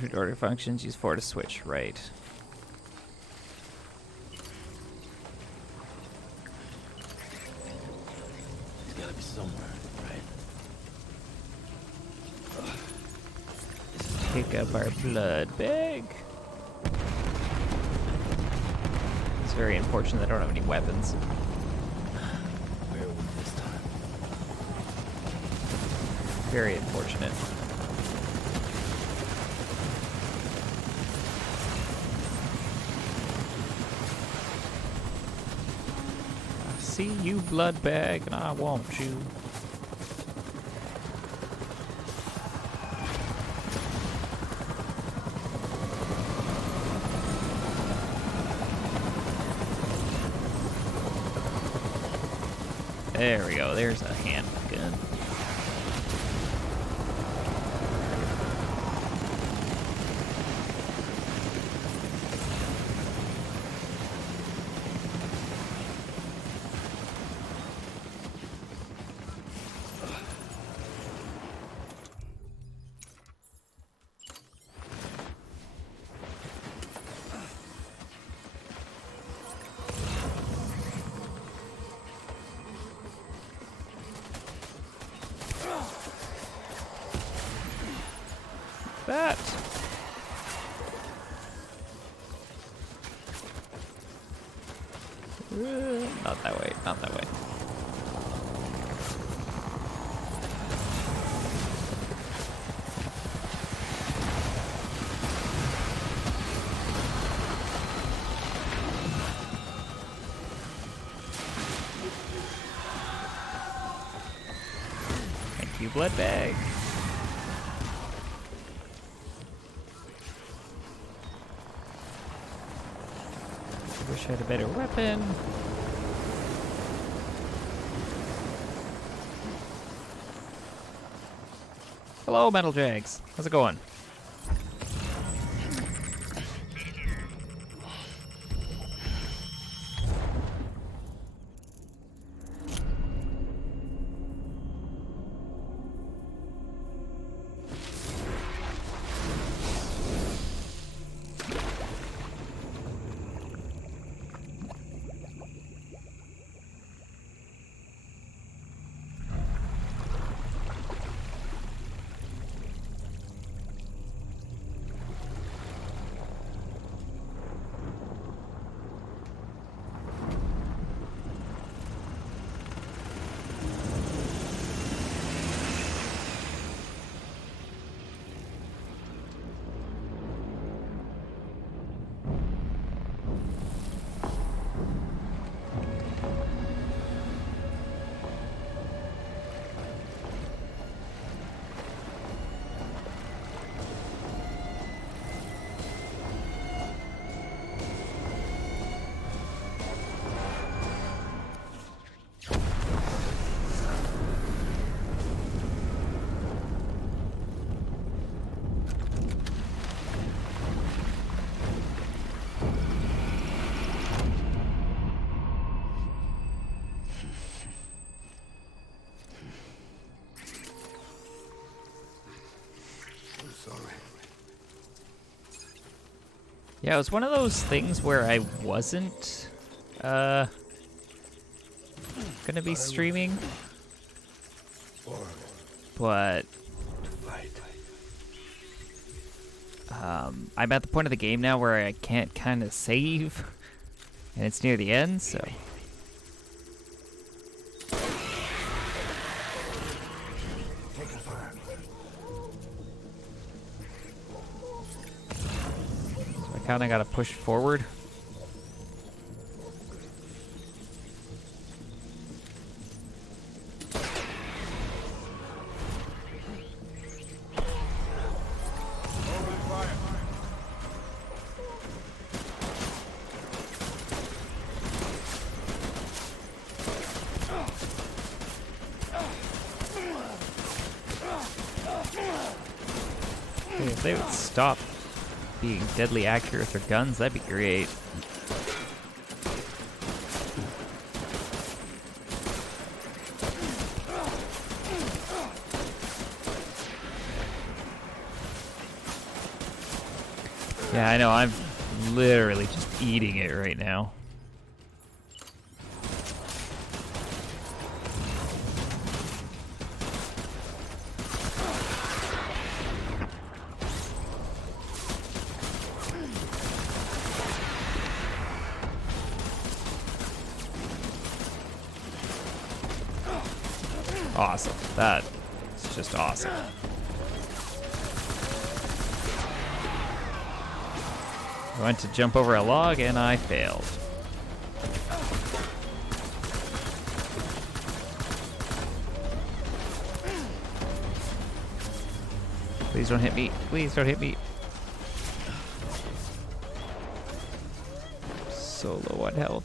Should order functions, use 4 to switch, right. He's gotta be somewhere, right? Pick up our blood bag. It's very unfortunate I don't have any weapons. Where was this time? Very unfortunate. I see you, blood bag, and I want you. There we go, there's a handgun. That. Not that way, not that way. Thank you, blood bag. Wish I had a better weapon. Hello, Metal Jags. How's it going? Yeah, it was one of those things where I wasn't gonna be streaming, but I'm at the point of the game now where I can't kind of save, and it's near the end, so. Kinda gotta push forward. Hey, if they would stop being deadly accurate with their guns, that'd be great. Yeah, I know. I'm literally just eating it right now. Awesome. That is just awesome. I went to jump over a log and I failed. Please don't hit me. Please don't hit me. So low on health.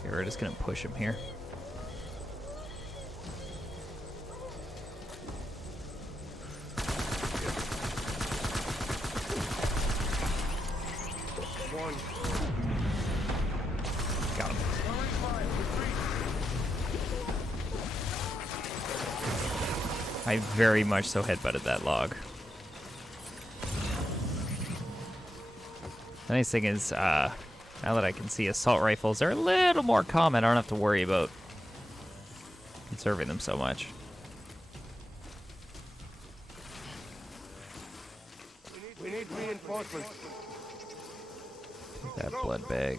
Okay, we're just gonna push him here. Got him. I very much so headbutted that log. The nice thing is, now that I can see assault rifles are a little more common, I don't have to worry about conserving them so much. We need reinforcements. Take that blood bag.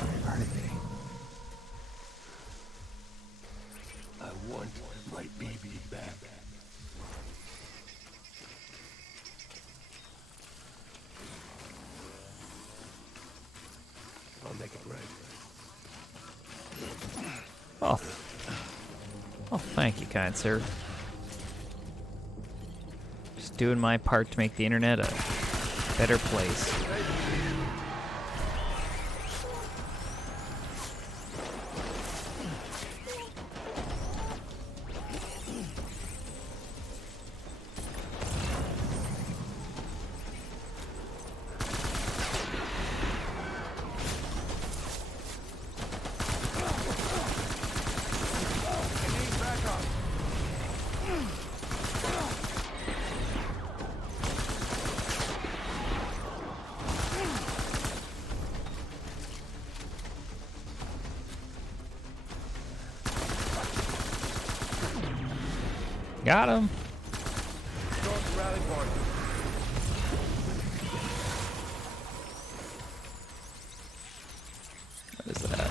Where are they? I want my baby back. I'll make it right. Oh. Oh, thank you, kind sir. Just doing my part to make the internet a better place. Got him. What is that?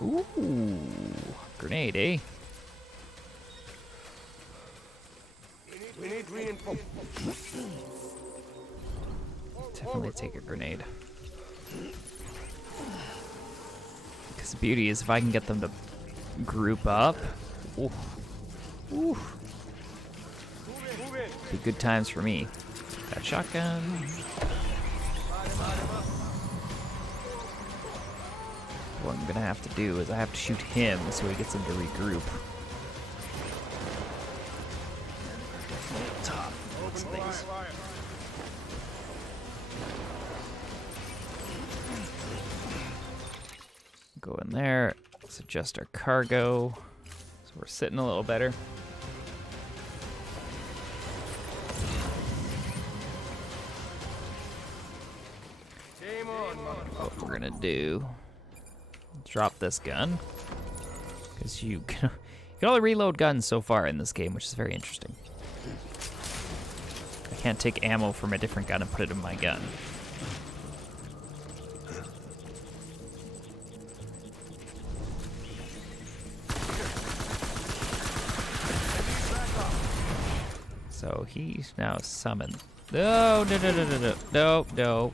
Ooh, grenade, eh? We need reinforcements. Definitely take a grenade. Because the beauty is if I can get them to group up, ooh, ooh, be good times for me. Got shotgun. What I'm gonna have to do is I have to shoot him so he gets him to regroup. Top. Those things. Go in there. Let's adjust our cargo so we're sitting a little better. What we're gonna do, drop this gun, because you can only reload guns so far in this game, which is very interesting. I can't take ammo from a different gun and put it in my gun. So he's now summoned. No, no, no, no, no, no, no, no.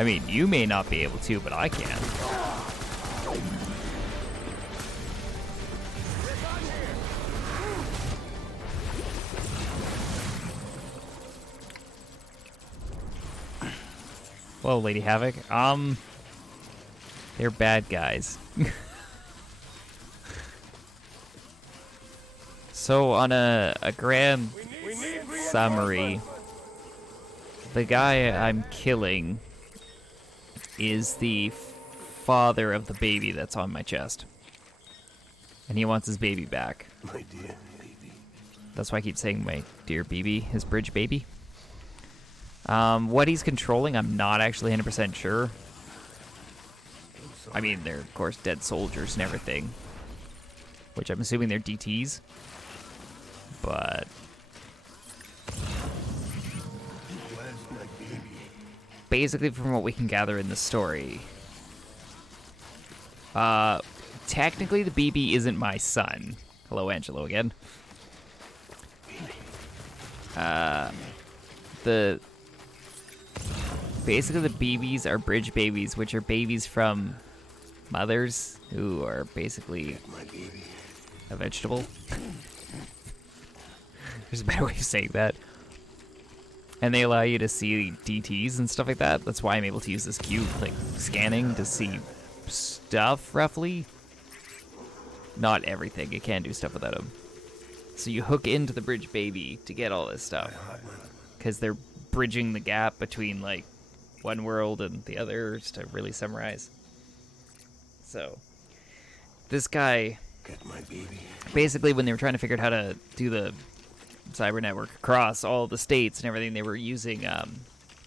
I mean, you may not be able to, but I can. Whoa, Lady Havoc. They're bad guys. So on a grand summary, the guy I'm killing is the father of the baby that's on my chest. And he wants his baby back. My dear baby. That's why I keep saying my dear baby, his bridge baby. What he's controlling, I'm not actually 100% sure. I mean, they're, of course, dead soldiers and everything. Which I'm assuming they're DTs. But... Where's my baby? basically, from what we can gather in the story... technically, the BB isn't my son. Hello, Angelo, again. Basically, the BBs are bridge babies, which are babies from mothers who are basically My baby. a vegetable. There's a better way of saying that. And they allow you to see DTs and stuff like that. That's why I'm able to use this cube, like, scanning to see stuff, roughly. Not everything. It can do stuff without them. So you hook into the bridge baby to get all this stuff. Because they're bridging the gap between, like, one world and the others, to really summarize. So, this guy... Get my baby. basically, when they were trying to figure out how to do the cyber network across all the states and everything, they were using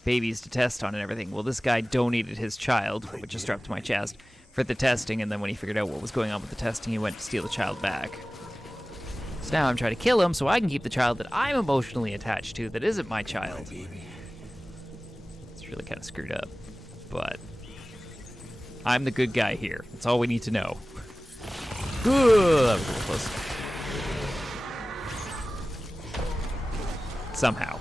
babies to test on and everything. Well, this guy donated his child, which is strapped to my chest, for the testing, and then when he figured out what was going on with the testing, he went to steal the child back. So now I'm trying to kill him so I can keep the child that I'm emotionally attached to that isn't my child. It's really kind of screwed up, but I'm the good guy here. That's all we need to know. Ooh, that was really close. Somehow.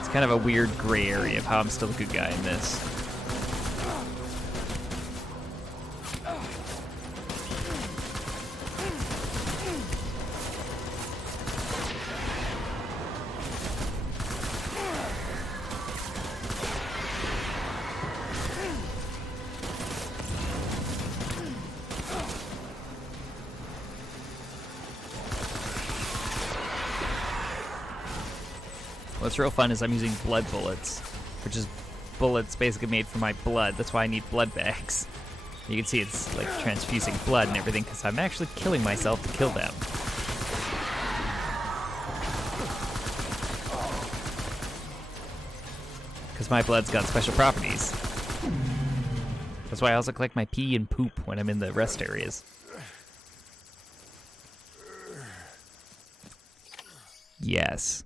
It's kind of a weird gray area of how I'm still a good guy in this. What's real fun is I'm using blood bullets, which is bullets basically made from my blood. That's why I need blood bags. You can see it's like transfusing blood and everything because I'm actually killing myself to kill them. Because my blood's got special properties. That's why I also collect my pee and poop when I'm in the rest areas. Yes.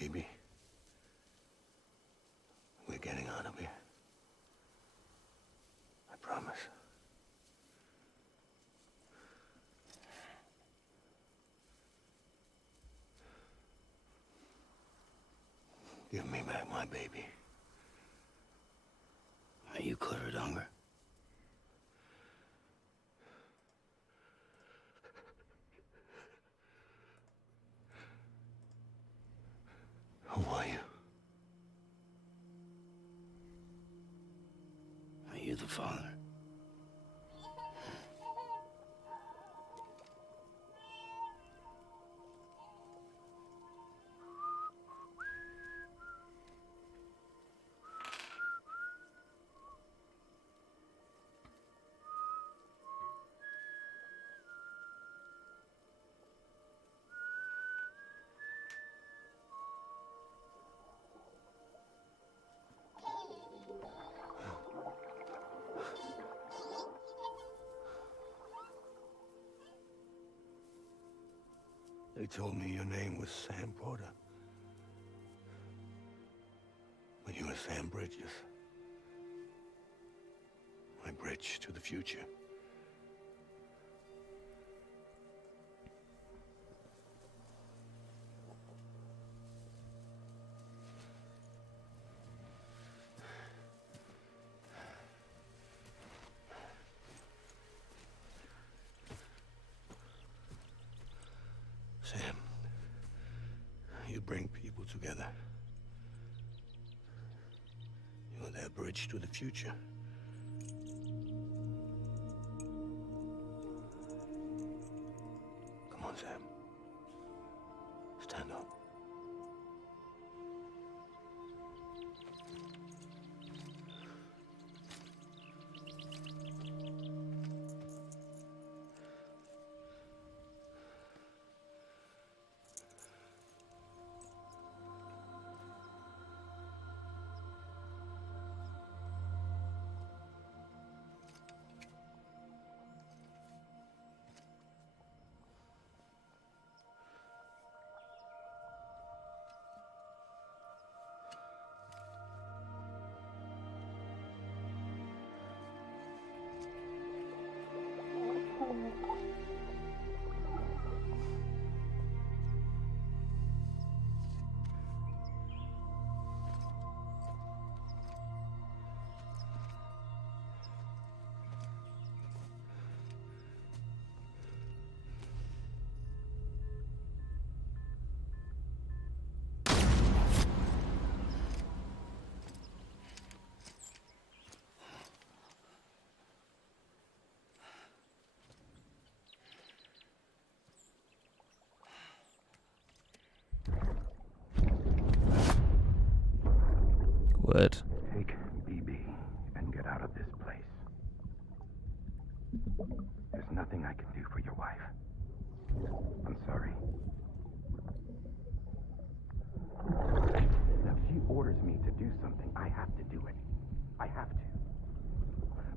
Baby. We're getting out of here. I promise. Give me back my baby. Are you KillerHawk91? Who are you? you the father. They told me your name was Sam Porter. But you were Sam Bridges. My bridge to the future. Sam, you bring people together. You're their bridge to the future. Come on, Sam. Stand up. What? Take BB and get out of this place. There's nothing I can do for your wife. I'm sorry. Now, if she orders me to do something, I have to do it. I have to.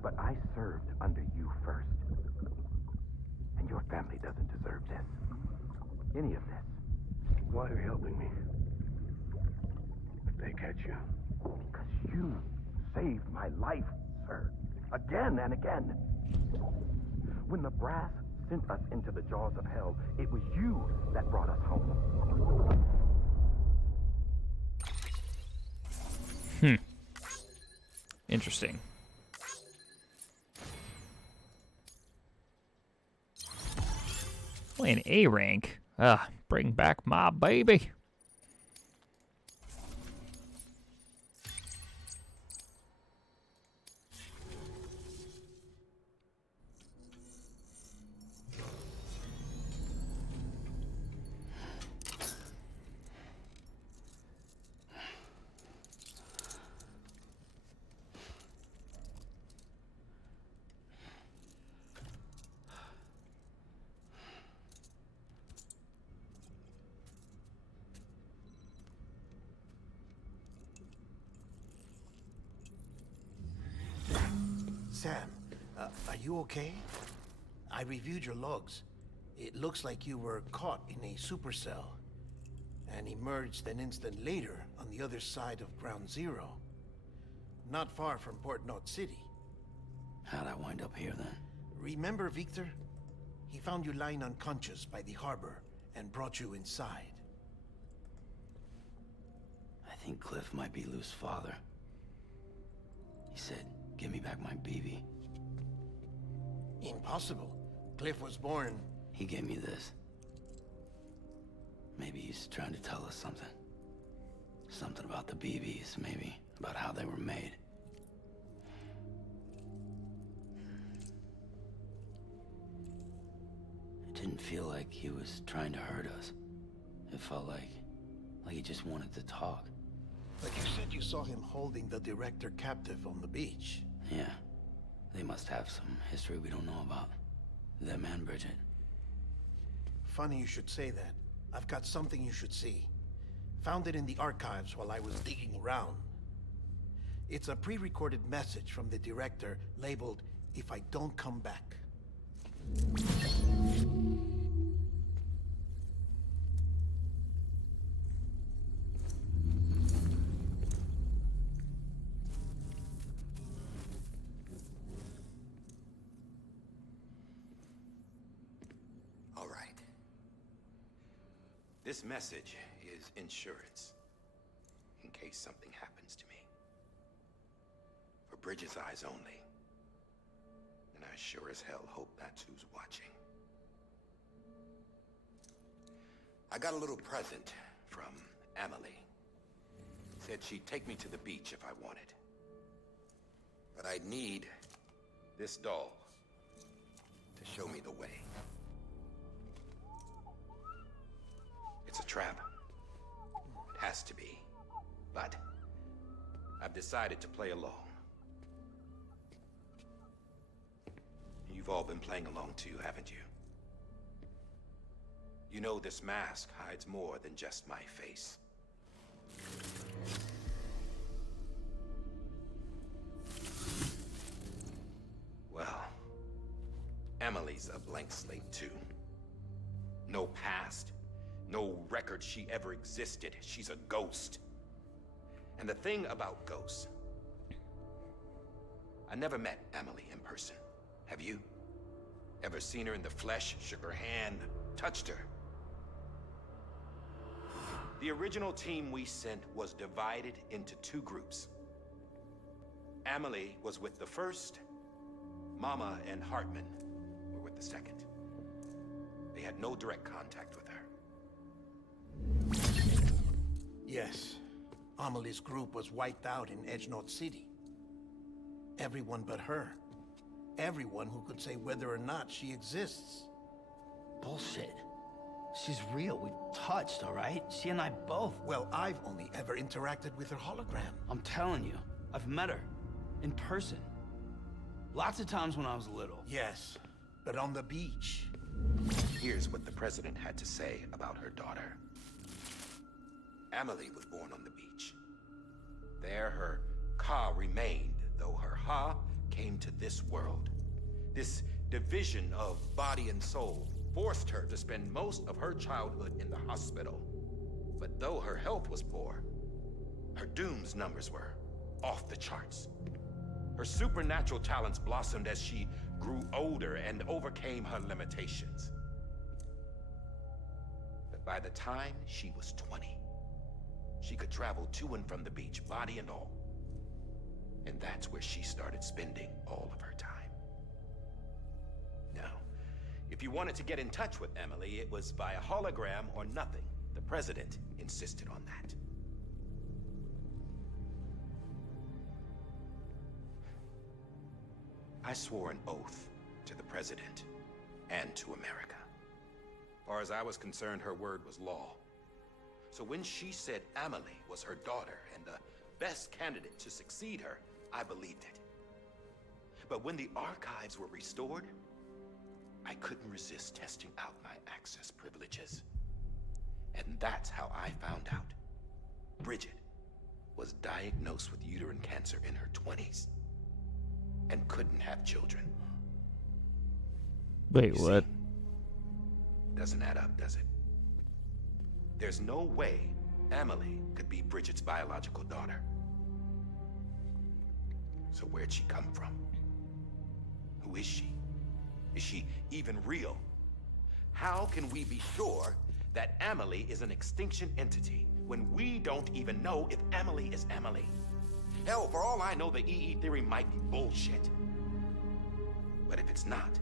But I served under you first. And your family doesn't deserve this. Any of this. Why are you helping me? If they catch you. Because you saved my life, sir. Again and again. When the brass sent us into the jaws of hell, it was you that brought us home. Interesting. Only an A rank. Bring back my baby. Sam, are you okay? I reviewed your logs. It looks like you were caught in a supercell and emerged an instant later on the other side of Ground Zero. Not far from Port Knot City. How'd I wind up here then? Remember Victor? He found you lying unconscious by the harbor and brought you inside. I think Cliff might be Lou's father. He said, give me back my BB. Impossible. Cliff was born... He gave me this. Maybe he's trying to tell us something. Something about the BBs, maybe. About how they were made. didn't feel like he was trying to hurt us. It felt like he just wanted to talk. But you said you saw him holding the director captive on the beach. Yeah. They must have some history we don't know about. Them and Bridget. Funny you should say that. I've got something you should see. Found it in the archives while I was digging around. It's a pre-recorded message from the director labeled, "If I don't come back." All right. This message is insurance. In case something happens to me. For Bridget's eyes only. And I sure as hell hope that's who's watching. I got a little present from Emily. Said she'd take me to the beach if I wanted. But I'd need this doll to show me the way. It's a trap. It has to be. But I've decided to play along. You've all been playing along too, haven't you? You know this mask hides more than just my face. Well, Emily's a blank slate too. No past, no record she ever existed. She's a ghost. And the thing about ghosts, I never met Emily in person. Have you? Ever seen her in the flesh, shook her hand, touched her? The original team we sent was divided into two groups. Emily was with the first, Mama and Hartman were with the second. They had no direct contact with her. Yes. Amelie's group was wiped out in Edgenorth City. Everyone but her. Everyone who could say whether or not she exists. Bullshit. She's real. We touched, all right? She and I both. Well, I've only ever interacted with her hologram. I'm telling you, I've met her. In person. Lots of times when I was little. Yes, but on the beach. Here's what the president had to say about her daughter. Emily was born on the beach. There her Ka remained, though her Ha came to this world. This division of body and soul forced her to spend most of her childhood in the hospital. But though her health was poor, her Doom's numbers were off the charts. Her supernatural talents blossomed as she grew older and overcame her limitations. But by the time she was 20, she could travel to and from the beach, body and all. And that's where she started spending all of her time. Now, if you wanted to get in touch with Emily, it was via hologram or nothing. The president insisted on that. I swore an oath to the president and to America. As far as I was concerned, her word was law. So when she said Emily was her daughter and the best candidate to succeed her, I believed it. But when the archives were restored, I couldn't resist testing out my access privileges. And that's how I found out. Bridget was diagnosed with uterine cancer in her 20s and couldn't have children. Wait, You what? see? Doesn't add up, does it? There's no way Emily could be Bridget's biological daughter. So where'd she come from? Who is she? Is she even real? How can we be sure that Emily is an extinction entity when we don't even know if Emily is Emily? Hell, for all I know, the EE theory might be bullshit. But if it's not,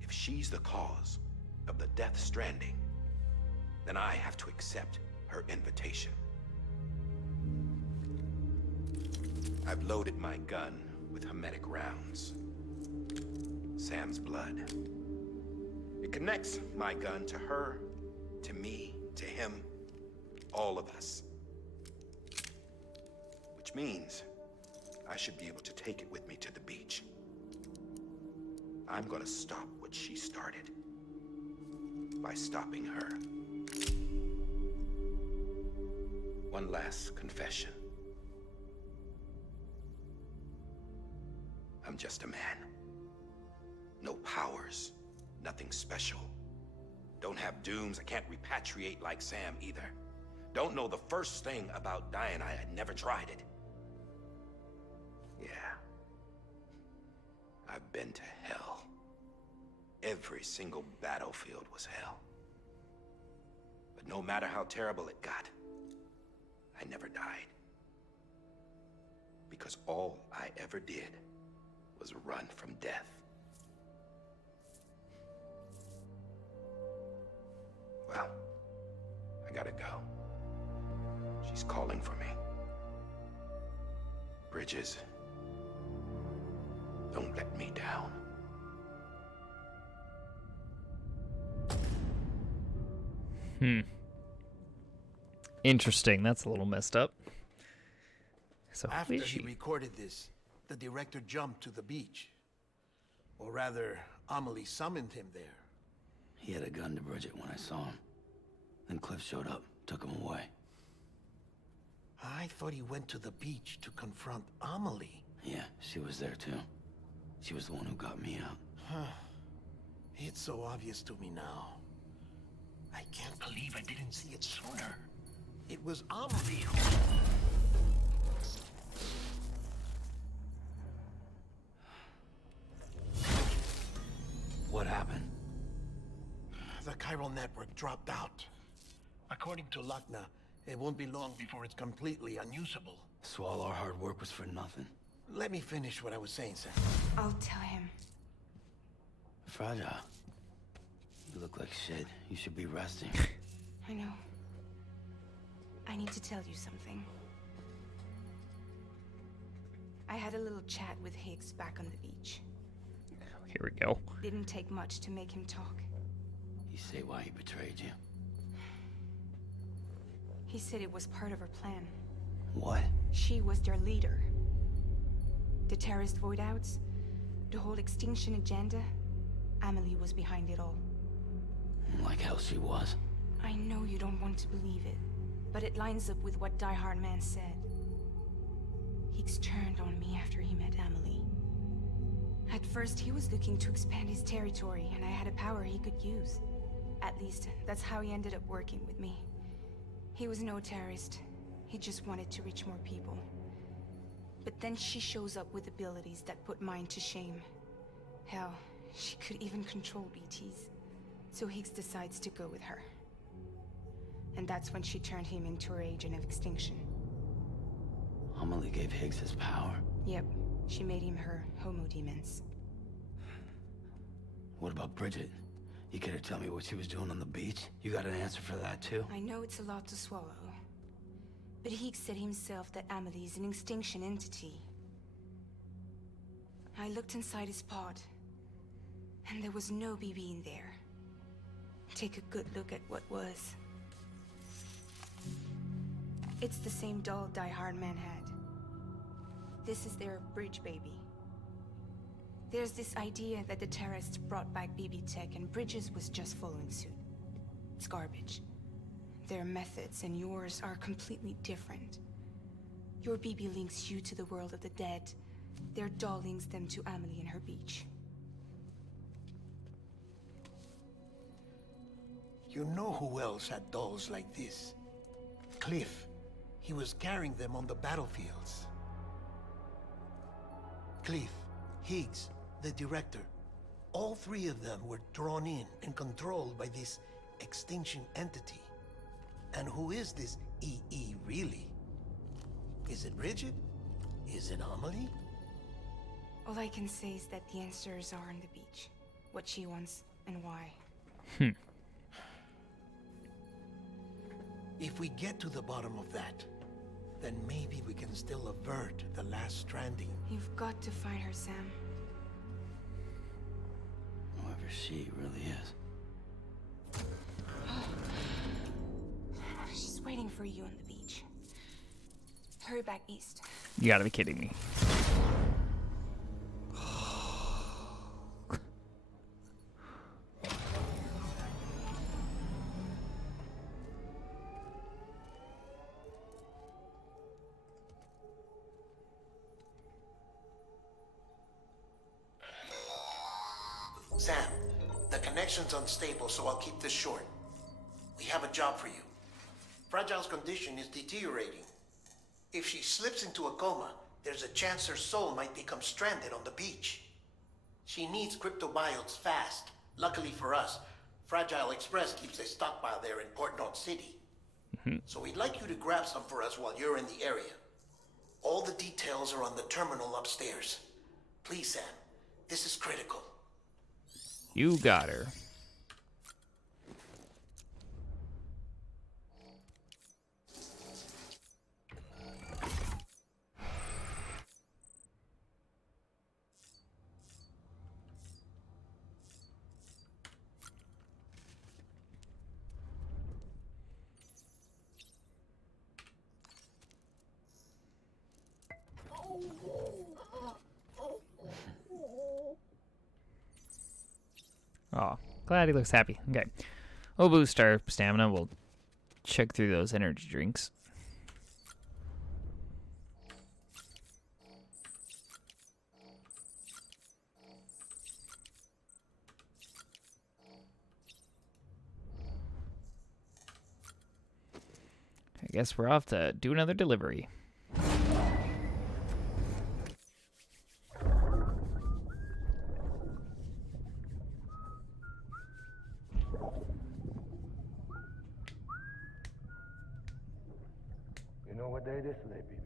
if she's the cause of the Death Stranding, then I have to accept her invitation. I've loaded my gun with hermetic rounds. Sam's blood. It connects my gun to her, to me, to him, all of us. Which means I should be able to take it with me to the beach. I'm gonna stop what she started by stopping her. One last confession. I'm just a man. No powers, nothing special. Don't have dooms, I can't repatriate like Sam either. Don't know the first thing about dying, I had never tried it. Yeah. I've been to hell. Every single battlefield was hell. But no matter how terrible it got, I never died. Because all I ever did was run from death. Well, I gotta go. She's calling for me. Bridges, don't let me down. Interesting. That's a little messed up. So who After is he she? recorded this, the director jumped to the beach. Or rather, Amelie summoned him there. He had a gun to Bridget when I saw him. Then Cliff showed up, took him away. I thought he went to the beach to confront Amelie. Yeah, she was there too. She was the one who got me out. It's so obvious to me now. I can't believe I didn't see it sooner. It was Amelie who... What happened? The chiral network dropped out. According to Lakna, it won't be long before it's completely unusable. So all our hard work was for nothing. Let me finish what I was saying, Sam. I'll tell him. Fragile. You look like shit. You should be resting. I know. I need to tell you something. I had a little chat with Higgs back on the beach. Here we go. Didn't take much to make him talk. You say why he betrayed you? He said it was part of her plan. What? She was their leader. The terrorist void outs, the whole extinction agenda, Amelie was behind it all. Like hell she was. I know you don't want to believe it, but it lines up with what Die Hard Man said. Higgs turned on me after he met Amelie. At first, he was looking to expand his territory, and I had a power he could use. At least, that's how he ended up working with me. He was no terrorist. He just wanted to reach more people. But then she shows up with abilities that put mine to shame. Hell, she could even control BTs. So Higgs decides to go with her. And that's when she turned him into her agent of extinction. Amelie gave Higgs his power. Yep, she made him her homo demons. What about Bridget? You care to tell me what she was doing on the beach? You got an answer for that too? I know it's a lot to swallow. But Higgs said himself that Amelie is an extinction entity. I looked inside his pod, and there was no BB in there. Take a good look at what was. It's the same doll Die Hard Man had. This is their bridge baby. There's this idea that the terrorists brought back BB tech and Bridges was just following suit. It's garbage. Their methods and yours are completely different. Your BB links you to the world of the dead. Their doll links them to Amelie and her beach. You know who else had dolls like this? Cliff. He was carrying them on the battlefields. Cliff, Higgs, the director. All three of them were drawn in and controlled by this extinction entity. And who is this EE really? Is it Bridget? Is it Amelie? All I can say is that the answers are on the beach. What she wants and why. If we get to the bottom of that, then maybe we can still avert the last stranding. You've got to find her, Sam. Whoever she really is. for you on the beach. Hurry back east. You gotta be kidding me. Sam, the connection's unstable, so I'll keep this short. We have a job for you. Fragile's condition is deteriorating. If she slips into a coma, there's a chance her soul might become stranded on the beach. She needs cryptobiotes fast. Luckily for us, Fragile Express keeps a stockpile there in Port North City. So we'd like you to grab some for us while you're in the area. All the details are on the terminal upstairs. Please, Sam, this is critical. You got her. Oh, glad he looks happy. Okay. We'll boost our stamina. We'll check through those energy drinks. I guess we're off to do another delivery. You know what day it is today, baby?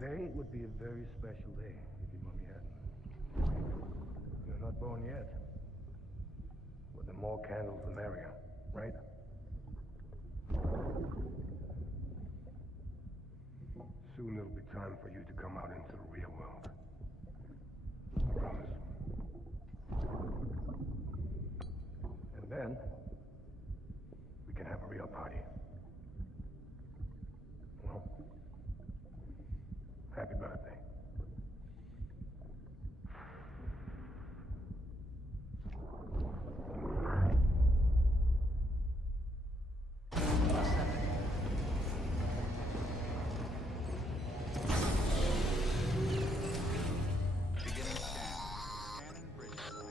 Today would be a very special day if your mommy hadn't. You're not born yet. But the more candles, the merrier, right? Soon it'll be time for you to come out into the real world. I promise. And then, we can have a real party. Well, happy birthday.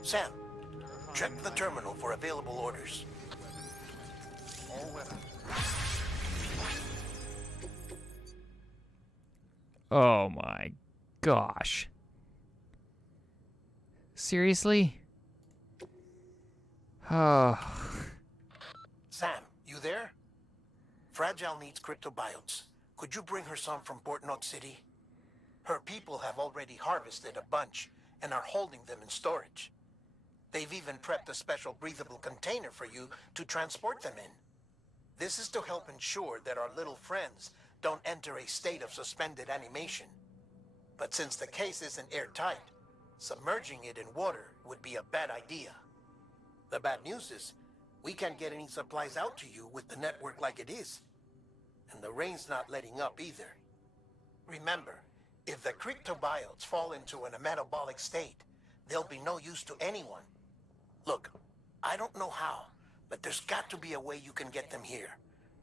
Sam, check the terminal for available orders. Oh my gosh. Seriously? Oh. Sam, you there? Fragile needs cryptobiotes. Could you bring her some from Port North City? Her people have already harvested a bunch and are holding them in storage. They've even prepped a special breathable container for you to transport them in. This is to help ensure that our little friends don't enter a state of suspended animation. But since the case isn't airtight, submerging it in water would be a bad idea. The bad news is, we can't get any supplies out to you with the network like it is. And the rain's not letting up either. Remember, if the cryptobiotes fall into an metabolic state, they'll be no use to anyone. Look, I don't know how, but there's got to be a way you can get them here.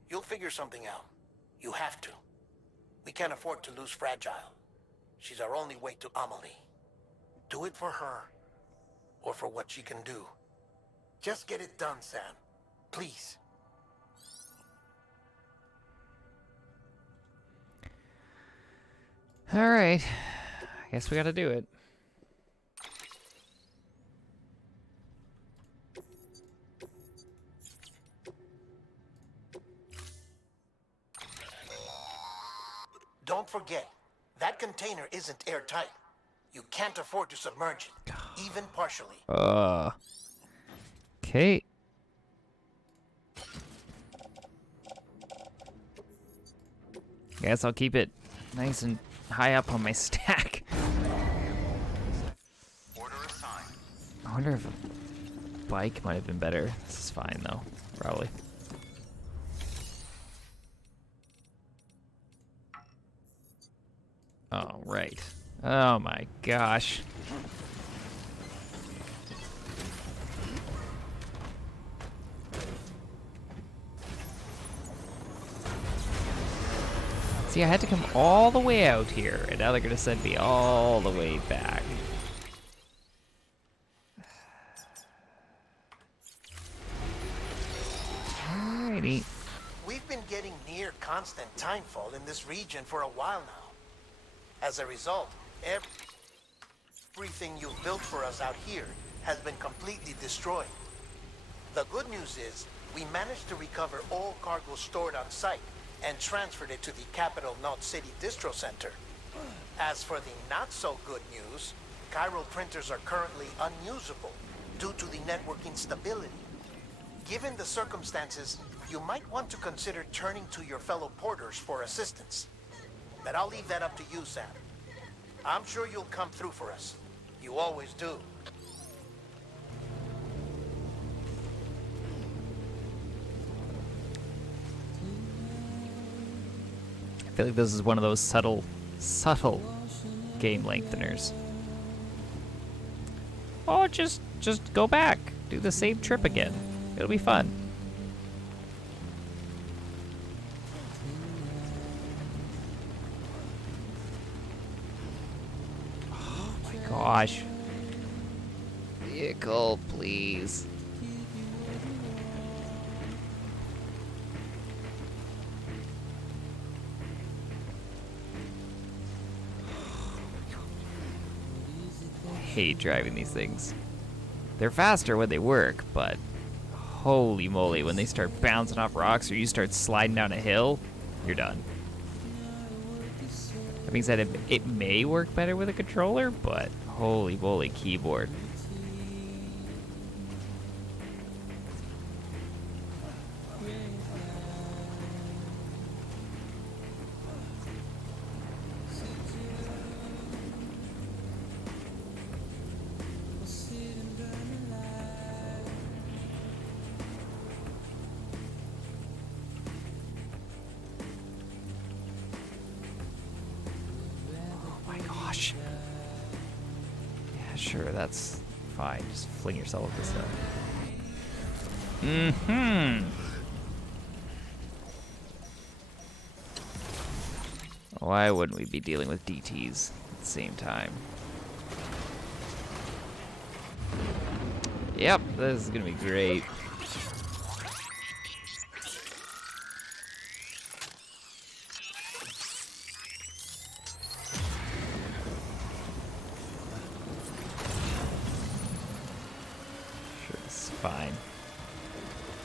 You'll figure something out. You have to. We can't afford to lose Fragile. She's our only way to Amelie. Do it for her, or for what she can do. Just get it done, Sam. Please. All right. I guess we gotta do it. Don't forget, that container isn't airtight. You can't afford to submerge it, even partially. Okay. Guess I'll keep it nice and high up on my stack. Order assigned. I wonder if a bike might have been better. This is fine though, probably. Oh, right. Oh my gosh. See, I had to come all the way out here, and now they're gonna send me all the way back. Alrighty. We've been getting near constant timefall in this region for a while now. As a result, everything you've built for us out here has been completely destroyed. The good news is, we managed to recover all cargo stored on site and transferred it to the Capital Knot City Distro Center. As for the not-so-good news, chiral printers are currently unusable due to the network instability. Given the circumstances, you might want to consider turning to your fellow porters for assistance. But I'll leave that up to you, Sam. I'm sure you'll come through for us. You always do. I feel like this is one of those subtle game lengtheners. Oh, just go back. Do the same trip again. It'll be fun. Oh my gosh. Vehicle, please. I hate driving these things. They're faster when they work, but holy moly, when they start bouncing off rocks or you start sliding down a hill, you're done. That being said, it may work better with a controller, but holy moly, keyboard. Gosh. Yeah, sure, that's fine. Just fling yourself up this hill. Why wouldn't we be dealing with DTs at the same time? Yep, this is gonna be great. Fine.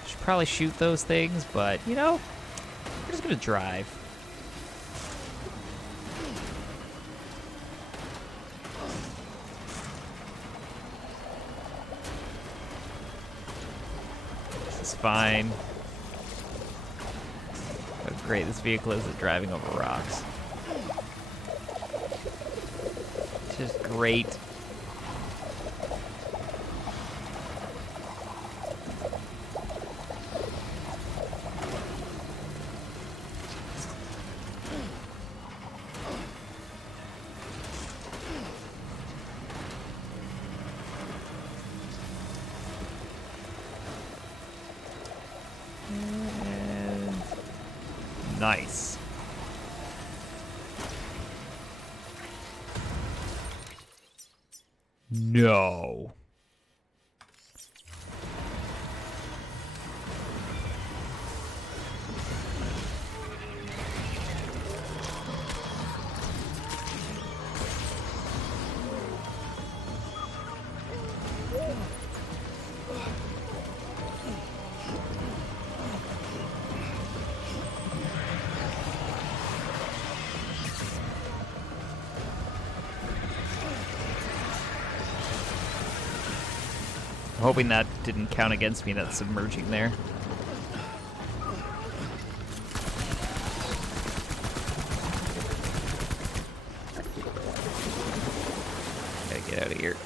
Should probably shoot those things, but you know, we're just gonna drive. This is fine. Oh, great, this vehicle is at driving over rocks. Just great. Nice. No. Hoping that didn't count against me, that submerging there. Gotta get out of here.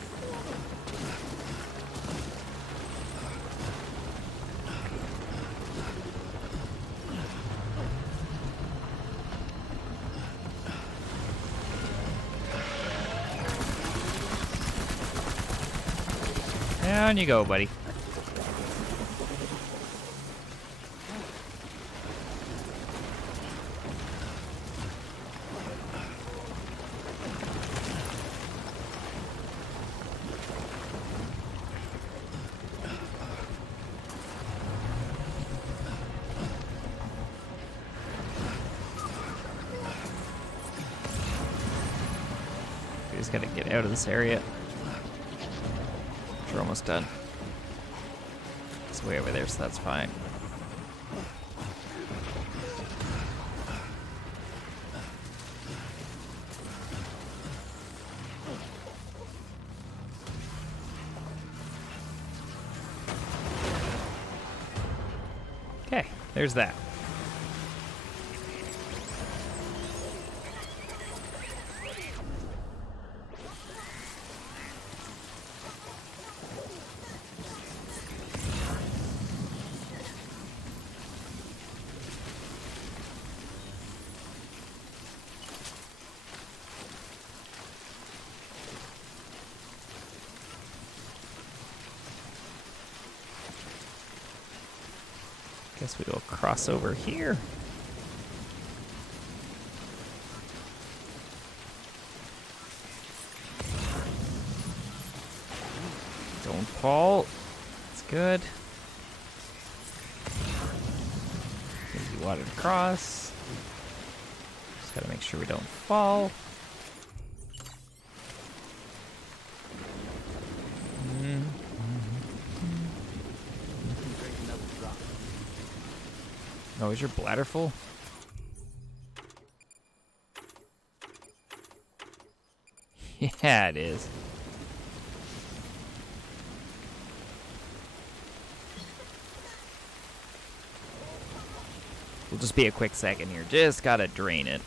Down you go, buddy. We just gotta get out of this area. We're almost done. It's way over there, so that's fine. Okay, there's that. Guess we will cross over here. Don't fall. It's good. Easy water to cross. Just gotta make sure we don't fall. Oh, is your bladder full? Yeah, it is. It'll just be a quick second here. Just gotta drain it.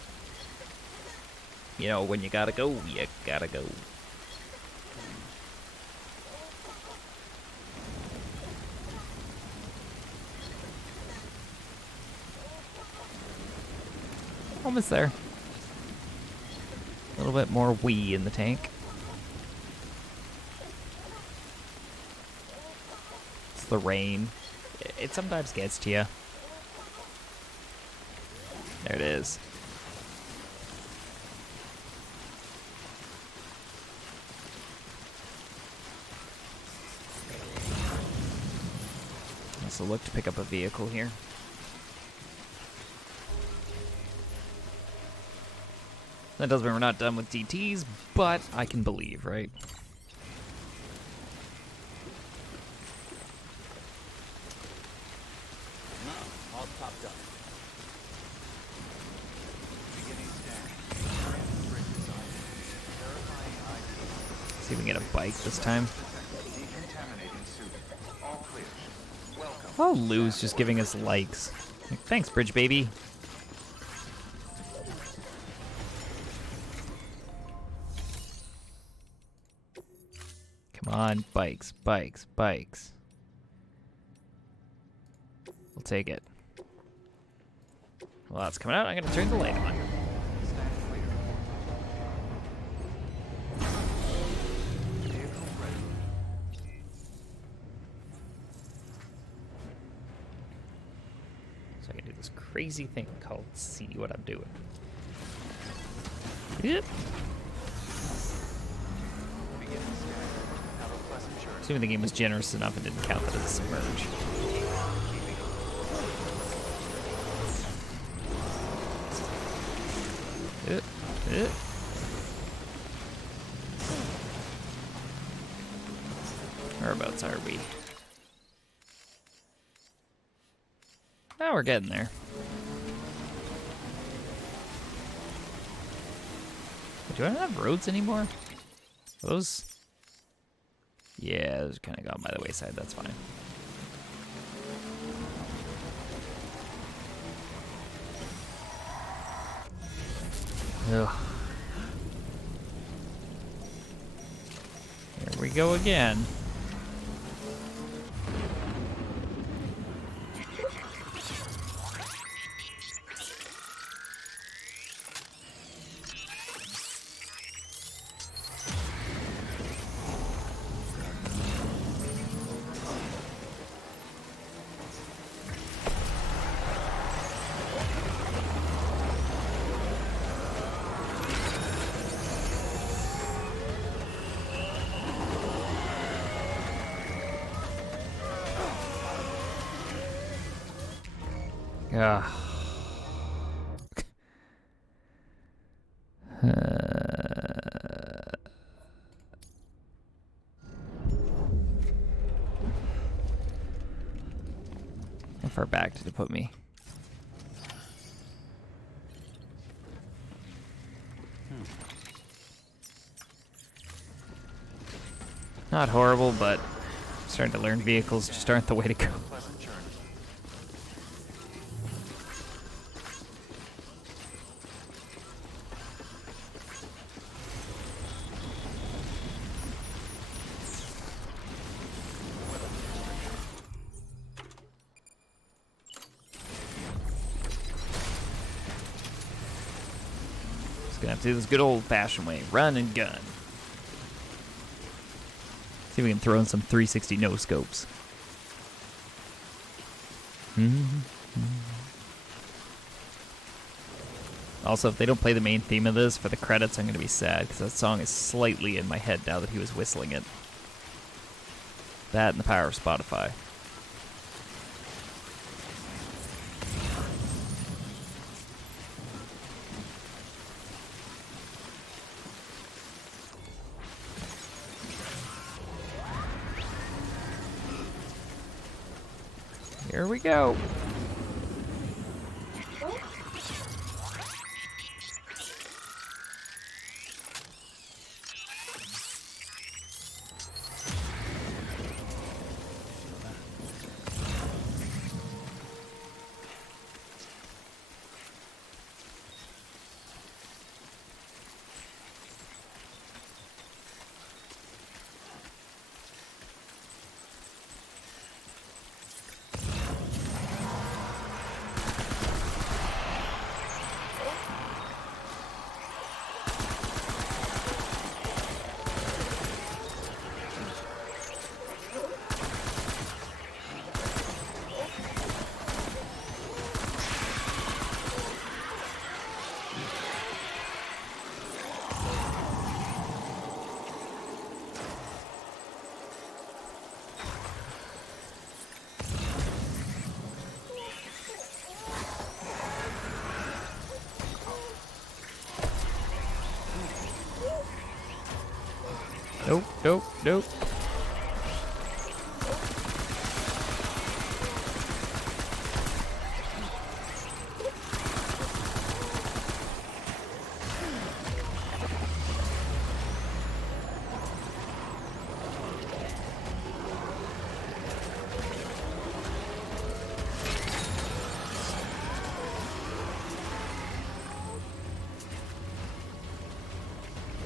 You know, when you gotta go, you gotta go. Almost there. A little bit more wee in the tank. It's the rain. It sometimes gets to you. There it is. Also look to pick up a vehicle here. That doesn't mean we're not done with DTs, but I can believe, right? All topped up. See if we can get a bike this time. Oh, Lou's just giving us likes. Like, thanks, Bridge Baby. Come on, bikes, bikes, bikes. We'll take it. Well, that's coming out. I'm gonna turn the light on. So I can do this crazy thing called see what I'm doing. Yep. Assuming the game was generous enough and didn't count that as a submerge. Whereabouts are we? Now we're getting there. Do I not have roads anymore? Those? Yeah, those kind of gone by the wayside. That's fine. Ugh. Here we go again. Ugh. How far back did it put me? Not horrible, but starting to learn vehicles just aren't the way to go. Just gonna have to do this good old-fashioned way. Run and gun. See if we can throw in some 360 no-scopes. Also, if they don't play the main theme of this for the credits, I'm going to be sad, because that song is slightly in my head now that he was whistling it. That and the power of Spotify. Here we go. Nope, nope, nope.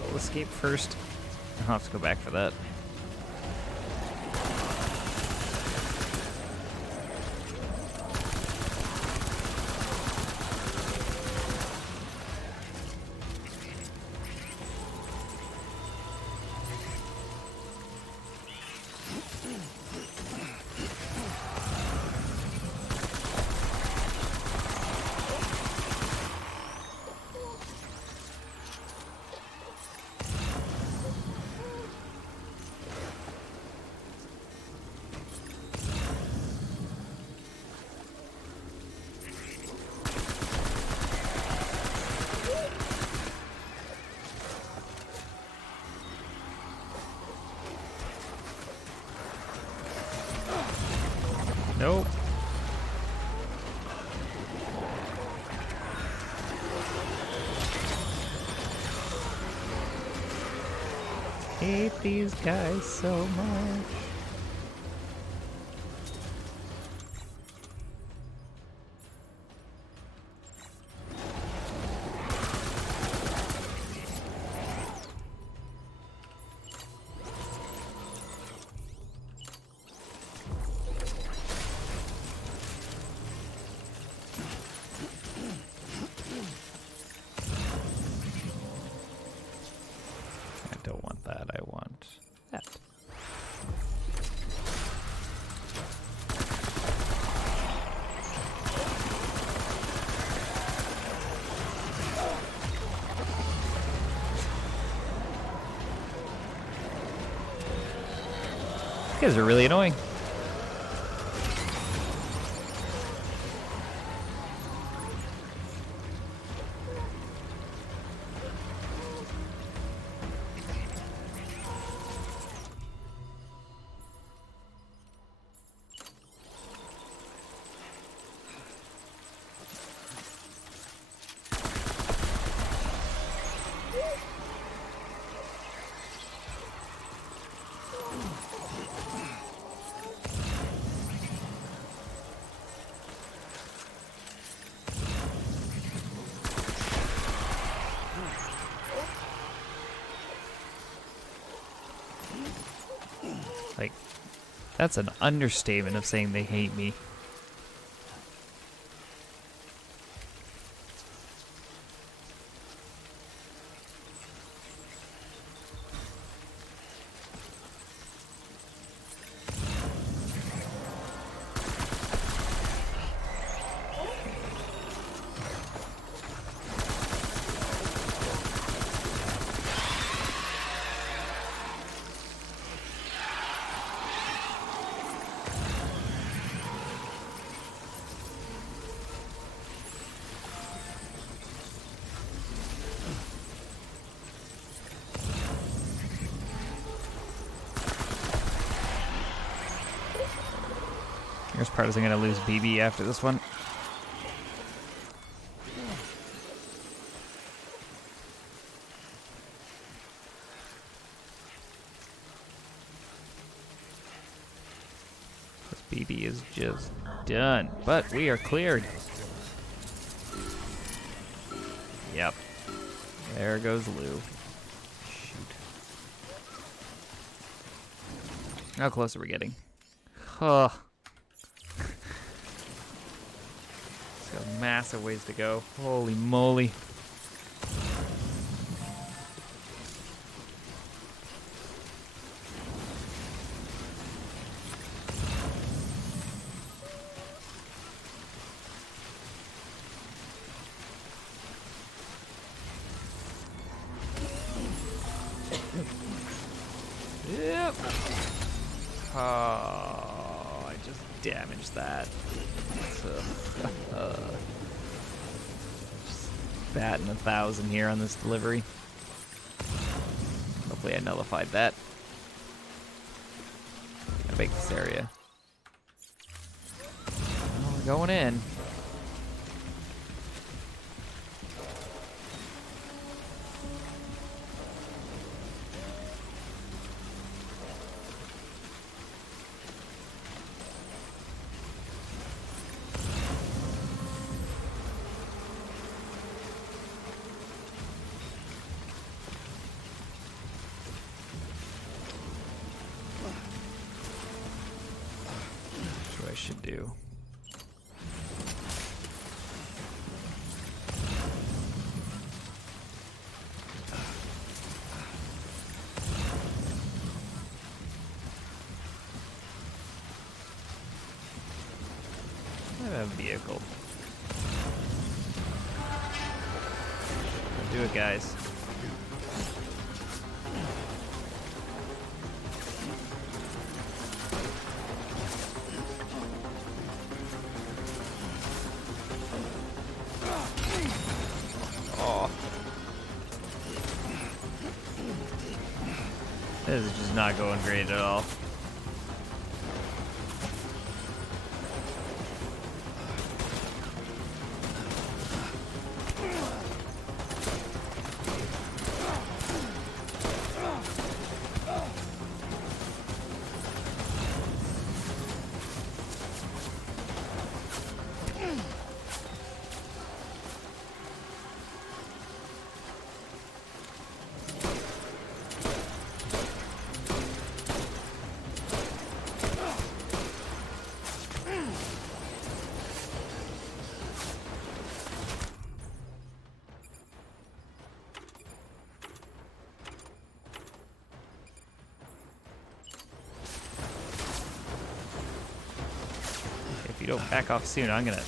We'll escape first. I'll have to go back for that. Nope. Hate these guys so much. I don't want that, I want that. These guys are really annoying. Like, that's an understatement of saying they hate me. Worst part is I'm gonna lose BB after this one. This BB is just done, but we are cleared. Yep. There goes Lou. Shoot. How close are we getting? Huh. Got massive ways to go. Holy moly. Yep. Oh, I just damaged that. Just batting 1,000 here on this delivery. Hopefully I nullified that. Gotta make this area. Well, we're going in. Should do. I have a vehicle. Do it, guys. This is just not going great at all. If you don't back off soon, I'm gonna...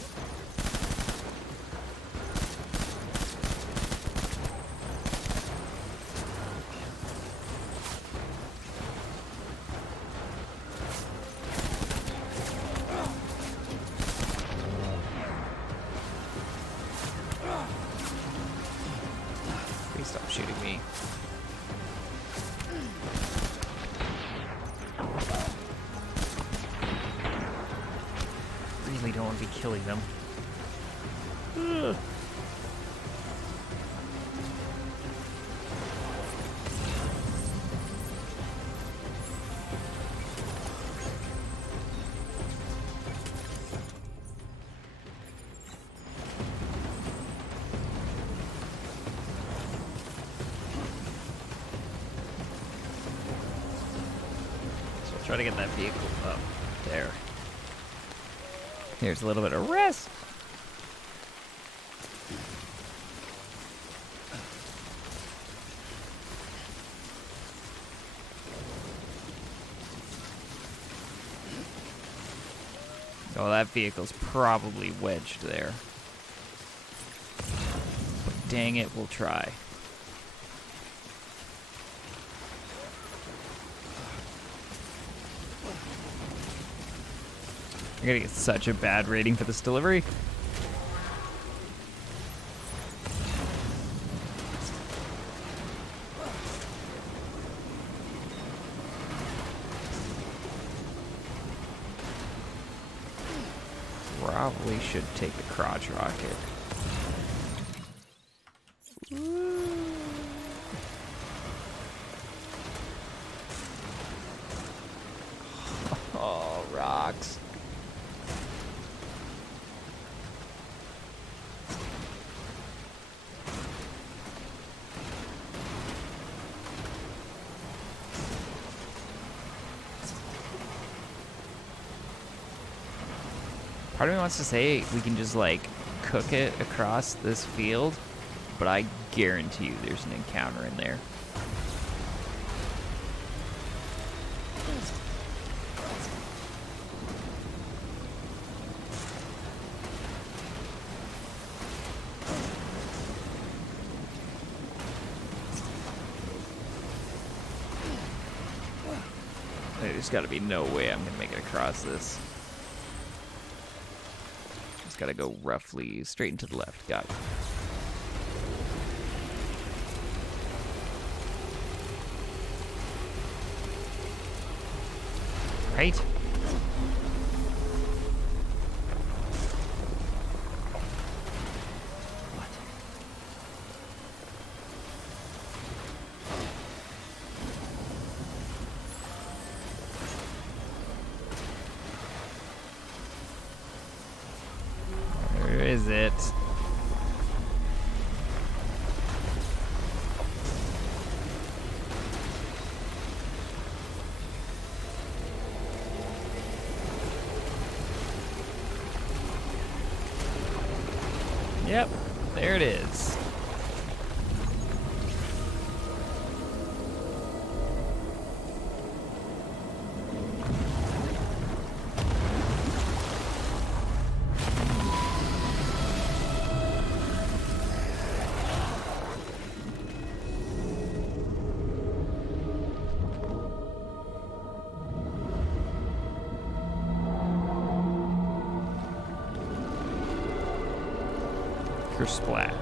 Please stop shooting me. Really don't want to be killing them. Ugh. Try to get that vehicle up there. Here's a little bit of rest. Oh, that vehicle's probably wedged there. But dang it, we'll try. You're gonna get such a bad rating for this delivery. Probably should take the crotch rocket. Oh, rocks. Part of me wants to say we can just, like, cook it across this field, but I guarantee you there's an encounter in there. There's got to be no way I'm going to make it across this. Just got to go roughly straight and to the left. Got it. Right? Where is it? Yep, there it is. Splash.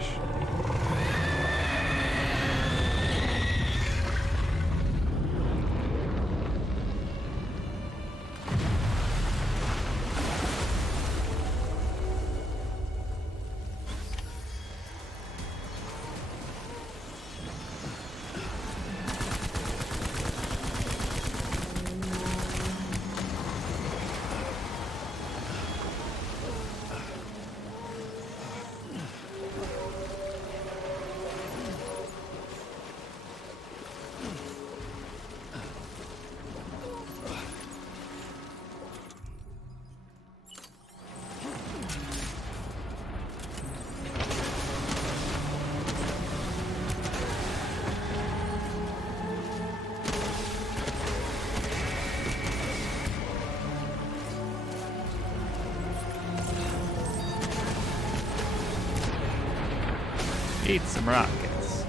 Eat some rockets.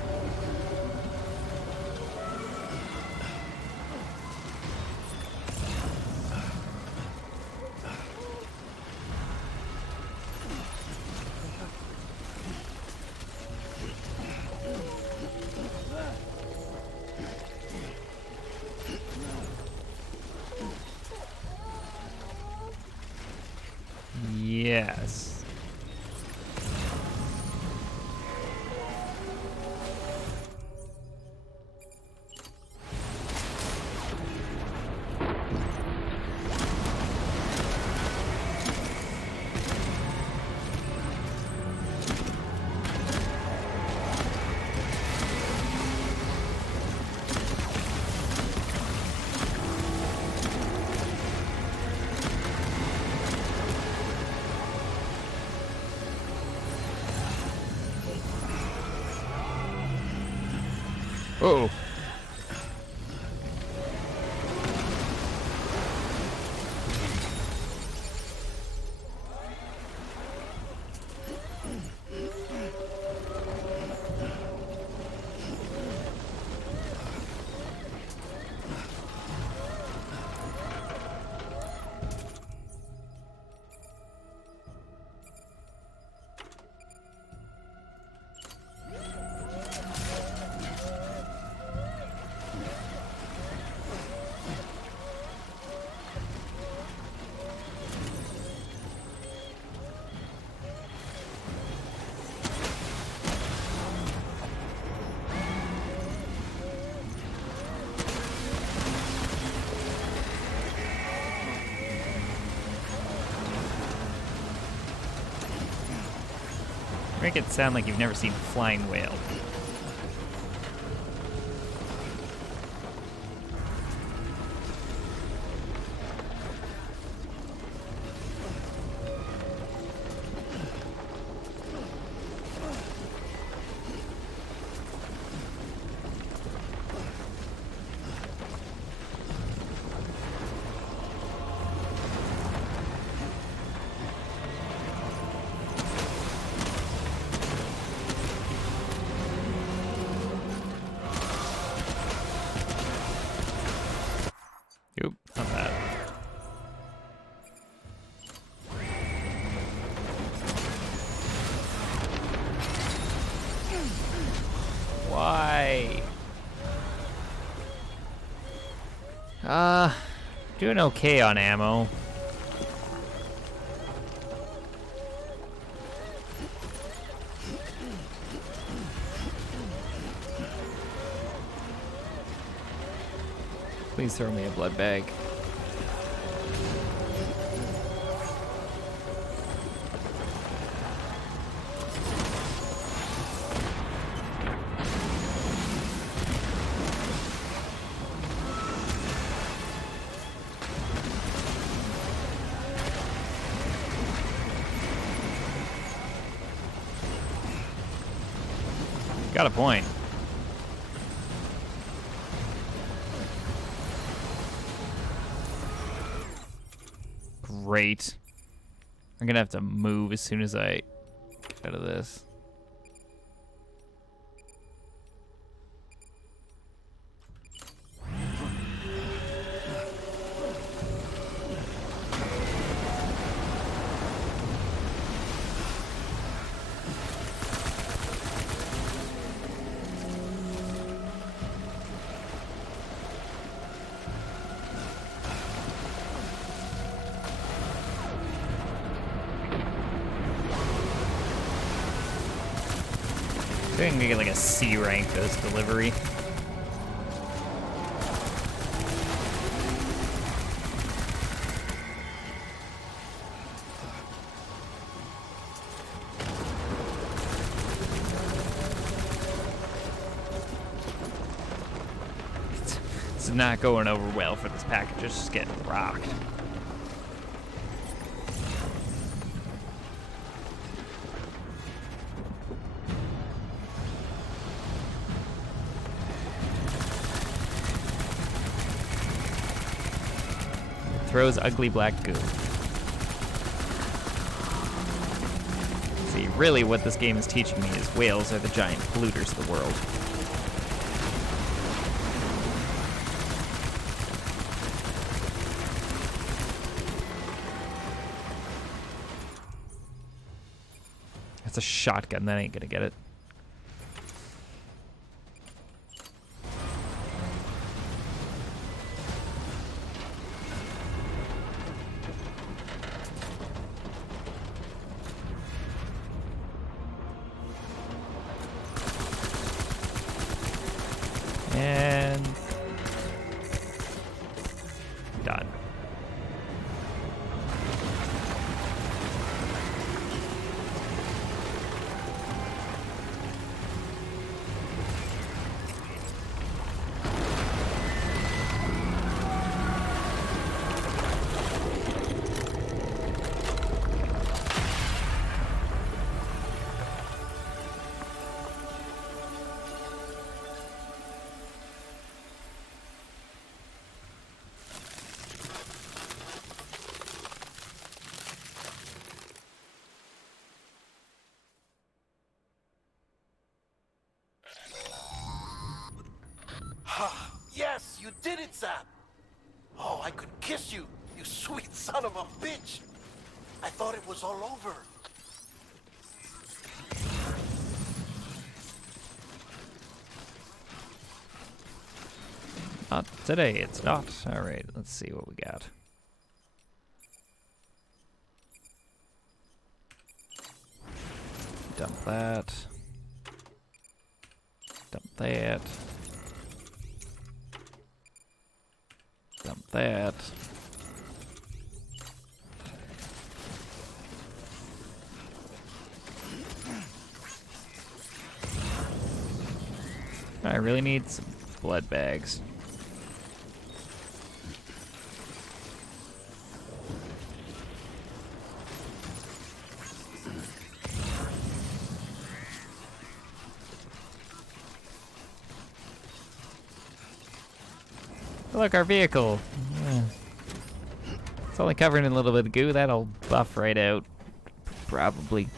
Yes. Uh-oh. Make it sound like you've never seen a flying whale. Oop, not bad. Why? Doing okay on ammo. Please throw me a blood bag. Got a point. Great. I'm gonna have to move as soon as I get out of this. I think I'm gonna get like a C rank for this delivery. It's not going over well for this package. It's just getting rocked. Throws ugly black goo. See, really what this game is teaching me is whales are the giant polluters of the world. That's a shotgun, that ain't gonna get it. And done. Ah, yes, you did it, Sam. Oh, I could kiss you, you sweet son of a bitch. I thought it was all over. Not today, it's not. Alright, let's see what we got. Dump that. Dump that. Dump that. I really need some blood bags. Look, our vehicle. Yeah. It's only covered in a little bit of goo. That'll buff right out. Probably.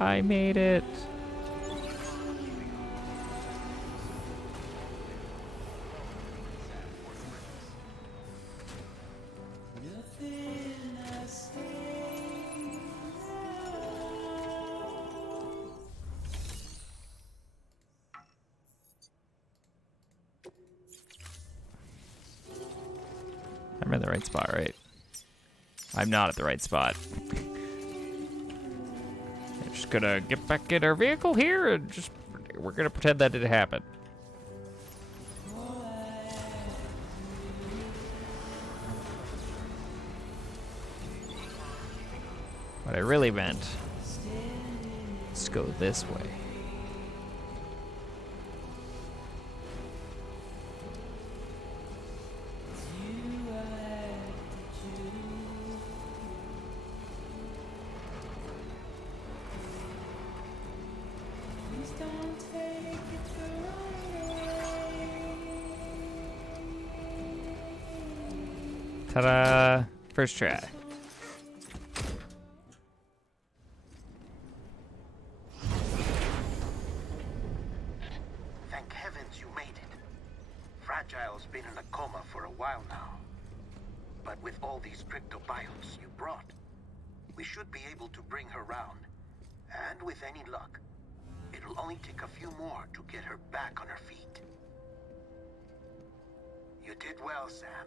I made it. I'm in the right spot, right? I'm not at the right spot. I'm just gonna get back in our vehicle here and just we're gonna pretend that didn't happen. What I really meant, let's go this way. Ta-da! First try. Thank heavens you made it. Fragile's been in a coma for a while now. But with all these cryptobiotes you brought, we should be able to bring her round. And with any luck, it'll only take a few more to get her back on her feet. You did well, Sam.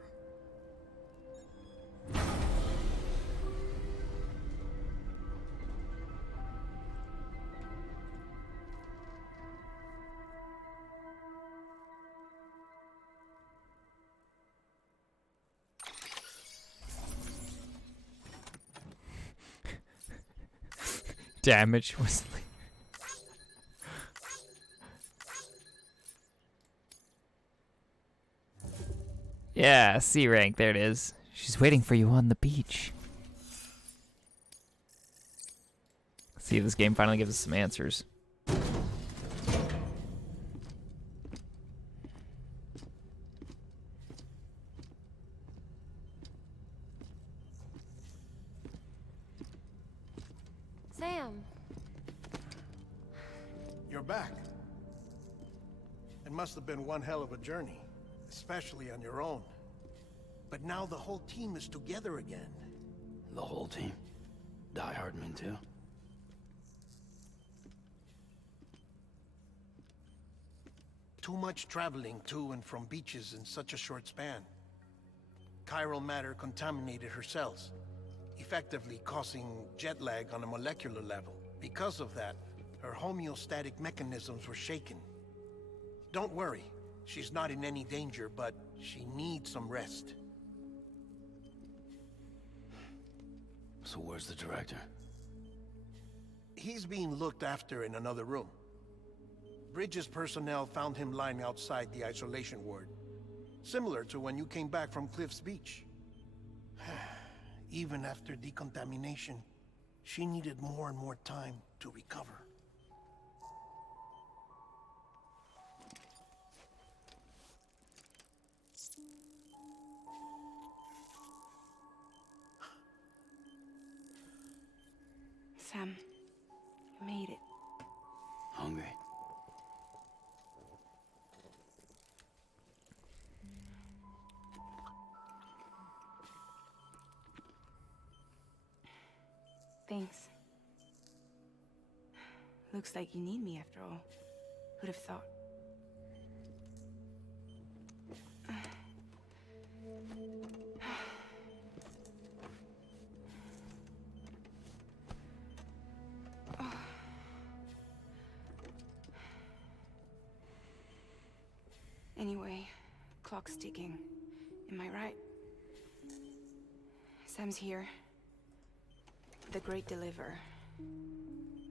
Damage was like... Yeah, C rank, there it is. She's waiting for you on the beach. See if this game finally gives us some answers. Sam. You're back. It must have been one hell of a journey, especially on your own. But now the whole team is together again. The whole team? Die Hardman too? Too much traveling to and from beaches in such a short span. Chiral matter contaminated her cells, effectively causing jet lag on a molecular level. Because of that, her homeostatic mechanisms were shaken. Don't worry, she's not in any danger, but she needs some rest. So where's the director? He's being looked after in another room. Bridges personnel found him lying outside the isolation ward. Similar to when you came back from Cliff's Beach. Even after decontamination, she needed more and more time to recover. hungry. Thanks. Looks like you need me after all. Who'd have thought? Anyway, clock's ticking. Am I right? Sam's here. The Great Deliverer.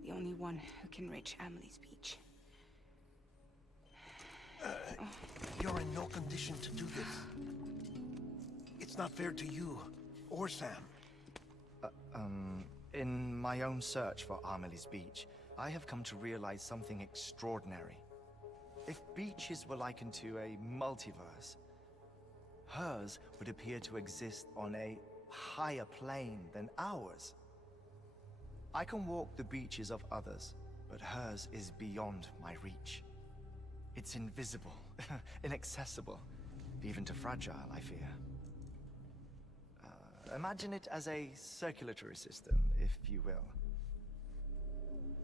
The only one who can reach Amelie's beach. You're in no condition to do this. It's not fair to you, or Sam. In my own search for Amelie's beach, I have come to realize something extraordinary. If beaches were likened to a multiverse, hers would appear to exist on a higher plane than ours. I can walk the beaches of others, but hers is beyond my reach. It's invisible, inaccessible, even to fragile, I fear. Imagine it as a circulatory system, if you will.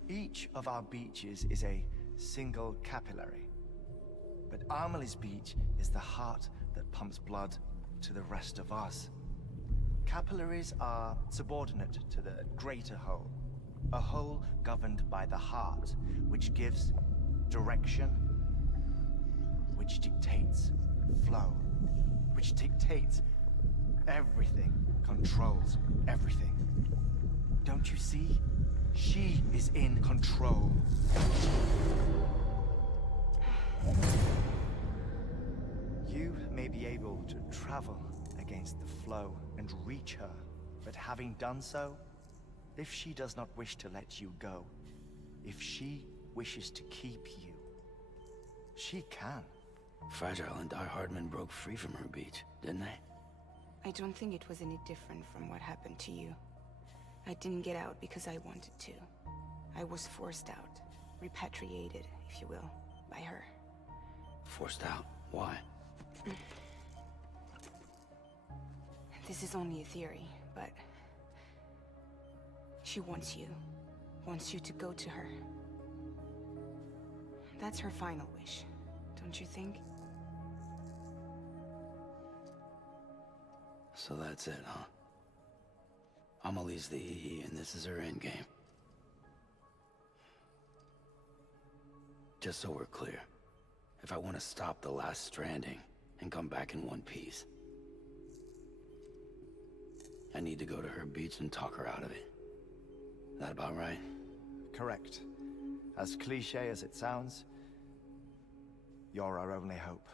Each of our beaches is a single capillary. But Amelie's beach is the heart that pumps blood to the rest of us. Capillaries are subordinate to the greater whole. A whole governed by the heart, which gives direction, which dictates flow, which dictates everything, controls everything. Don't you see? She is in control. You may be able to travel against the flow and reach her, but having done so, if she does not wish to let you go, if she wishes to keep you, she can. Fragile and Die Hardman broke free from her beach, didn't they? I don't think it was any different from what happened to you. I didn't get out because I wanted to. I was forced out, repatriated, if you will, by her. Forced out? Why? This is only a theory, but she wants you to go to her. That's her final wish, don't you think? So that's it, huh? Amelie's the EE, and this is her endgame. Just so we're clear, if I want to stop the last stranding and come back in one piece, I need to go to her beach and talk her out of it. That about right? Correct. As cliche as it sounds, you're our only hope.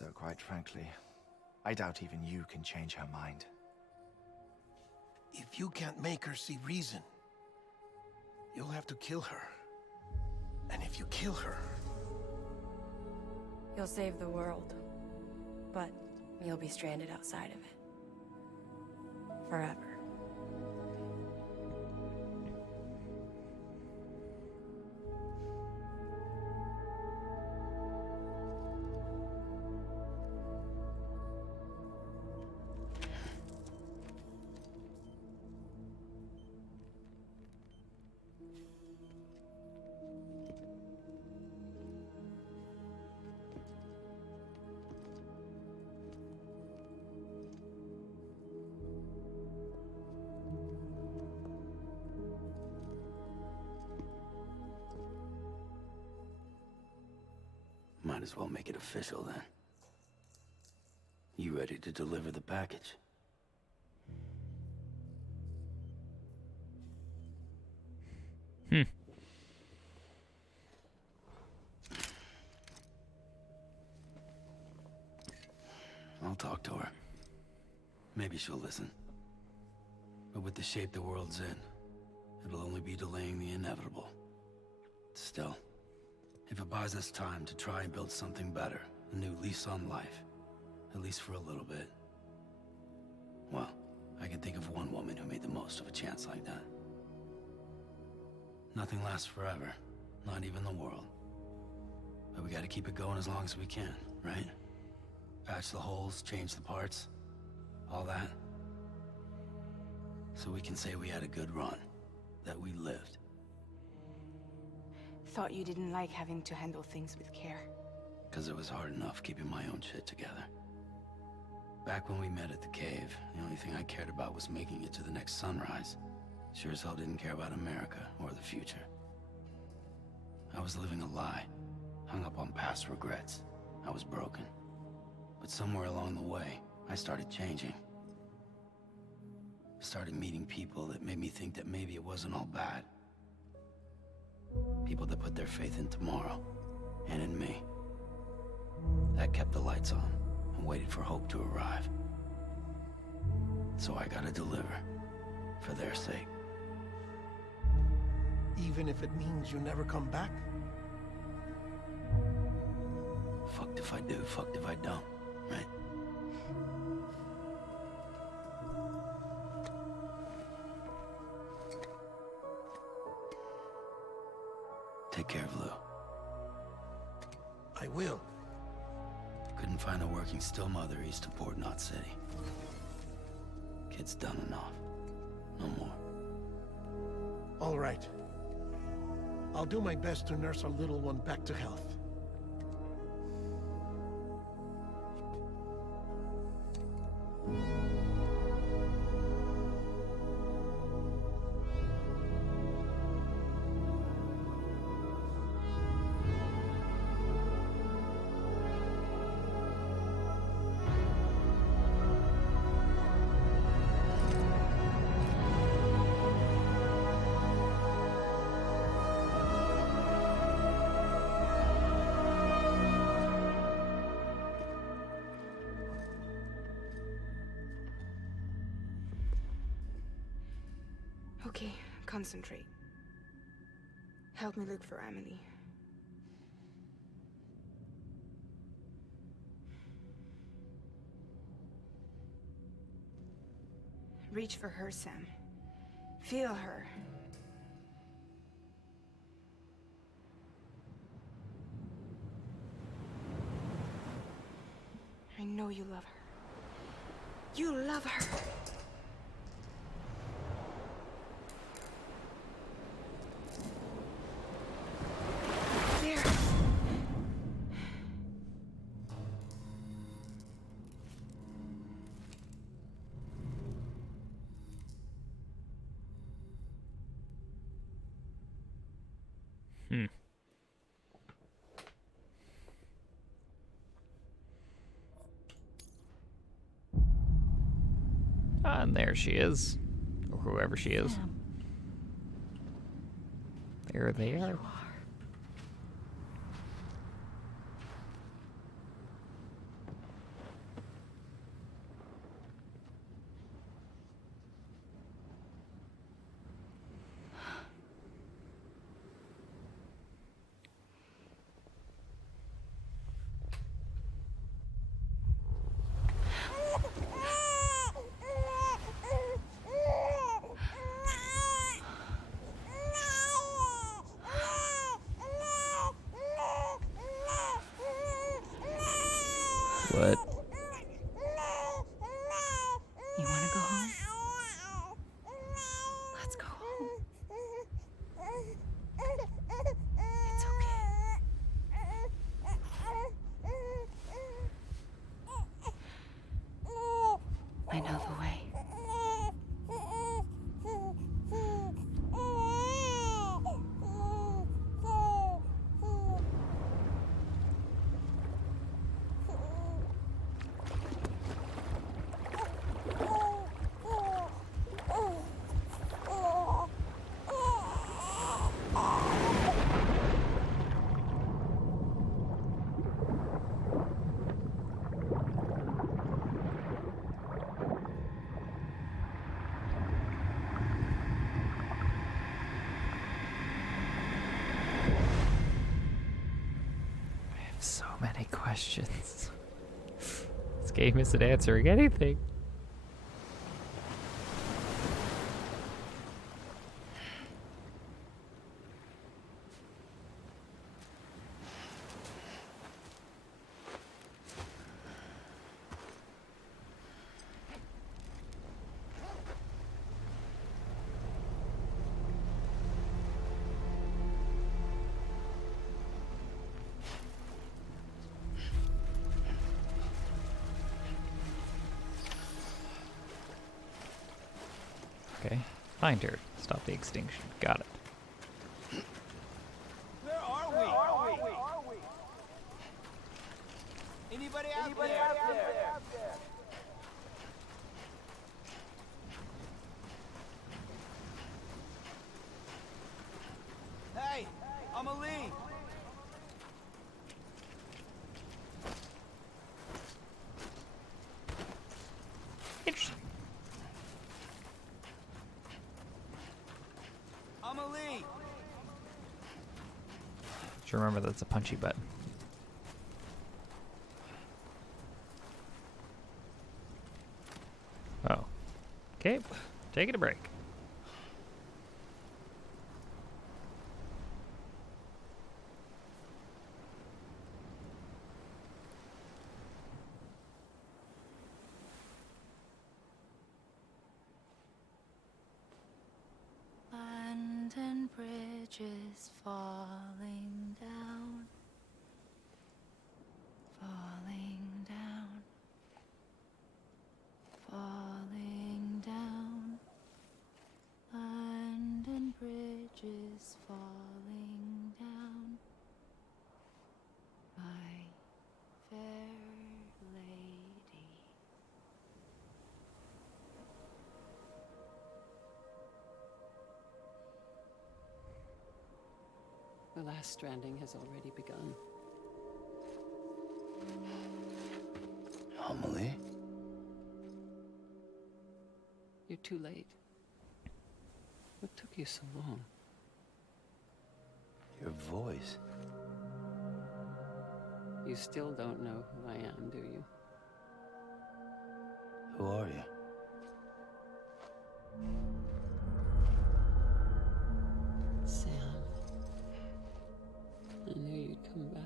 Though quite frankly, I doubt even you can change her mind. If you can't make her see reason, you'll have to kill her. And if you kill her... You'll save the world, but you'll be stranded outside of it. Forever. Might as well make it official then. You ready to deliver the package? I'll talk to her. Maybe she'll listen. But with the shape the world's in, it'll only be delaying the inevitable. Still, if it buys us time to try and build something better, a new lease on life, at least for a little bit, well, I can think of one woman who made the most of a chance like that. Nothing lasts forever. Not even the world. But we gotta keep it going as long as we can, right? Patch the holes, change the parts. All that. So we can say we had a good run. That we lived. Thought you didn't like having to handle things with care. Because it was hard enough keeping my own shit together. Back when we met at the cave, the only thing I cared about was making it to the next sunrise. Sure as hell didn't care about America or the future. I was living a lie, hung up on past regrets. I was broken. But somewhere along the way, I started changing. Started meeting people that made me think that maybe it wasn't all bad. People that put their faith in tomorrow, and in me. That kept the lights on, and waited for hope to arrive. So I gotta deliver, for their sake. Even if it means you never come back? Fucked if I do, fucked if I don't, right? Take care of Lou. I will. Couldn't find a working still mother east of Port Knot City. Kid's done enough. No more. All right. I'll do my best to nurse our little one back to health. Okay, concentrate. Help me look for Emily. Reach for her, Sam. Feel her. I know you love her. You love her. There. And there she is. Or whoever she is. Sam, There they are. you are. What? You want to go home? Let's go home. It's okay. I know the way. So many questions. This game isn't answering anything. Okay. Find her. Stop the extinction. Got it. Where are we? Anybody out there? Hey, Amelie! Interesting. Amelie! Just remember that's a punchy button. Oh. Okay. Taking a break. London Bridge is falling down, falling down, falling down. London Bridge is falling down, my fair lady. The last stranding has already begun. Amelie? You're too late. What took you so long? Your voice. You still don't know who I am, do you? Who are you? Sam. I knew you'd come back.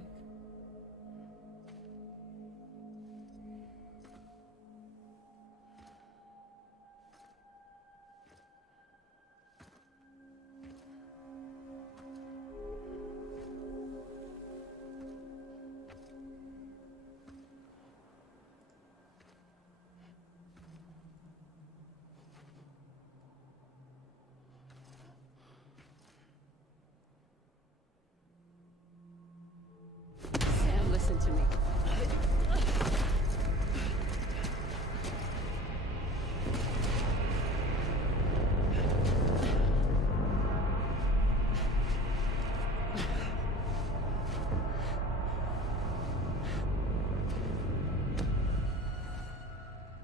Sam, listen to me.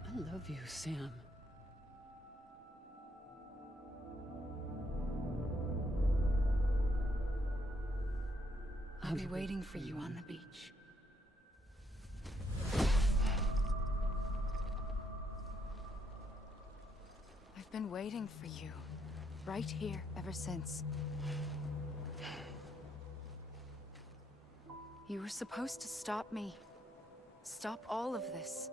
I love you, Sam. I'll be waiting for you on the beach. I've been waiting for you, right here, ever since. You were supposed to stop me. Stop all of this.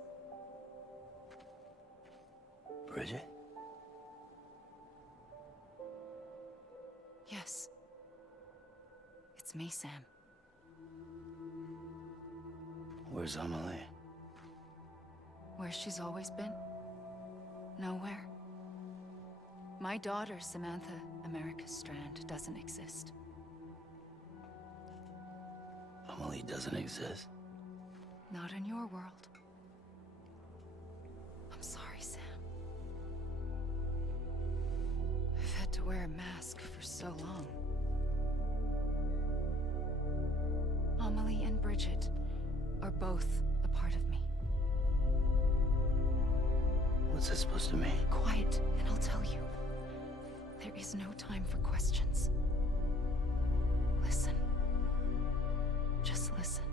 Bridget? Yes. It's me, Sam. Where's Amelie? Where she's always been. Nowhere. My daughter, Samantha America Strand, doesn't exist. Amelie doesn't exist. Not in your world. I'm sorry, Sam. I've had to wear a mask for so long. Amelie and Bridget are both a part of me. What's that supposed to mean? Quiet, and I'll tell you. There is no time for questions. Listen. Just listen.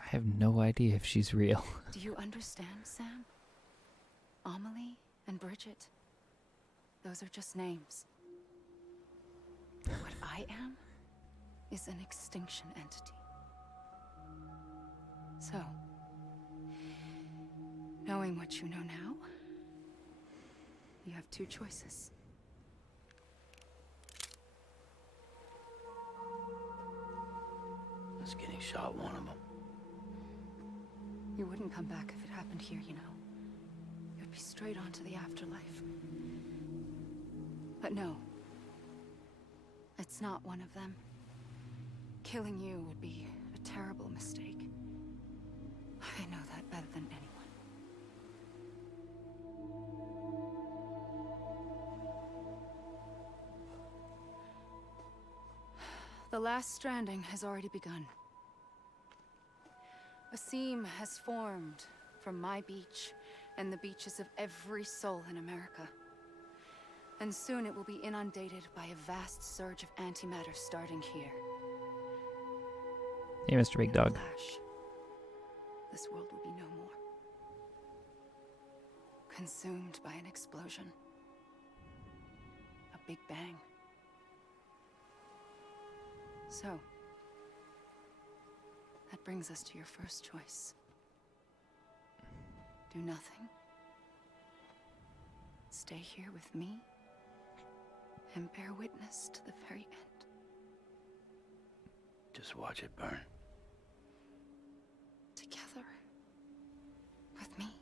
I have no idea if she's real. Do you understand, Sam? Amelie and Bridget. Those are just names. What I am is an extinction entity. So, knowing what you know now, You have two choices. Is getting shot one of them? You wouldn't come back if it happened here, you know. You'd be straight on to the afterlife. But no. It's not one of them. Killing you would be a terrible mistake. I know that better than anyone. The last stranding has already begun. A seam has formed from my beach and the beaches of every soul in America. And soon it will be inundated by a vast surge of antimatter starting here. Hey, Mr. Big Dog. In a flash, this world will be no more. Consumed by an explosion. A big bang. So, that brings us to your first choice. Do nothing. Stay here with me and bear witness to the very end. Just watch it burn. Together. With me.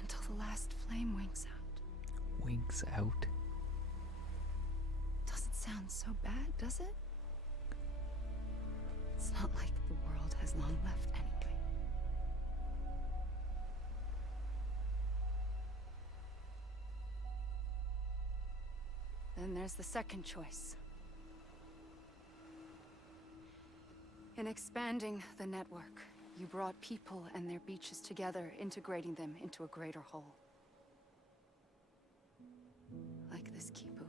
Until the last flame winks out. Winks out? Doesn't sound so bad, does it? It's not like the world has long left anyway. Then there's the second choice. In expanding the network, you brought people and their beaches together, integrating them into a greater whole. Like this Kipu.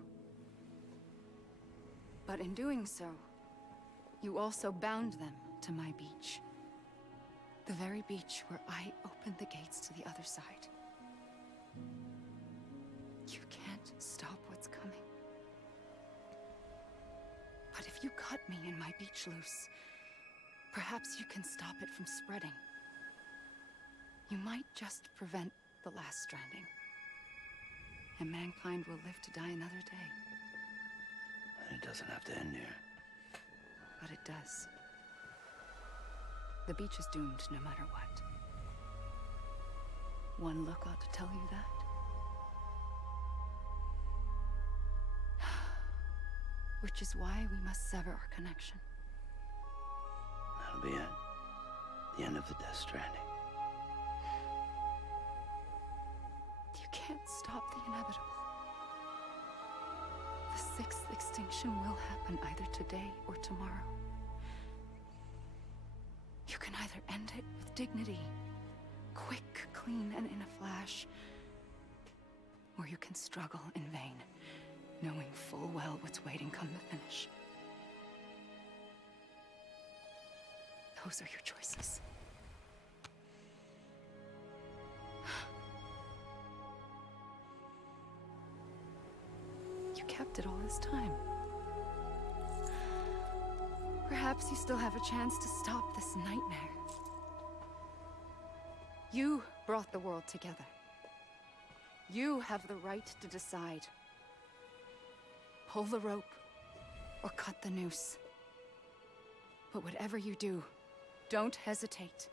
But in doing so, you also bound them to my beach. The very beach where I opened the gates to the other side. You can't stop what's coming. But if you cut me and my beach loose, perhaps you can stop it from spreading. You might just prevent the last stranding. And mankind will live to die another day. And it doesn't have to end here. But it does. The beach is doomed no matter what. One look ought to tell you that. Which is why we must sever our connection. That'll be it. The end of the Death Stranding. You can't stop the inevitable. The sixth extinction will happen either today or tomorrow. You can either end it with dignity, quick, clean, and in a flash, or you can struggle in vain, knowing full well what's waiting come the finish. Those are your choices. You kept it all this time. Perhaps you still have a chance to stop this nightmare. You brought the world together. You have the right to decide. Pull the rope or cut the noose. But whatever you do, don't hesitate.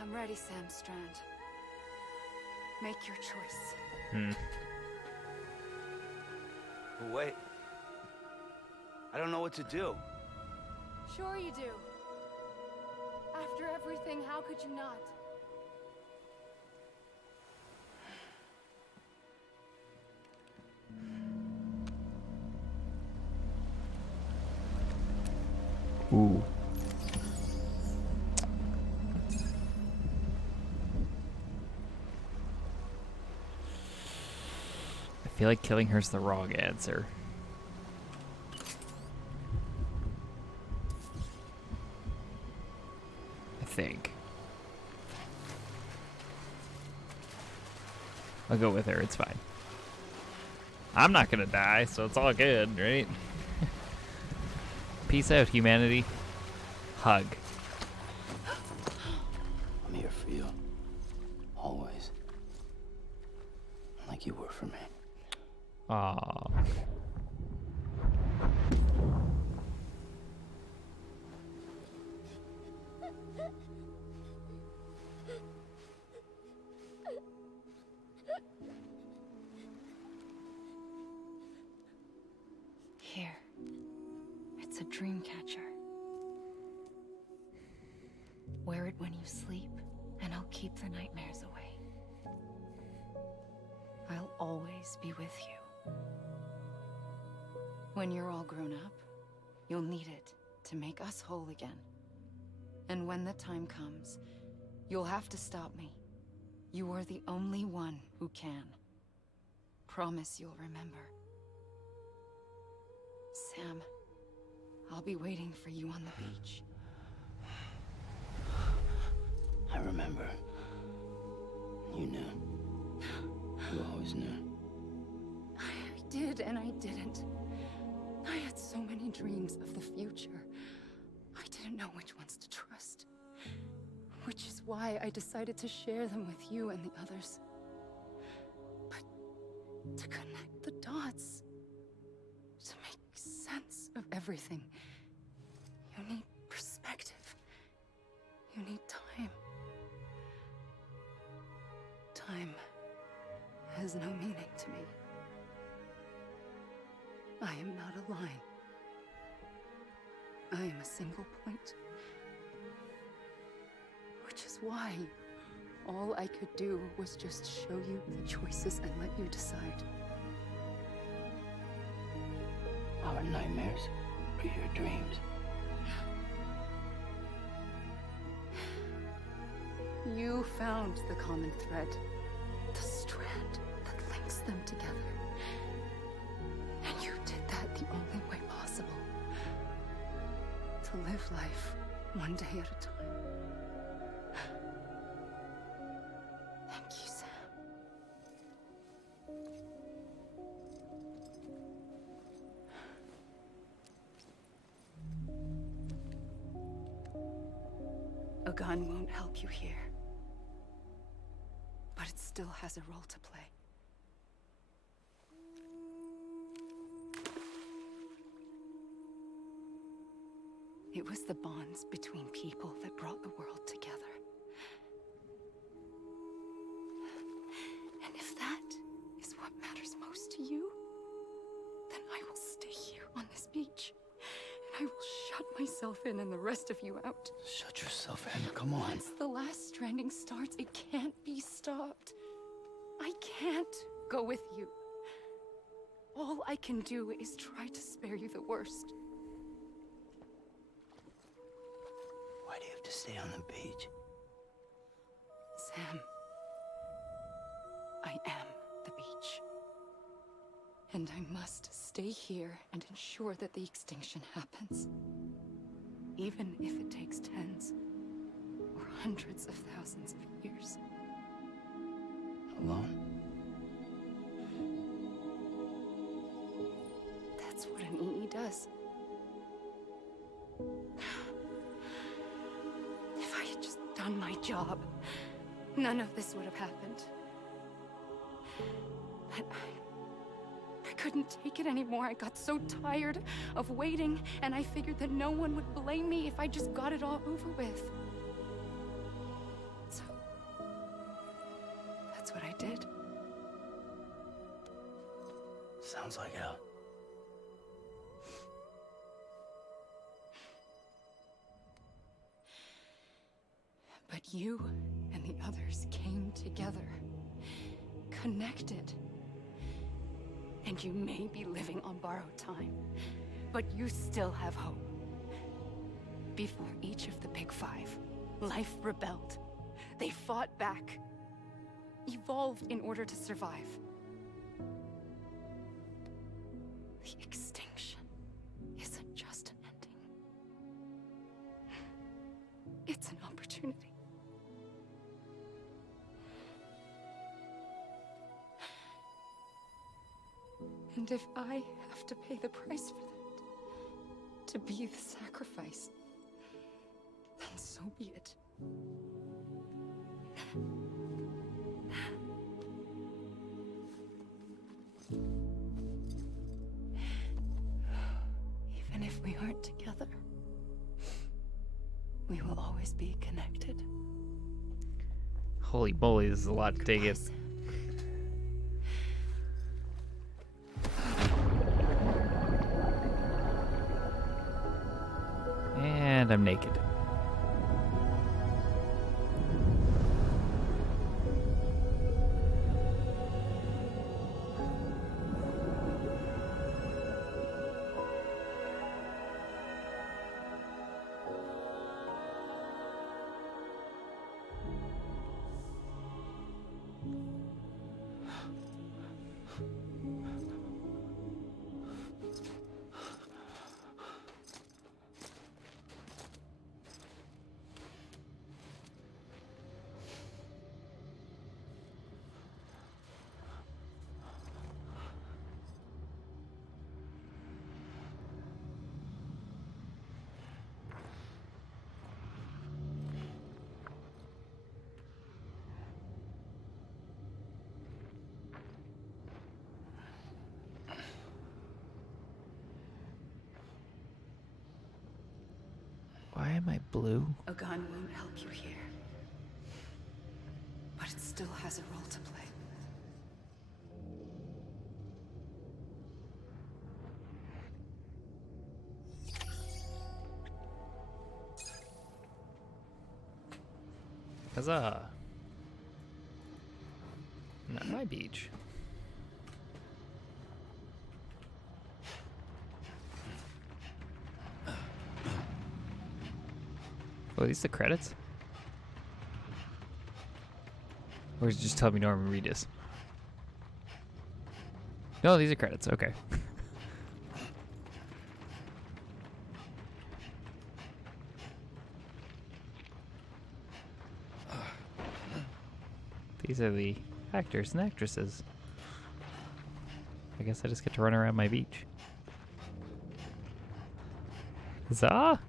I'm ready, Sam Strand. Make your choice. But wait. I don't know what to do. Sure you do. After everything, how could you not? Ooh. I feel like killing her's the wrong answer. I think. I'll go with her, it's fine. I'm not gonna die, so it's all good, right? Peace out, humanity. Hug. I'm here for you. Always. Aw. Here. It's a dream catcher. Wear it when you sleep, and I'll keep the nightmares away. I'll always be with you. When you're all grown up, you'll need it to make us whole again. And when the time comes, you'll have to stop me. You are the only one who can. Promise you'll remember. Sam, I'll be waiting for you on the beach. I remember. You knew. You always knew. I did and I didn't. I had so many dreams of the future. I didn't know which ones to trust. Which is why I decided to share them with you and the others. But to connect the dots, to make sense of everything, you need perspective. You need time. Time has no meaning to me. I am not a line. I am a single point. Which is why all I could do was just show you the choices and let you decide. Our nightmares are your dreams. You found the common thread, the strand that links them together. And you did that the only way possible. To live life one day at a time. Thank you, Sam. A gun won't help you here. But it still has a role to play. It was the bonds between people that brought the world together. And if that is what matters most to you, then I will stay here on this beach. And I will shut myself in and the rest of you out. Shut yourself in, come on. Once the last stranding starts, it can't be stopped. I can't go with you. All I can do is try to spare you the worst. Why do you have to stay on the beach? Sam, I am the beach. And I must stay here and ensure that the extinction happens. Even if it takes tens or hundreds of thousands of years. Alone? That's what an EE does. If I had just done my job, none of this would have happened. But I couldn't take it anymore. I got so tired of waiting, and I figured that no one would blame me if I just got it all over with. So, that's what I did. Sounds like hell. But you and the others came together, connected. And you may be living on borrowed time, but you still have hope. Before each of the Big Five, life rebelled. They fought back, evolved in order to survive. The extinction isn't just an ending. It's an opportunity. And if I have to pay the price for that, to be the sacrifice, then so be it. we aren't together, we will always be connected. Holy moly, this is a lot to take it. Sam. And I'm naked. Why am I blue? A gun won't help you here, but it still has a role to play. Huzzah. Not my beach. Oh, are these the credits? Or is it just tell me Norman Reedus? No, these are credits. Okay. These are the actors and actresses. I guess I just get to run around my beach. Huzzah!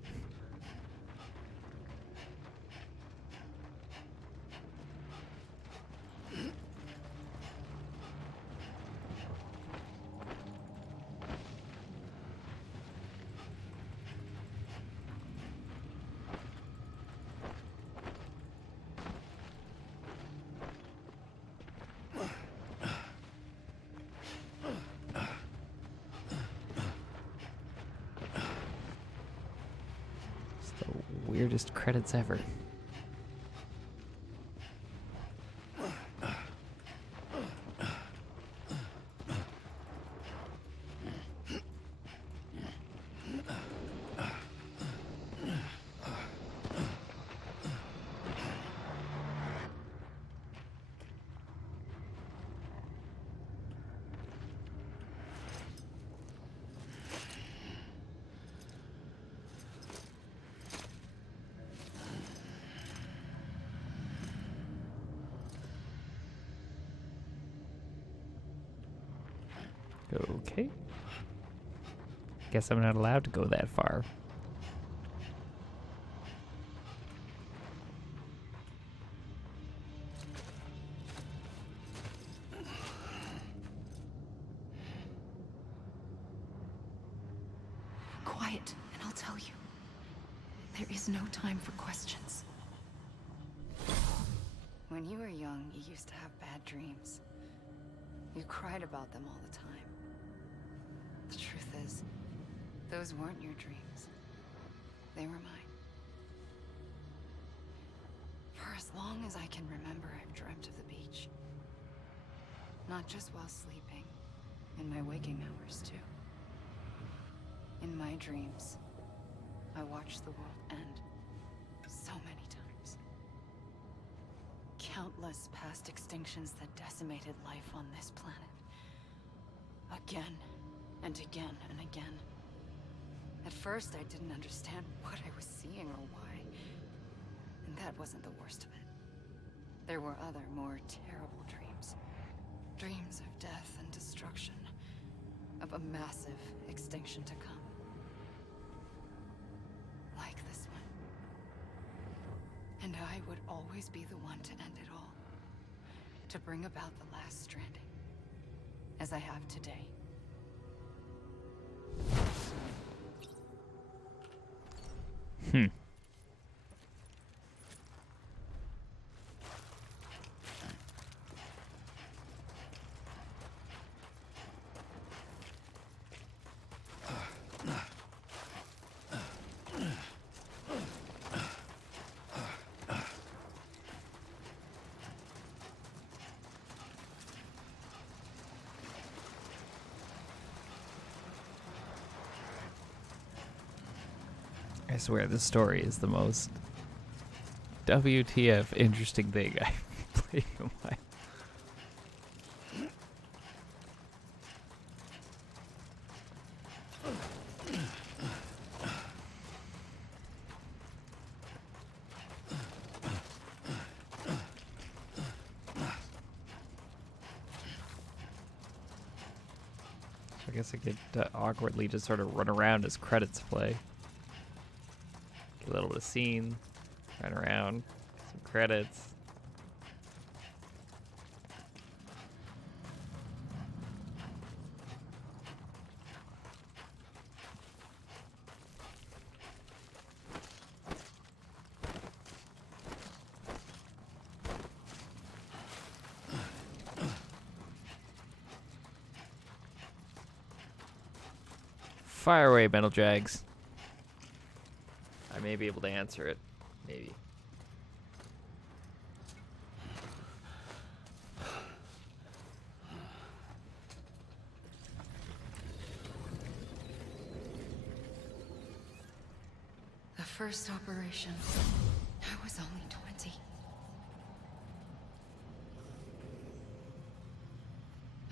Weirdest credits ever. Okay. Guess I'm not allowed to go that far. Quiet, and I'll tell you. There is no time for questions. When you were young, you used to have bad dreams. You cried about them all the time. The truth is, those weren't your dreams. They were mine. For as long as I can remember, I've dreamt of the beach. Not just while sleeping, in my waking hours too. In my dreams, I watched the world end so many times. Countless past extinctions that decimated life on this planet. Again and again and again. At first, I didn't understand what I was seeing or why. And that wasn't the worst of it. There were other, more terrible dreams. Dreams of death and destruction. Of a massive extinction to come. Like this one. And I would always be the one to end it all. To bring about the last stranding. As I have today. Hmm. I swear this story is the most WTF interesting thing I've played in my. I guess I could awkwardly just sort of run around as credits play. Get a little bit of scene, run around, some credits. Fire away, Metal Jags. I may be able to answer it. Maybe. The first operation, I was only 20.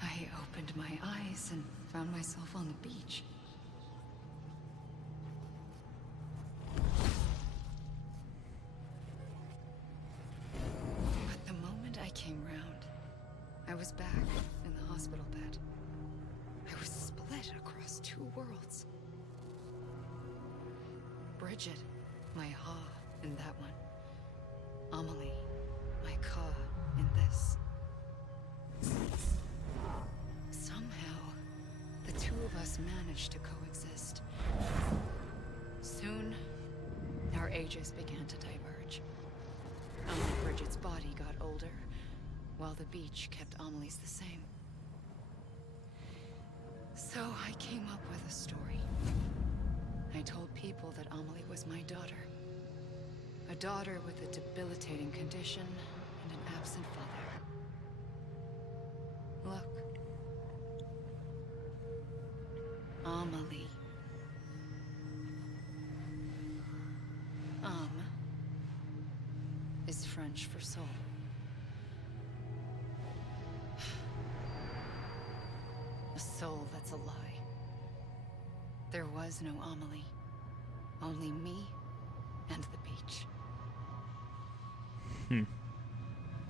I opened my eyes and found myself on the beach. But the moment I came round, I was back in the hospital bed. I was split across two worlds. Bridget, my Ha in that one. Amelie, my Ka in this. Somehow, the two of us managed to coexist. Soon, our ages began to diverge. Only Bridget's body got older, while the beach kept Amelie's the same. So I came up with a story. I told people that Amelie was my daughter. A daughter with a debilitating condition and an absent father. Look. Amelie. Is French for soul. A soul that's a lie. There was no Amelie. Only me and the beach.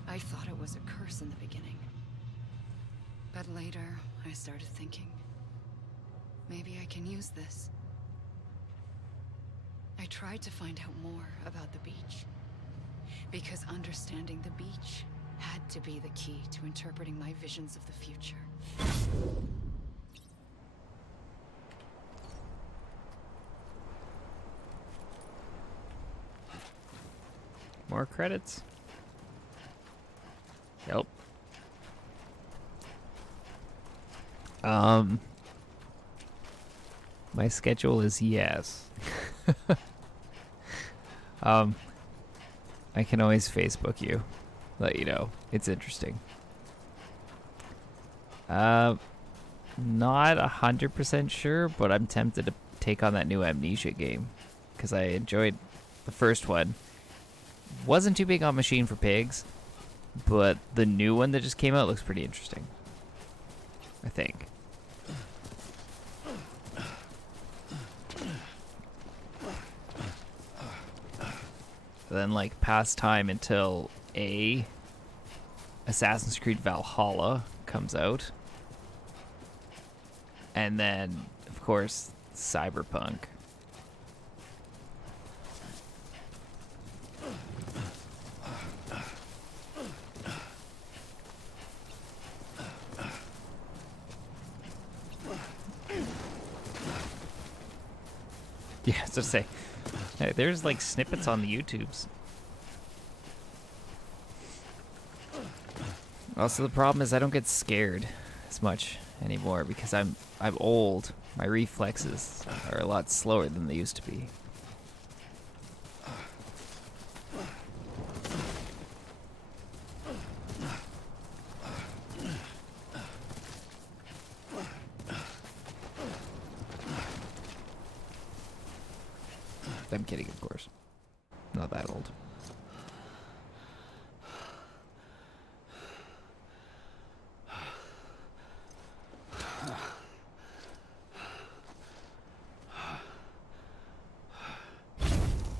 I thought it was a curse in the beginning. But later, I started thinking, maybe I can use this. I tried to find out more about the beach. Because understanding the beach had to be the key to interpreting my visions of the future. More credits? Yep. My schedule is yes. I can always Facebook you, let you know. It's interesting. Not 100% sure, but I'm tempted to take on that new Amnesia game because I enjoyed the first one. Wasn't too big on Machine for Pigs, but the new one that just came out looks pretty interesting, I think. Then like past time until Assassin's Creed Valhalla comes out. And then, of course, Cyberpunk. Yeah, so to say. Hey, there's like snippets on the YouTubes. Also, the problem is I don't get scared as much anymore because I'm old. My reflexes are a lot slower than they used to be. I'm kidding, of course. Not that old.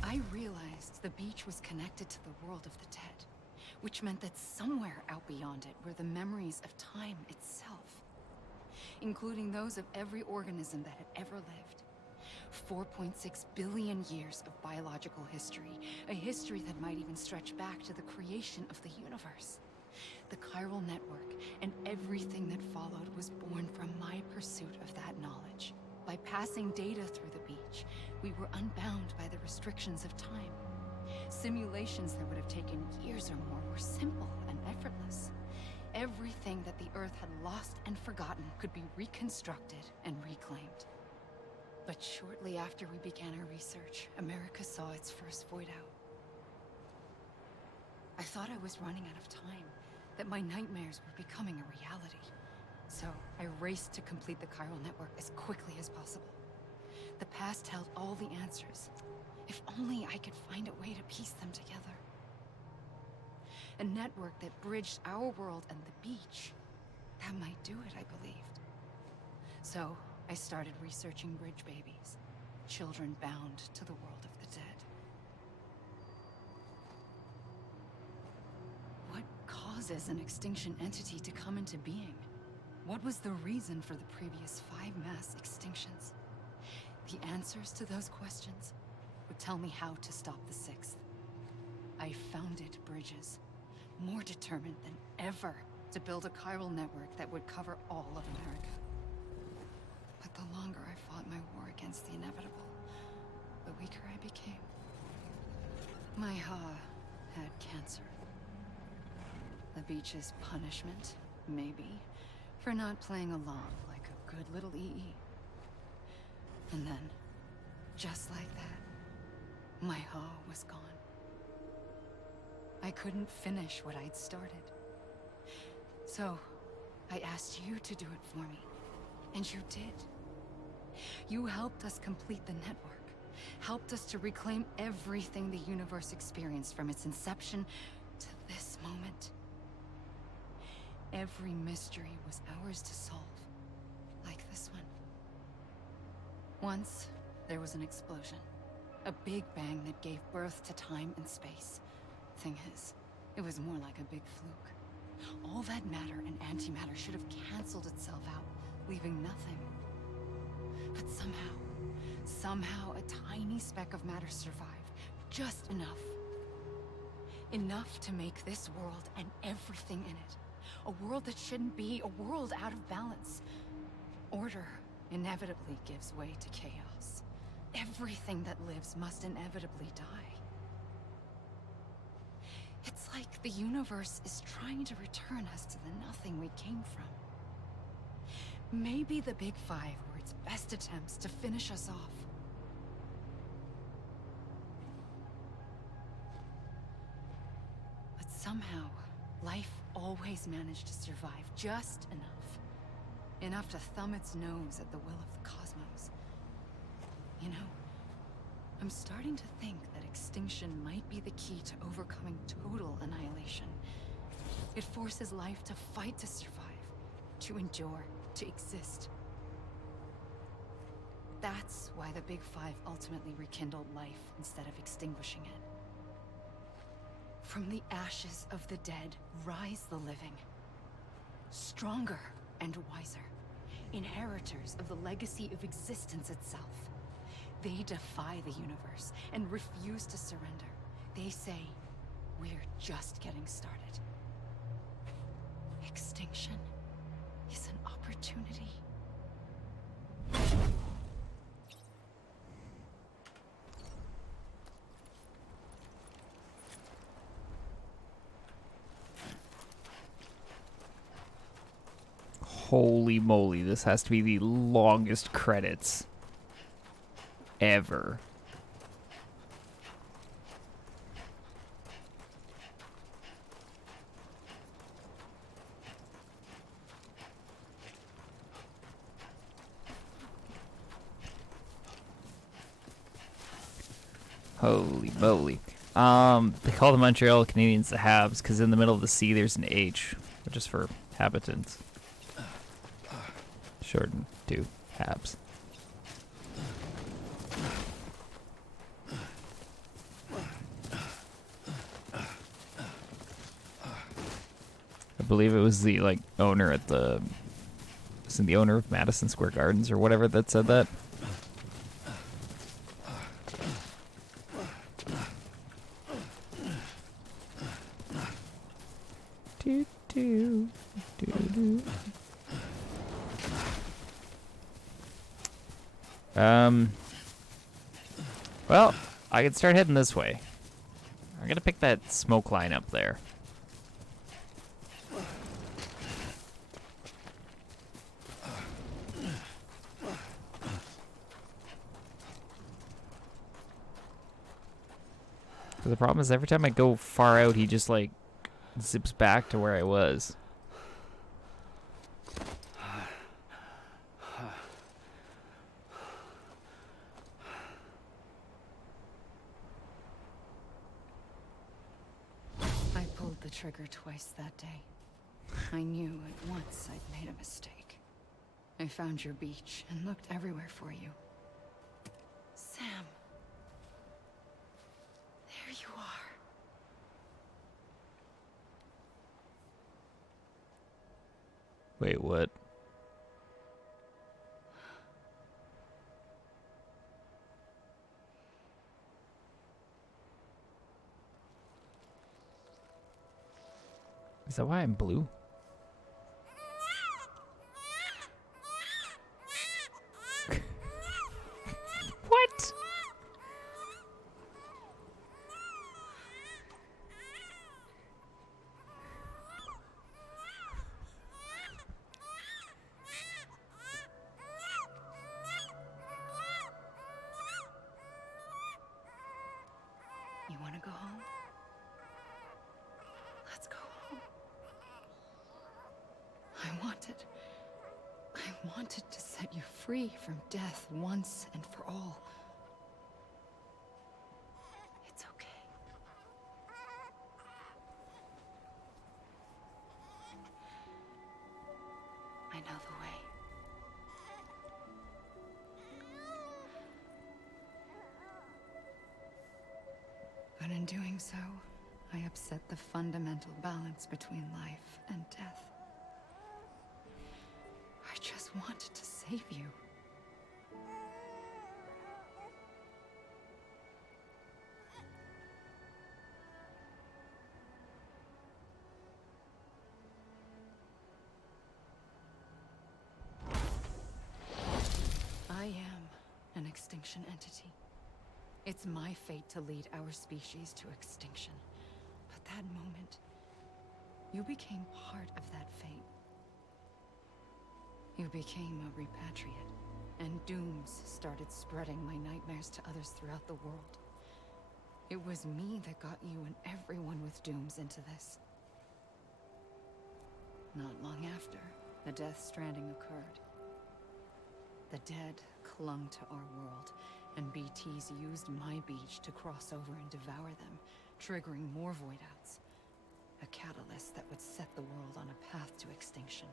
I realized the beach was connected to the world of the dead, which meant that somewhere out beyond it were the memories of time itself, including those of every organism that had ever lived. 4.6 billion years of biological history, a history that might even stretch back to the creation of the universe. The chiral network and everything that followed was born from my pursuit of that knowledge. By passing data through the beach, we were unbound by the restrictions of time. Simulations that would have taken years or more were simple and effortless. Everything that the Earth had lost and forgotten could be reconstructed and reclaimed. But shortly after we began our research, America saw its first void out. I thought I was running out of time, that my nightmares were becoming a reality. So I raced to complete the chiral network as quickly as possible. The past held all the answers. If only I could find a way to piece them together. A network that bridged our world and the beach. That might do it, I believed. So I started researching bridge babies, children bound to the world of the dead. What causes an extinction entity to come into being? What was the reason for the previous 5 mass extinctions? The answers to those questions would tell me how to stop the 6th. I founded bridges, more determined than ever to build a chiral network that would cover all of America. But the longer I fought my war against the inevitable, the weaker I became. My Ha had cancer. The beach's punishment, maybe, for not playing along like a good little EE. And then, just like that, my Ha was gone. I couldn't finish what I'd started. So, I asked you to do it for me. And you did. You helped us complete the network. Helped us to reclaim everything the universe experienced from its inception to this moment. Every mystery was ours to solve. Like this one. Once, there was an explosion. A big bang that gave birth to time and space. Thing is, it was more like a big fluke. All that matter and antimatter should have canceled itself out, leaving nothing. But somehow a tiny speck of matter survived. Just enough. Enough to make this world and everything in it. A world that shouldn't be, a world out of balance. Order inevitably gives way to chaos. Everything that lives must inevitably die. It's like the universe is trying to return us to the nothing we came from. Maybe the Big Five were its best attempts to finish us off. But somehow, life always managed to survive just enough. Enough to thumb its nose at the will of the cosmos. You know, I'm starting to think that extinction might be the key to overcoming total annihilation. It forces life to fight to survive, to endure, to exist. That's why the Big Five ultimately rekindled life instead of extinguishing it. From the ashes of the dead rise the living. Stronger and wiser. Inheritors of the legacy of existence itself. They defy the universe and refuse to surrender. They say, we're just getting started. Extinction is an opportunity. Holy moly, this has to be the longest credits ever. Holy moly. They call the Montreal Canadiens the Habs because in the middle of the C there's an H, which is for habitants. Shortened to Habs. I believe it was the owner at the wasn't the owner of Madison Square Gardens or whatever that said that. Do, do, do, do. Well, I can start heading this way. I'm gonna pick that smoke line up there. The problem is every time I go far out, he just zips back to where I was. I pulled the trigger twice that day. I knew at once I'd made a mistake. I found your beach and looked everywhere for you. Sam. There you are. Wait, what? Is that why I'm blue? What? You want to go home? Let's go home. I wanted to set you free from death once and for all. It's okay. I know the way. But in doing so, I upset the fundamental balance between life and death. I just wanted to save you. I am an extinction entity. It's my fate to lead our species to extinction. But that moment, you became part of that fate. You became a repatriate, and dooms started spreading my nightmares to others throughout the world. It was me that got you and everyone with dooms into this. Not long after, the Death Stranding occurred. The dead clung to our world, and BTs used my beach to cross over and devour them, triggering more voidouts. A catalyst that would set the world on a path to extinction.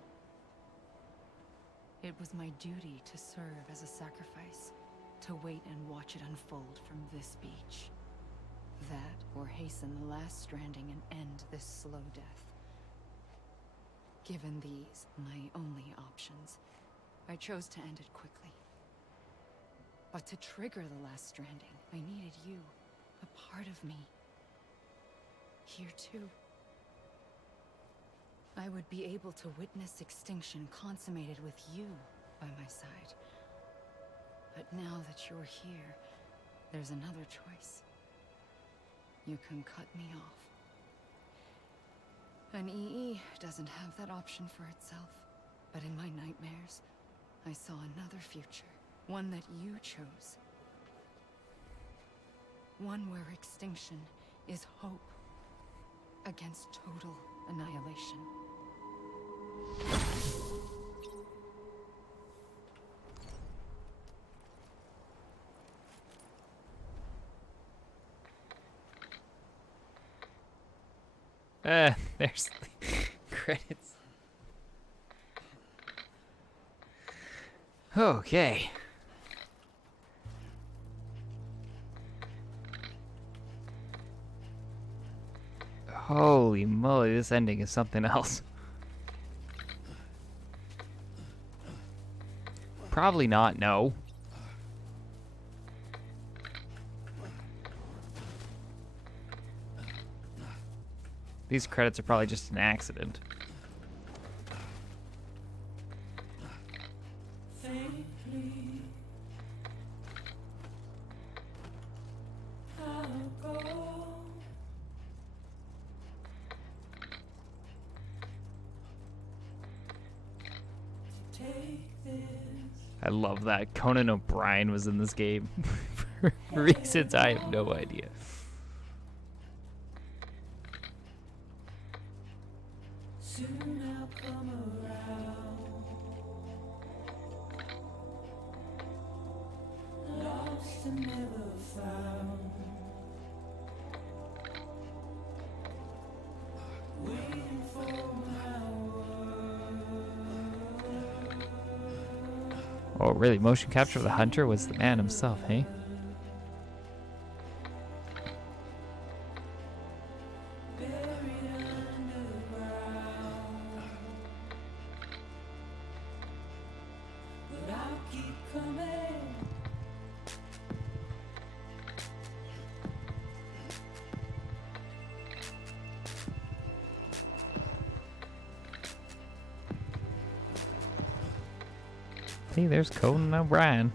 It was my duty to serve as a sacrifice, to wait and watch it unfold from this beach. That, or hasten the last stranding and end this slow death. Given these, my only options, I chose to end it quickly. But to trigger the last stranding, I needed you, a part of me. Here too. I would be able to witness extinction consummated with you by my side. But now that you're here, there's another choice. You can cut me off. An EE doesn't have that option for itself, But in my nightmares, I saw another future. One that you chose. One where extinction is hope against total annihilation. There's the credits. Okay. Holy moly, this ending is something else. Probably not, no. These credits are probably just an accident. I love that Conan O'Brien was in this game for reasons I have no idea. Oh, really? Motion capture of the hunter was the man himself, hey? See, there's Conan O'Brien.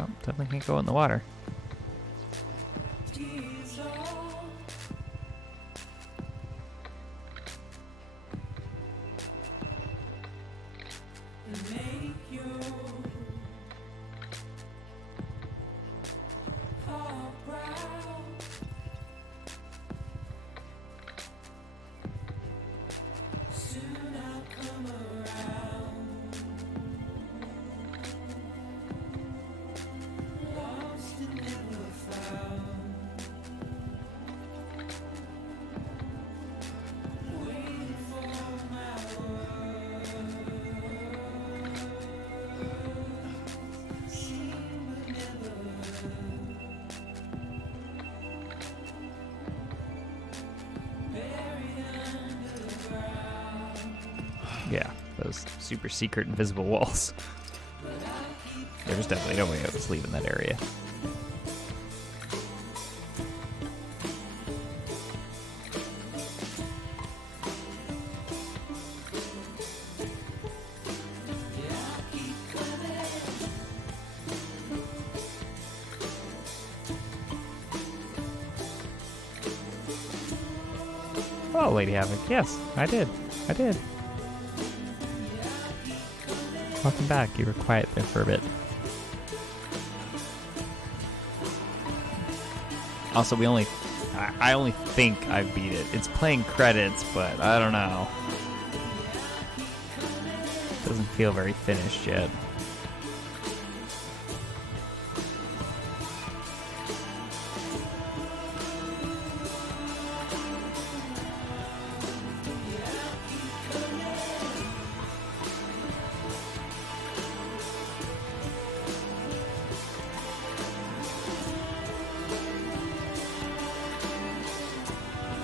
Oh, definitely can't go in the water. Yeah, those super secret invisible walls. There's definitely no way I was leaving that area. Oh, Lady Havoc. Yes, I did. I did. Welcome back. You were quiet there for a bit. Also, I only think I beat it. It's playing credits, but I don't know. Doesn't feel very finished yet.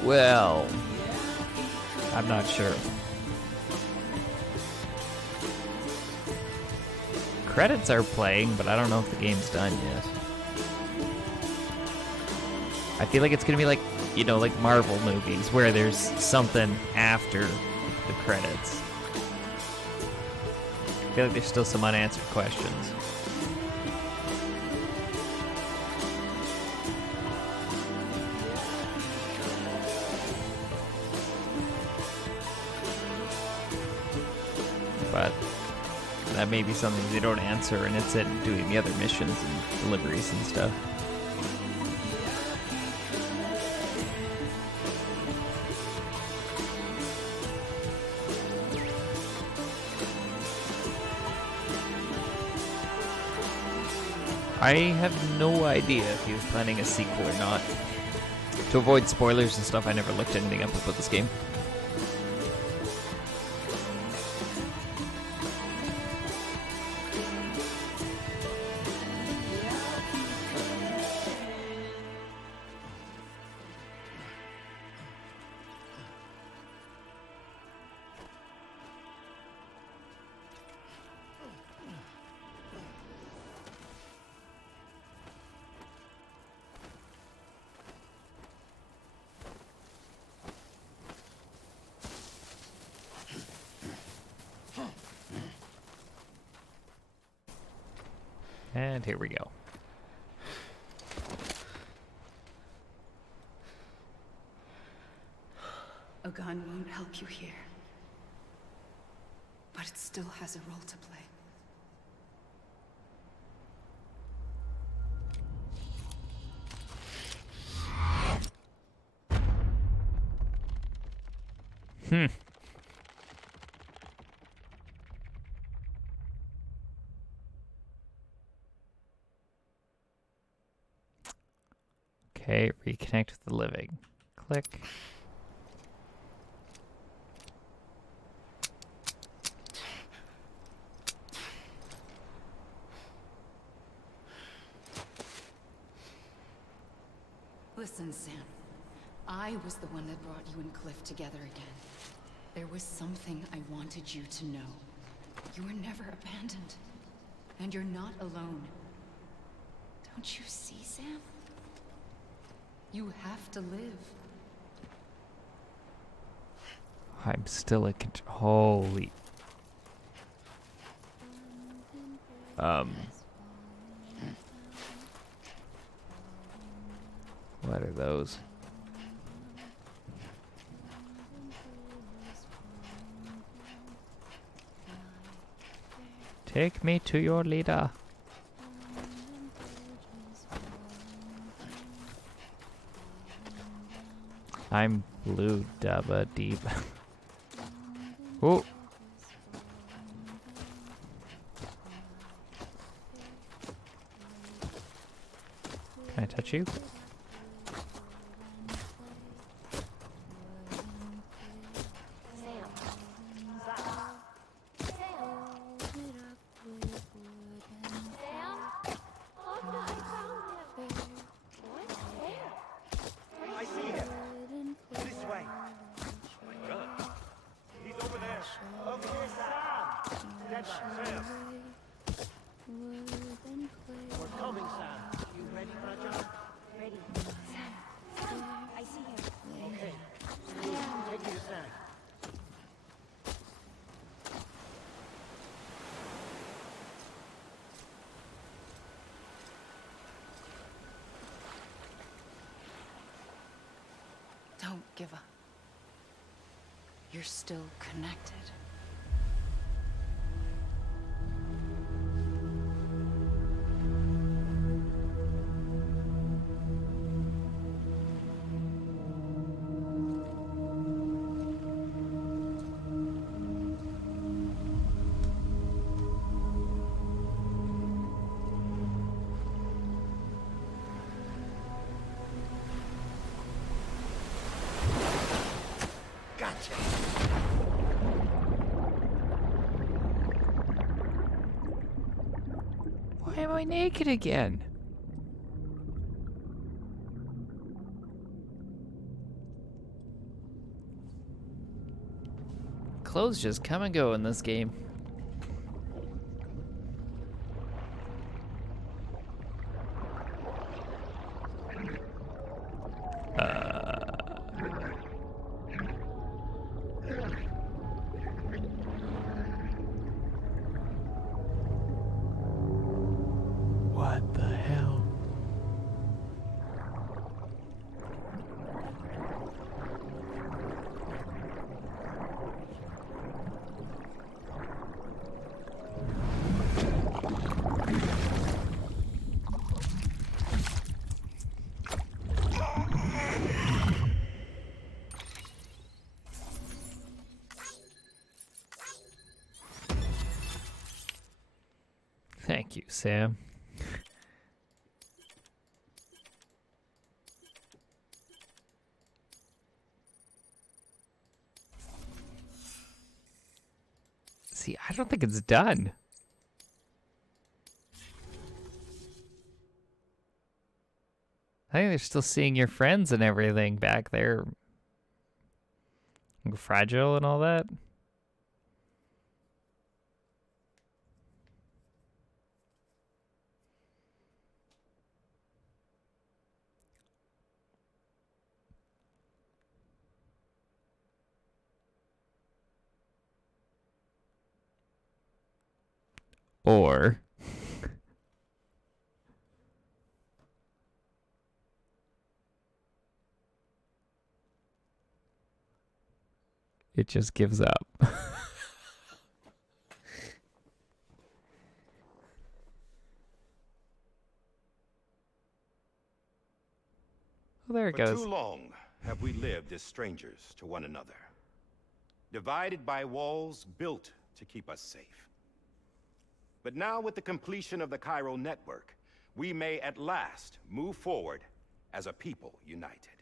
Well, I'm not sure. Credits are playing, but I don't know if the game's done yet. I feel like it's gonna be like, you know, like Marvel movies, where there's something after the credits. feel like there's still some unanswered questions. But that may be something they don't answer, and it's in doing the other missions and deliveries and stuff. I have no idea if he was planning a sequel or not. To avoid spoilers and stuff, I never looked anything up about this game. And here we go. A gun won't help you here. But it still has a role to play. Okay, reconnect with the living. Click. Listen, Sam. I was the one that brought you and Cliff together again. There was something I wanted you to know. You were never abandoned. And you're not alone. Don't you see, Sam? You have to live. I'm still in control. Holy. What are those? Take me to your leader. I'm blue dabba deep. Oh. Can I touch you? Don't give up. You're still connected. Why am I naked again? Clothes just come and go in this game. Thank you, Sam. See, I don't think it's done. I think they're still seeing your friends and everything back there. Fragile and all that. Or it just gives up. Well, there it goes. For too long have we lived as strangers to one another, divided by walls built to keep us safe. But now, with the completion of the Chiral network, we may at last move forward as a people united.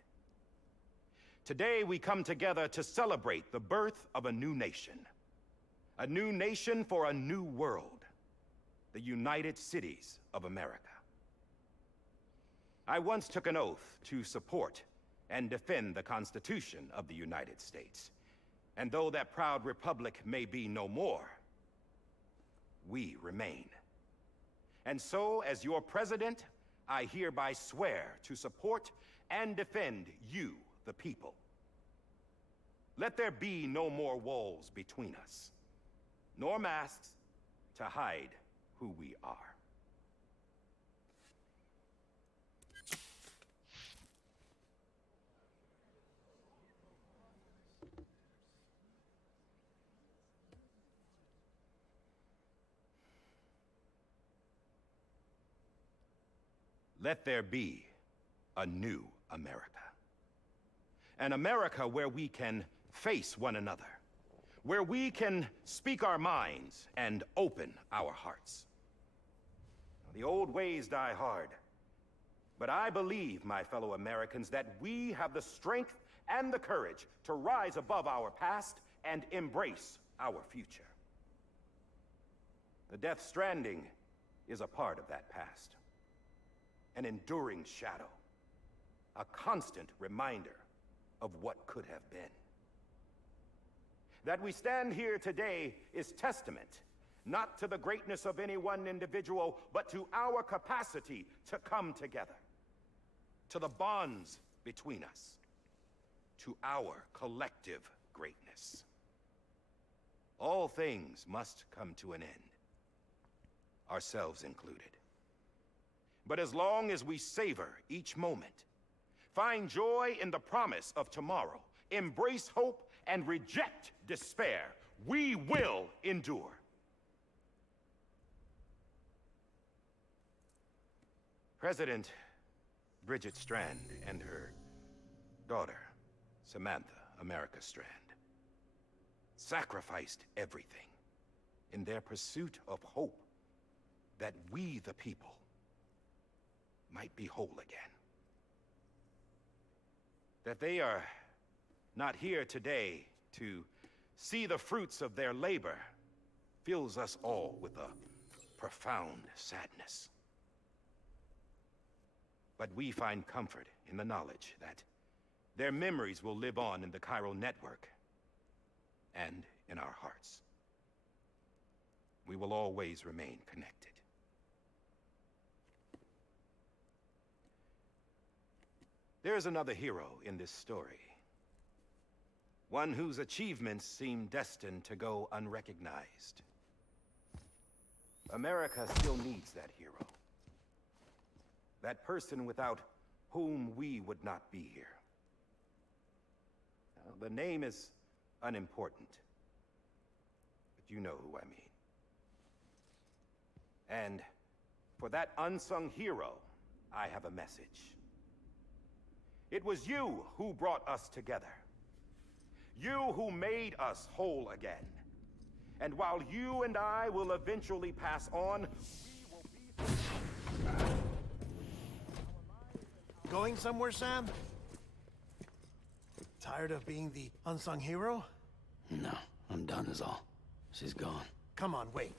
Today, we come together to celebrate the birth of a new nation for a new world, the United Cities of America. I once took an oath to support and defend the Constitution of the United States. And though that proud republic may be no more, we remain. And so, as your president, I hereby swear to support and defend you, the people. Let there be no more walls between us, nor masks to hide who we are. Let there be a new America. An America where we can face one another, where we can speak our minds and open our hearts. The old ways die hard, but I believe, my fellow Americans, that we have the strength and the courage to rise above our past and embrace our future. The Death Stranding is a part of that past. An enduring shadow, a constant reminder of what could have been. That we stand here today is testament, not to the greatness of any one individual, but to our capacity to come together, to the bonds between us, to our collective greatness. All things must come to an end, ourselves included. But as long as we savor each moment, find joy in the promise of tomorrow, embrace hope, and reject despair, we will endure. President Bridget Strand and her daughter, Samantha America Strand, sacrificed everything in their pursuit of hope that we, the people, might be whole again. That they are not here today to see the fruits of their labor fills us all with a profound sadness. But we find comfort in the knowledge that their memories will live on in the Chiral network and in our hearts. We will always remain connected. There is another hero in this story. One whose achievements seem destined to go unrecognized. America still needs that hero. That person without whom we would not be here. Now, the name is unimportant, but you know who I mean. And for that unsung hero, I have a message. It was you who brought us together. You who made us whole again. And while you and I will eventually pass on, we will Going somewhere, Sam? Tired of being the unsung hero? No, I'm done is all. She's gone. Come on, wait.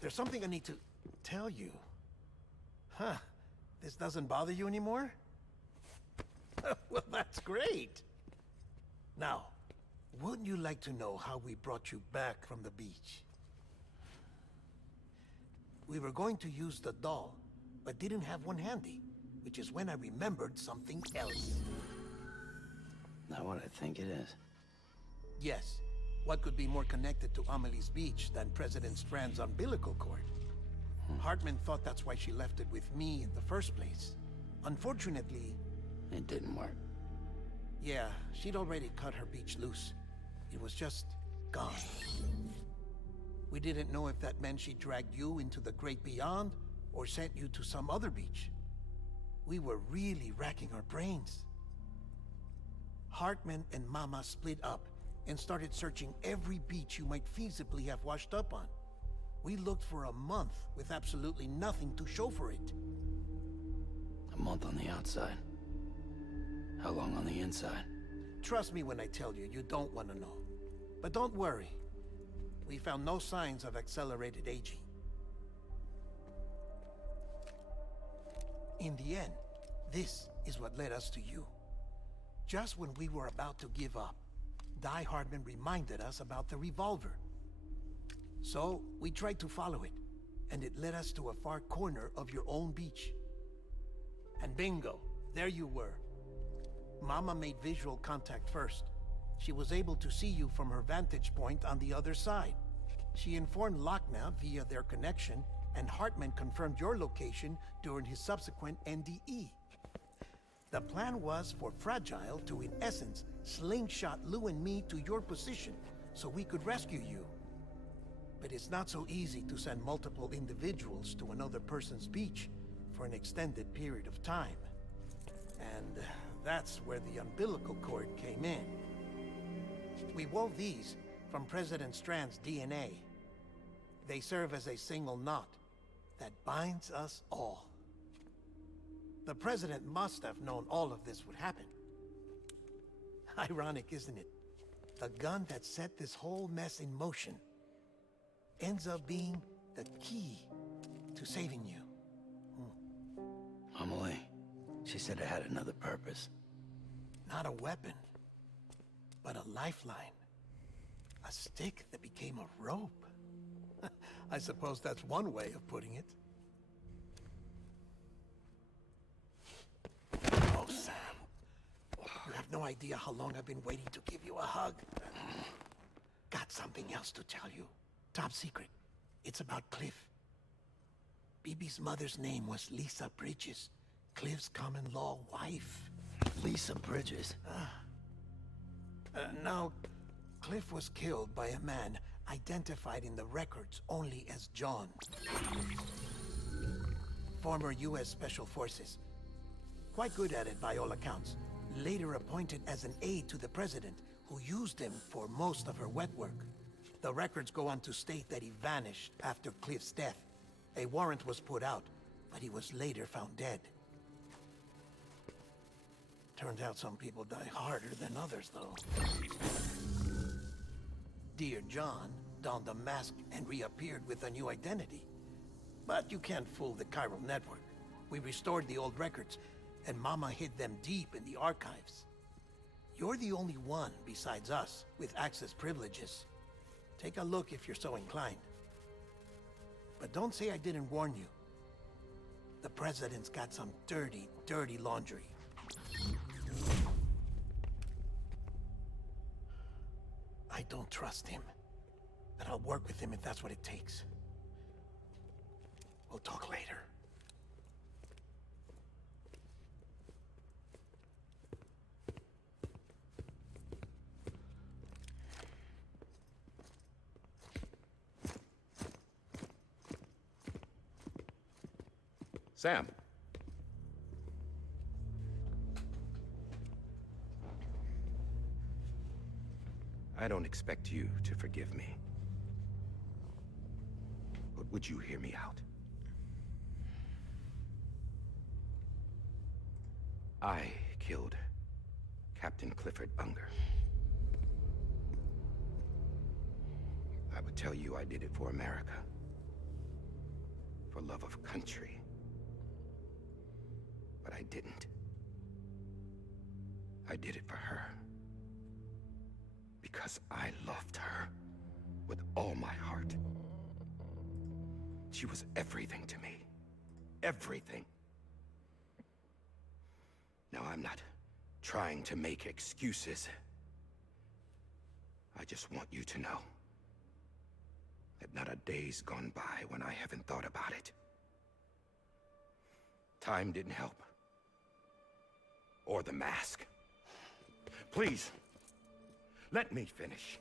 There's something I need to tell you. Huh. This doesn't bother you anymore? Well, that's great. Now, wouldn't you like to know how we brought you back from the beach? We were going to use the doll, but didn't have one handy, which is when I remembered something else. Not what I think it is. Yes. What could be more connected to Amelie's beach than President Strand's umbilical cord? Hartman thought that's why she left it with me in the first place. Unfortunately... It didn't work. Yeah, she'd already cut her beach loose. It was just gone. We didn't know if that meant she dragged you into the great beyond, or sent you to some other beach. We were really racking our brains. Hartman and Mama split up and started searching every beach you might feasibly have washed up on. We looked for a month with absolutely nothing to show for it. A month on the outside. How long on the inside? Trust me when I tell you, you don't want to know. But don't worry. We found no signs of accelerated aging. In the end, this is what led us to you. Just when we were about to give up, Die Hardman reminded us about the revolver. So, we tried to follow it, and it led us to a far corner of your own beach. And bingo, there you were. Mama made visual contact first. She was able to see you from her vantage point on the other side. She informed Lochna via their connection, and Hartman confirmed your location during his subsequent NDE. The plan was for Fragile to, in essence, slingshot Lou and me to your position so we could rescue you. But it's not so easy to send multiple individuals to another person's beach for an extended period of time. And that's where the umbilical cord came in. We wove these from President Strand's DNA. They serve as a single knot that binds us all. The President must have known all of this would happen. Ironic, isn't it? The gun that set this whole mess in motion ends up being the key to saving you. Amelie, she said it had another purpose. Not a weapon, but a lifeline. A stick that became a rope. I suppose that's one way of putting it. Oh, Sam. You have no idea how long I've been waiting to give you a hug. Got something else to tell you. Top secret. It's about Cliff. Bibi's mother's name was Lisa Bridges, Cliff's common-law wife. Lisa Bridges? Now, Cliff was killed by a man identified in the records only as John. Former U.S. Special Forces. Quite good at it by all accounts. Later appointed as an aide to the president, who used him for most of her wet work. The records go on to state that he vanished after Cliff's death. A warrant was put out, but he was later found dead. Turns out some people die harder than others, though. Dear John donned a mask and reappeared with a new identity. But you can't fool the chiral network. We restored the old records, and Mama hid them deep in the archives. You're the only one, besides us, with access privileges. Take a look if you're so inclined. But don't say I didn't warn you. The President's got some dirty, dirty laundry. I don't trust him, but I'll work with him if that's what it takes. We'll talk later. Sam. I don't expect you to forgive me. But would you hear me out? I killed Captain Clifford Unger. I would tell you I did it for America. For love of country. But I didn't. I did it for her. Because I loved her with all my heart. She was everything to me. Everything. Now, I'm not trying to make excuses. I just want you to know that not a day's gone by when I haven't thought about it. Time didn't help. Or the mask. Please, let me finish.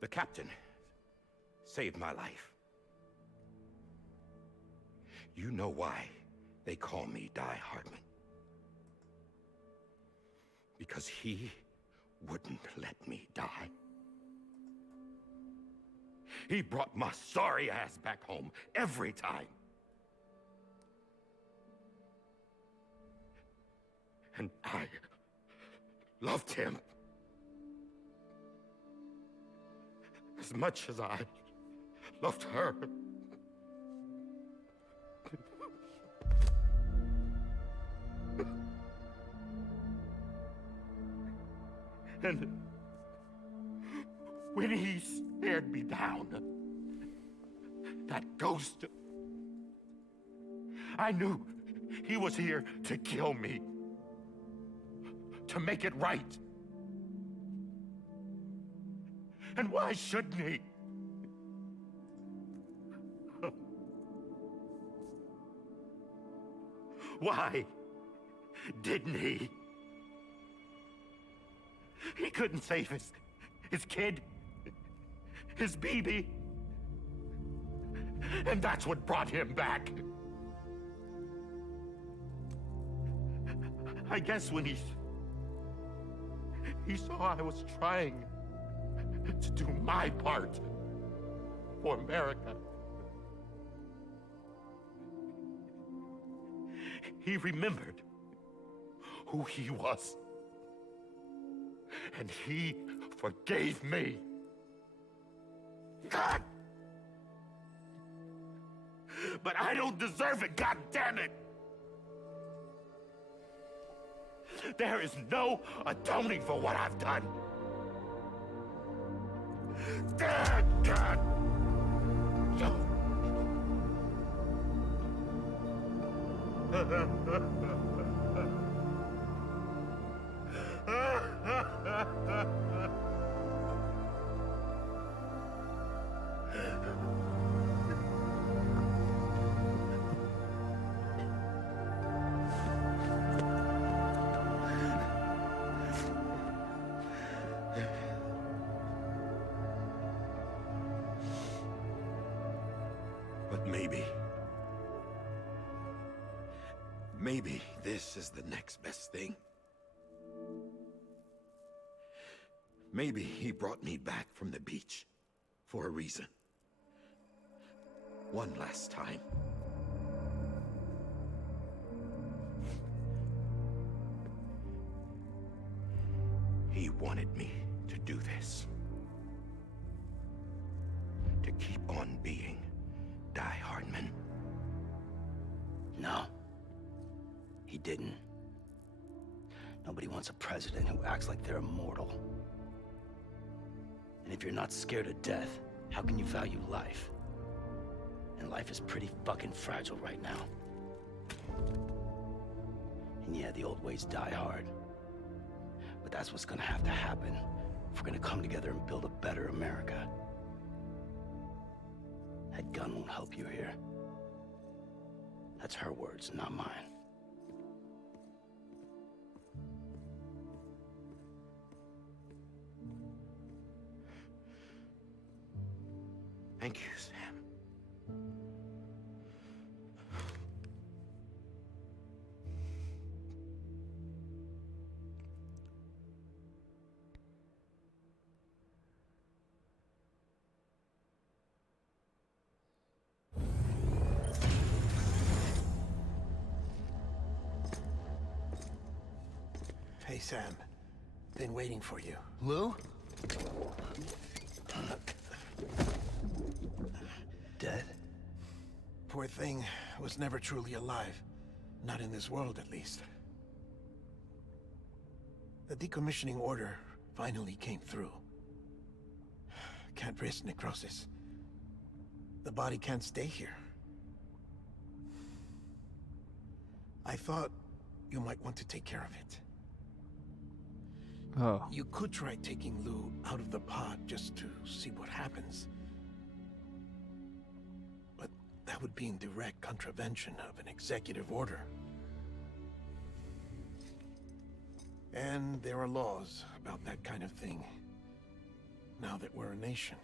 The captain, saved my life. You know why they call me Die Hardman. Because he wouldn't let me die. He brought my sorry ass back home every time. And I loved him as much as I loved her. And when he stared me down, that ghost, I knew he was here to kill me, to make it right. And why shouldn't he? Why didn't he? He couldn't save his kid, his baby. And that's what brought him back. I guess when he saw I was trying to do my part for America, he remembered who he was. And he forgave me. God! But I don't deserve it, God damn it! There is no atoning for what I've done. God! But maybe this is the next best thing. Maybe he brought me back from the beach for a reason. One last time. He wanted me to do this. To keep on being Die Hardman. No. He didn't. Nobody wants a president who acts like they're immortal. And if you're not scared of death, how can you value life? And life is pretty fucking fragile right now. And yeah, the old ways die hard. But that's what's gonna have to happen if we're gonna come together and build a better America. That gun won't help you here. That's her words, not mine. Thank you, Sam. Hey, Sam. Been waiting for you. Lou? Dead? Poor thing was never truly alive. Not in this world, at least. The decommissioning order finally came through. Can't risk necrosis. The body can't stay here. I thought you might want to take care of it. Oh. You could try taking Lou out of the pod just to see what happens. But that would be in direct contravention of an executive order. And there are laws about that kind of thing, now that we're a nation.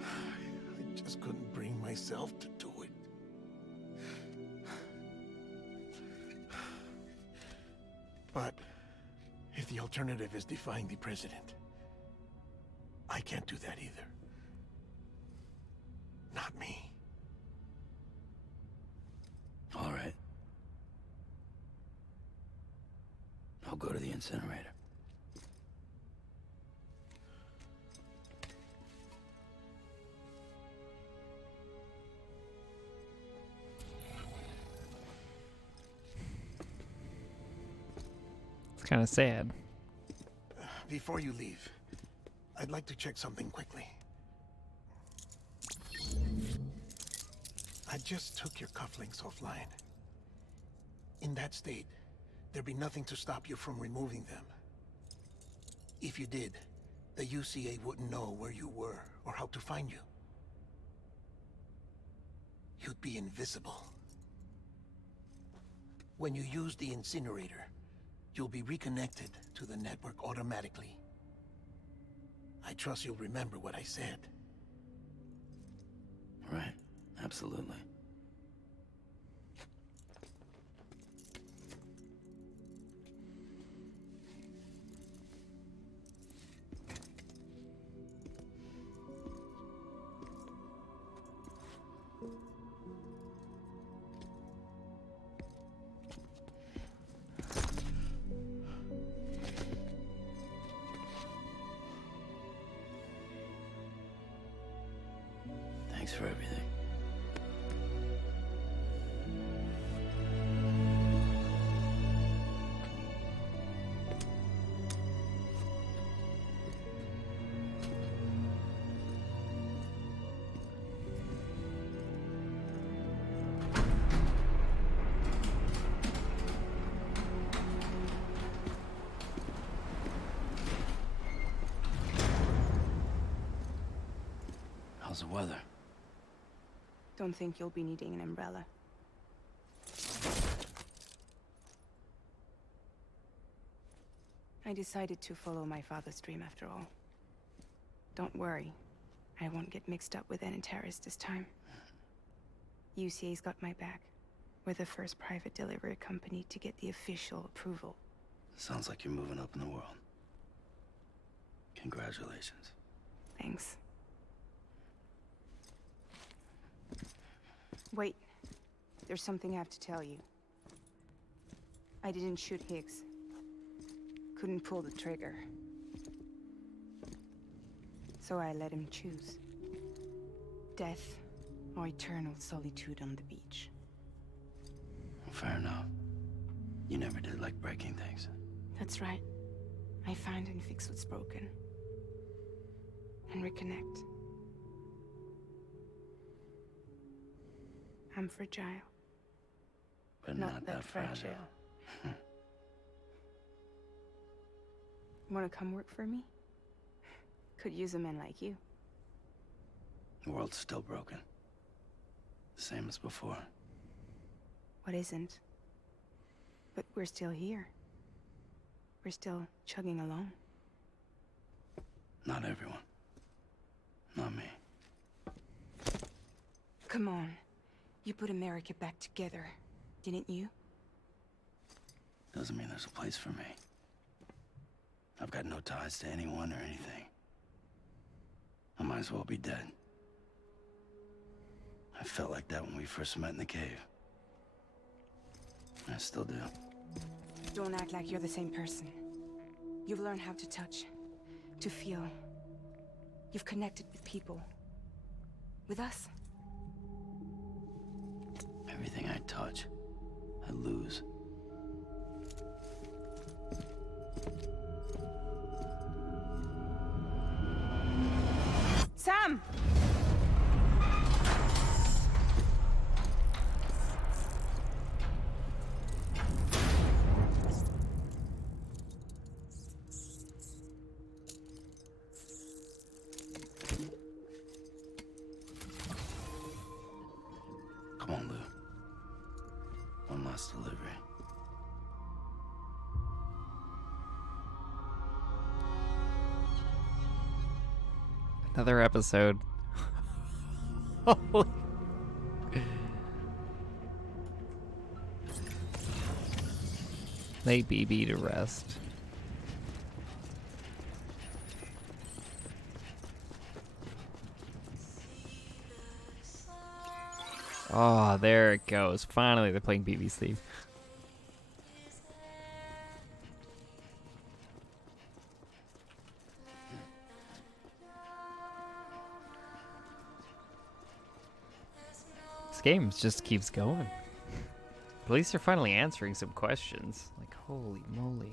I just couldn't bring myself to do it. But if the alternative is defying the president, I can't do that either. Not me. All right. I'll go to the incinerator. It's kind of sad. Before you leave, I'd like to check something quickly. I just took your cufflinks offline. In that state, there'd be nothing to stop you from removing them. If you did, the UCA wouldn't know where you were or how to find you. You'd be invisible. When you use the incinerator, you'll be reconnected to the network automatically. I trust you'll remember what I said. Right. Absolutely. Thanks for everything. How's the weather? Don't think you'll be needing an umbrella. I decided to follow my father's dream after all. Don't worry. I won't get mixed up with any terrorists this time. UCA's got my back. We're the first private delivery company to get the official approval. Sounds like you're moving up in the world. Congratulations. Thanks. Wait. There's something I have to tell you. I didn't shoot Higgs. Couldn't pull the trigger. So I let him choose. Death or eternal solitude on the beach. Well, fair enough. You never did like breaking things. That's right. I find and fix what's broken. And reconnect. I'm fragile. But not that fragile. Wanna come work for me? Could use a man like you. The world's still broken. Same as before. What isn't? But we're still here. We're still chugging along. Not everyone. Not me. Come on. You put America back together, didn't you? Doesn't mean there's a place for me. I've got no ties to anyone or anything. I might as well be dead. I felt like that when we first met in the cave. I still do. Don't act like you're the same person. You've learned how to touch, to feel. You've connected with people. With us. Everything I touch, I lose. Sam! Come on, Lou. One last delivery. Another episode. Holy. Lay BB to rest. Oh, there it goes. Finally, they're playing BB's theme. This game just keeps going. Police are finally answering some questions. Like, holy moly.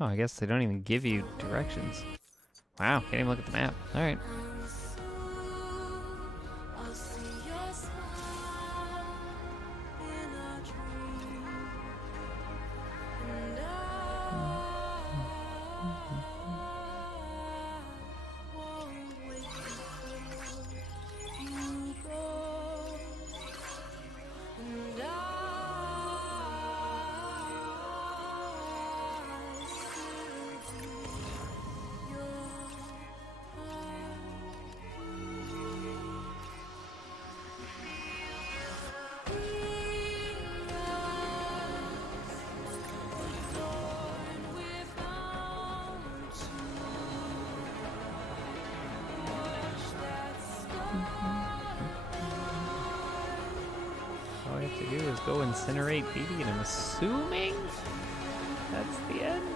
Oh, I guess they don't even give you directions. Wow, can't even look at the map. Alright. All I have to do is go incinerate BB, and I'm assuming that's the end.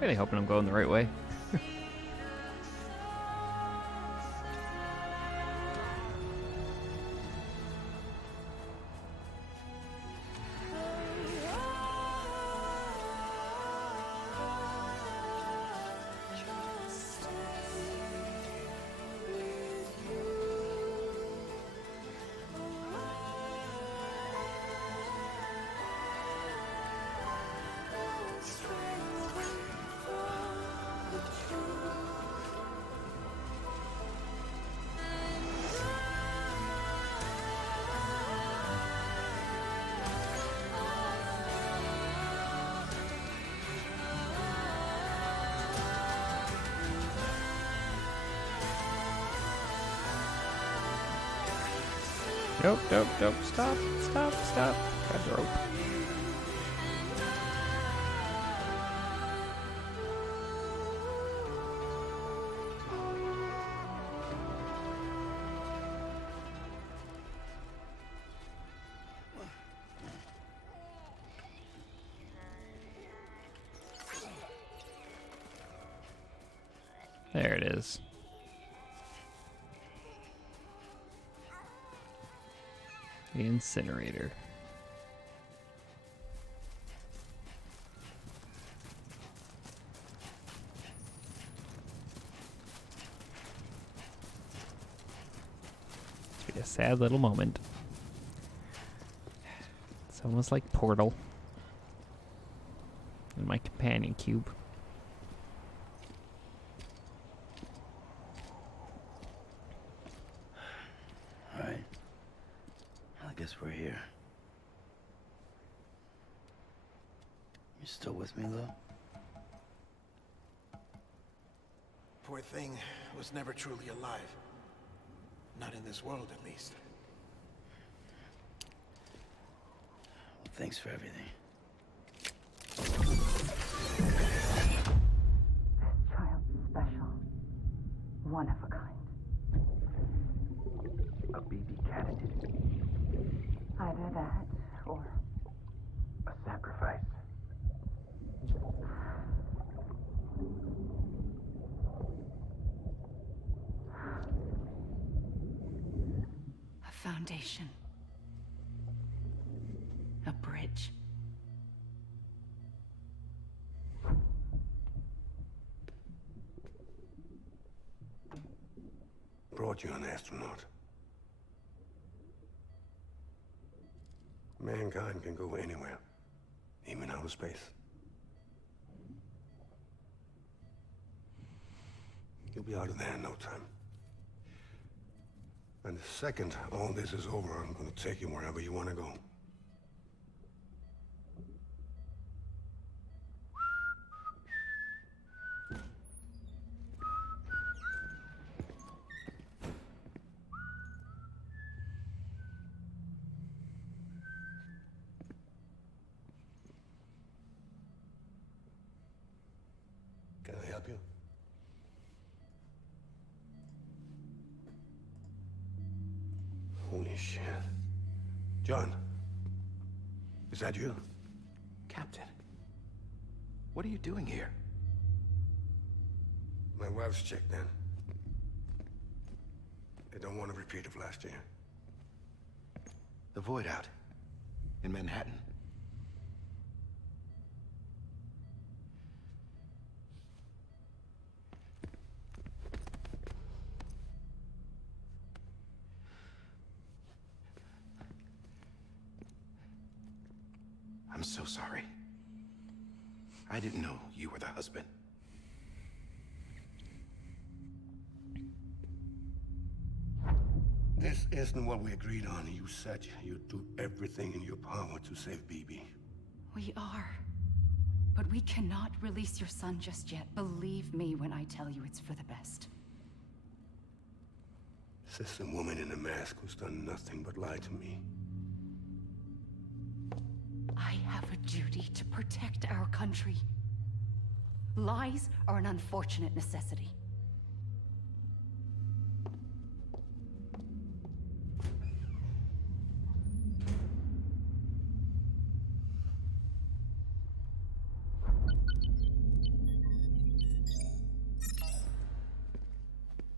Really hoping I'm going the right way. Nope, nope, nope. Stop, stop, stop. Grab the rope. There it is. The incinerator. It's a sad little moment. It's almost like Portal in my companion cube. Alright. I guess we're here. You still with me, Lou? Poor thing was never truly alive. Not in this world, at least. Well, thanks for everything. This child's special. One of a kind. A baby candidate. Either that, or A sacrifice. A foundation. A bridge. Brought you an astronaut. Mankind can go anywhere, even outer space. You'll be out of there in no time. And the second all this is over, I'm gonna take you wherever you want to go. Can I help you? Holy shit. John, is that you? Captain, what are you doing here? My wife's checked in. They don't want a repeat of last year. The Void Out in Manhattan. I'm so sorry. I didn't know you were the husband. This isn't what we agreed on. You said you'd do everything in your power to save BB. We are. But we cannot release your son just yet. Believe me when I tell you it's for the best. This is a woman in a mask who's done nothing but lie to me. I have a duty to protect our country. Lies are an unfortunate necessity.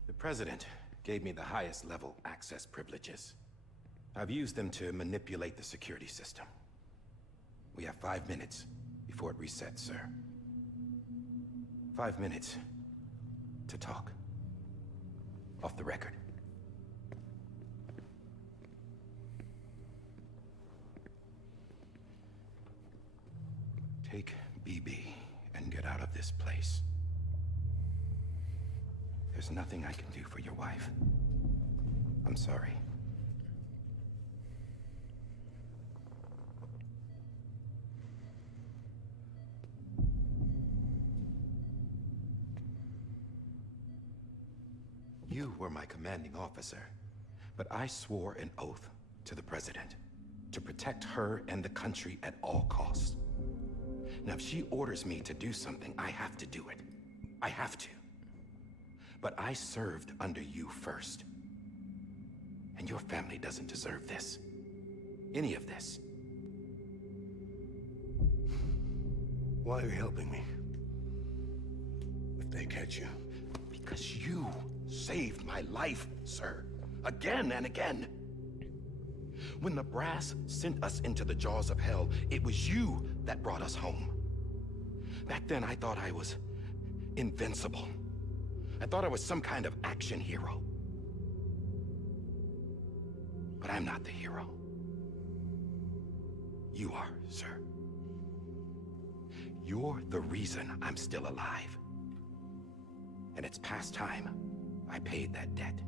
The President gave me the highest level access privileges. I've used them to manipulate the security system. We have 5 minutes before it resets, sir. 5 minutes to talk. Off the record. Take BB and get out of this place. There's nothing I can do for your wife. I'm sorry. You were my commanding officer, but I swore an oath to the President to protect her and the country at all costs. Now, if she orders me to do something, I have to do it. I have to. But I served under you first. And your family doesn't deserve this. Any of this. Why are you helping me? If they catch you. Because you saved my life, sir. Again and again. When the brass sent us into the jaws of hell, it was you that brought us home. Back then, I thought I was invincible. I thought I was some kind of action hero. But I'm not the hero. You are, sir. You're the reason I'm still alive. And it's past time I paid that debt.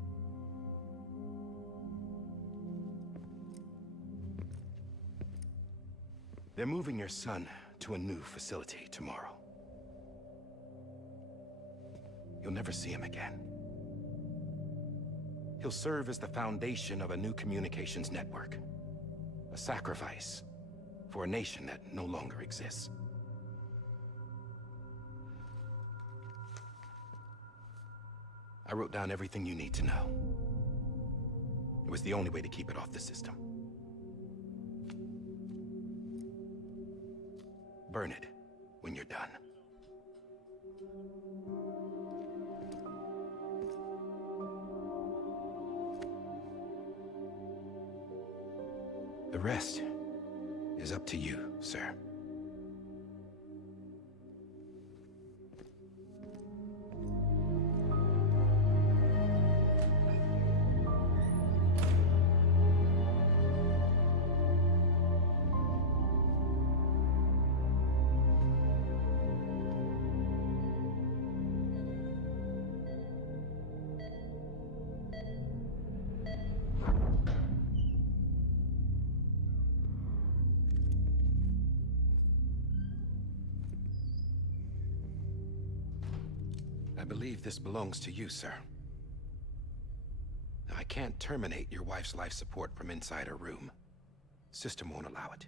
They're moving your son to a new facility tomorrow. You'll never see him again. He'll serve as the foundation of a new communications network. A sacrifice for a nation that no longer exists. I wrote down everything you need to know. It was the only way to keep it off the system. Burn it when you're done. The rest is up to you, sir. I believe this belongs to you, sir. Now, I can't terminate your wife's life support from inside her room. System won't allow it.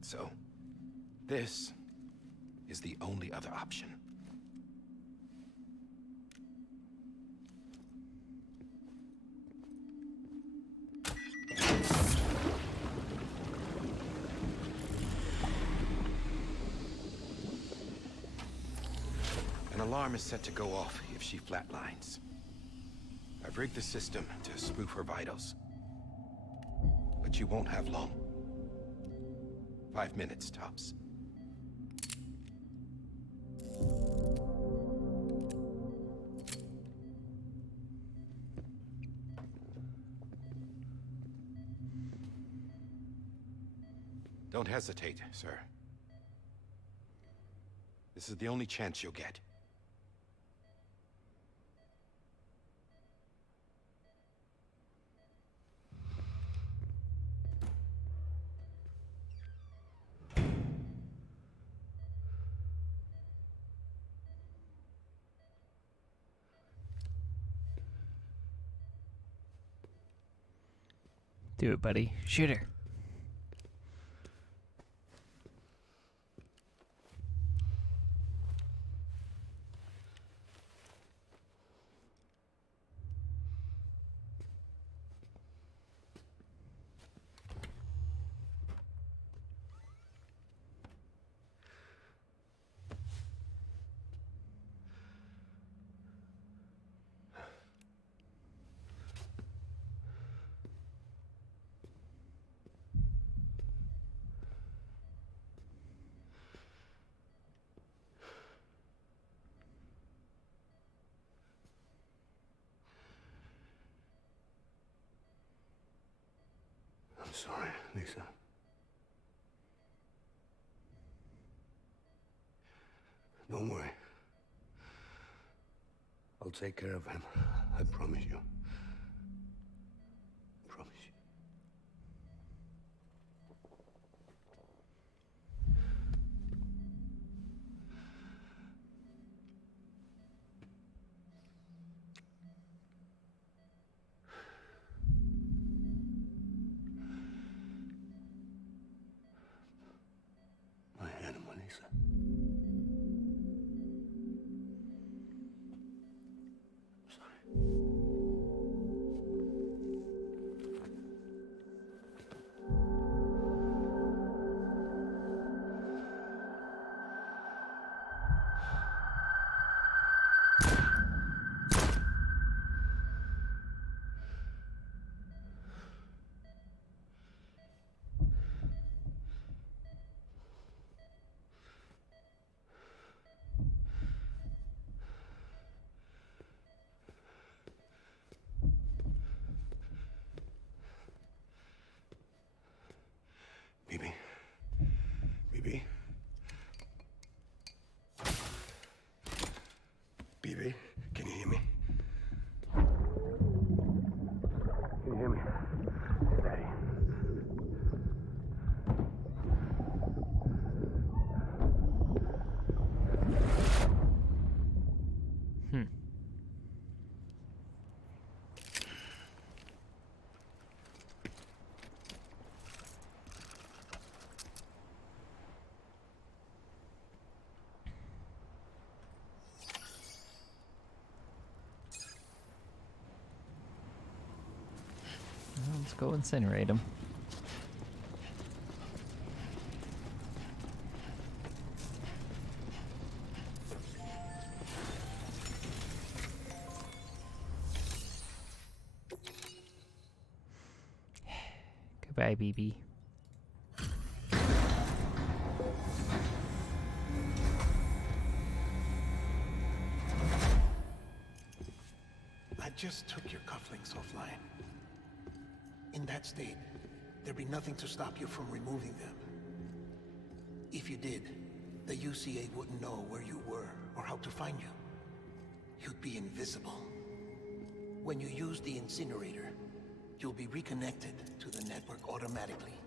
So, this is the only other option. An alarm is set to go off if she flatlines. I've rigged the system to spoof her vitals. But you won't have long. 5 minutes, tops. Don't hesitate, sir. This is the only chance you'll get. Do it, buddy. Shoot her. I'm sorry, Lisa. Don't worry. I'll take care of him. I promise you. Promise you. Baby, can you hear me? Can you hear me? Steady. Let's go incinerate him. Goodbye, BB. I just took your cufflinks offline. In that state, there'd be nothing to stop you from removing them. If you did, the UCA wouldn't know where you were or how to find you. You'd be invisible. When you use the incinerator, you'll be reconnected to the network automatically.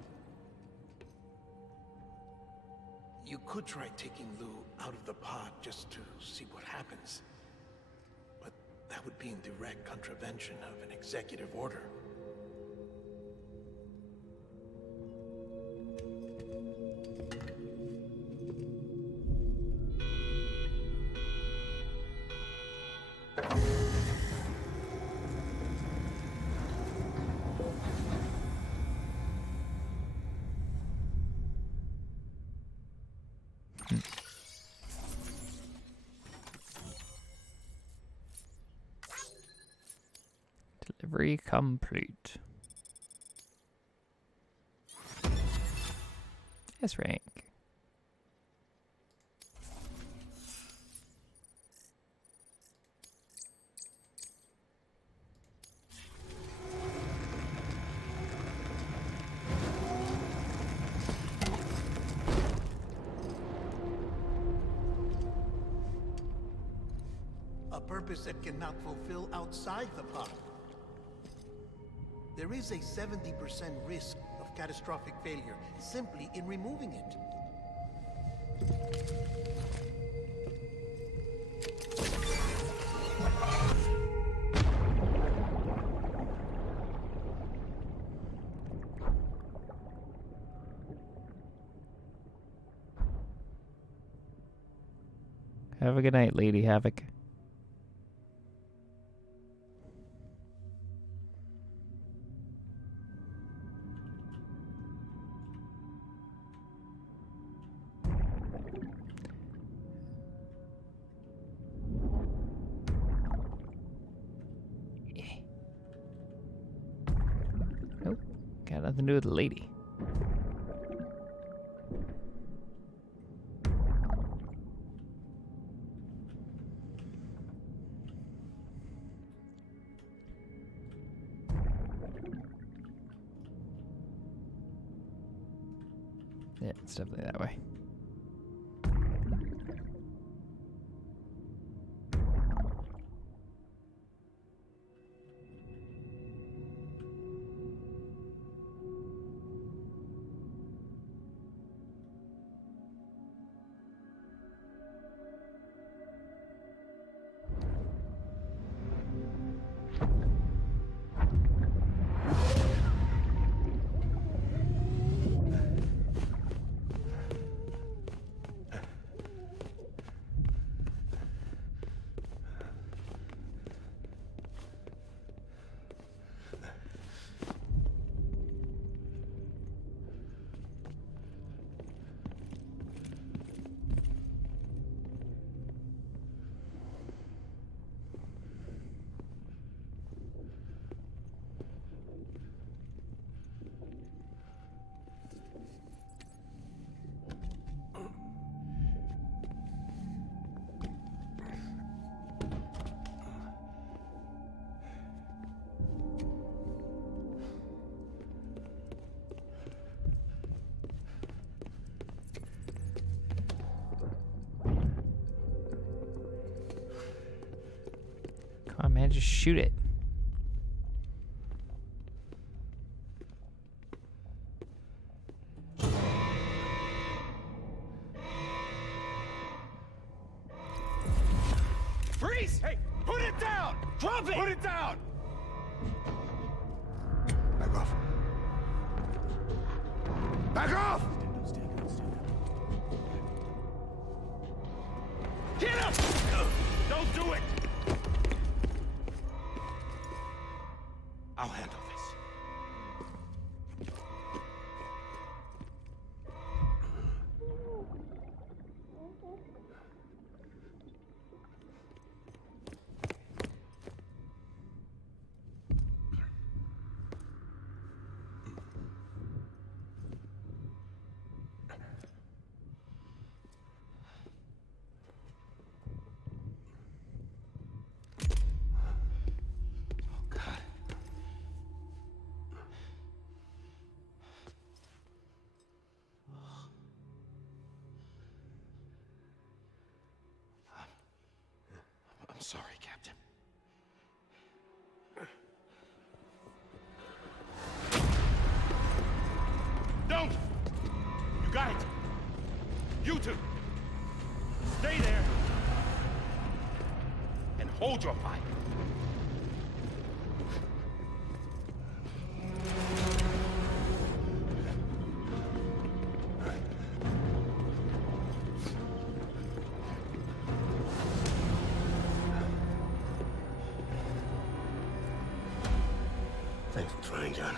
You could try taking Lou out of the pod just to see what happens. But that would be in direct contravention of an executive order. Delivery complete. S rank. A purpose that cannot fulfill outside the pod. There is a 70% risk of catastrophic failure simply in removing it. Have a good night, Lady Havoc. Nope. Got nothing to do with the lady. Yeah, it's definitely that way. Man, just shoot it. Freeze! Hey, put it down! Drop it! Put it down! Back off. Back off! Get him! Don't do it! I'll handle this. I'm sorry, Captain. Don't! You got it! You two! Stay there! And hold your fire! Thanks for trying, John.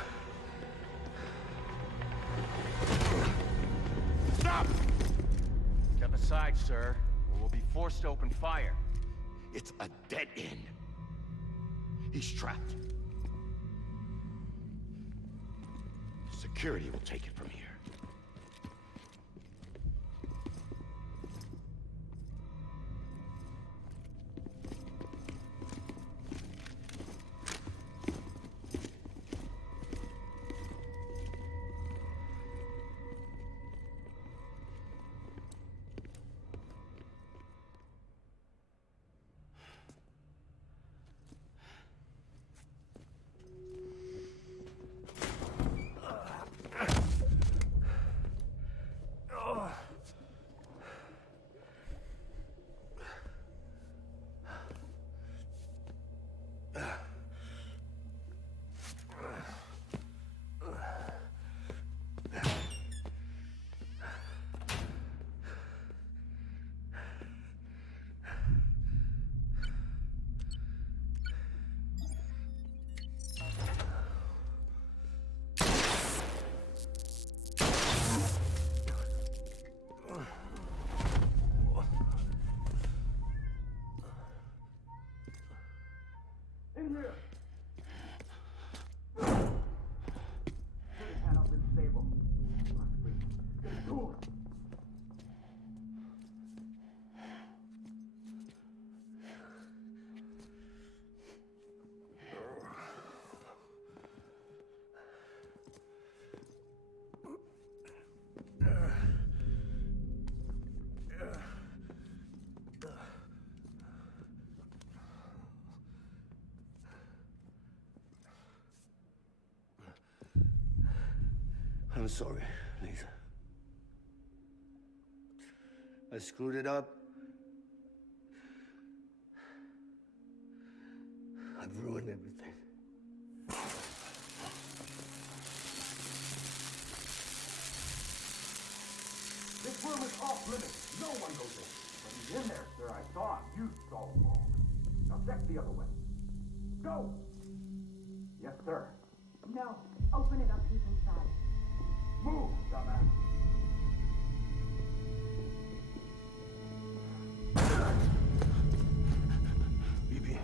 Stop! Step aside, sir, or we'll be forced to open fire. It's a dead end. He's trapped. Security will take it from here. I'm sorry, Lisa. I screwed it up. I've ruined everything. This room is off limits. No one goes in. But he's in there, sir. I saw him. You saw him all. Now check the other way. Go! Yes, sir. No. Open it up. He's inside. Move, dumbass. BB.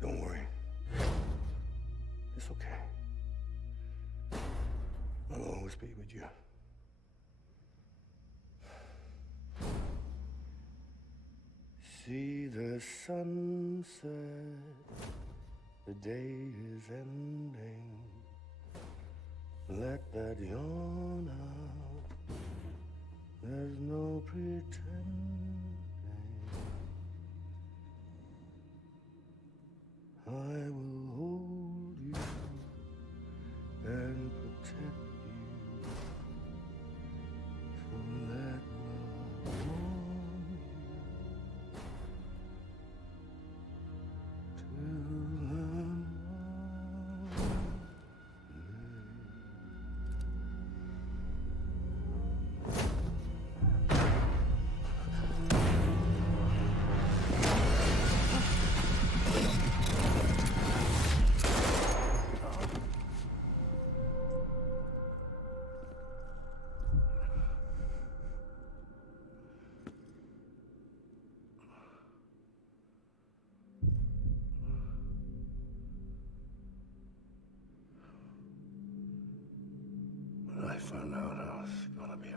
Don't worry. It's okay. I'll always be with you. See the sunset. The day is ending. Let that yawn out. There's no pretending.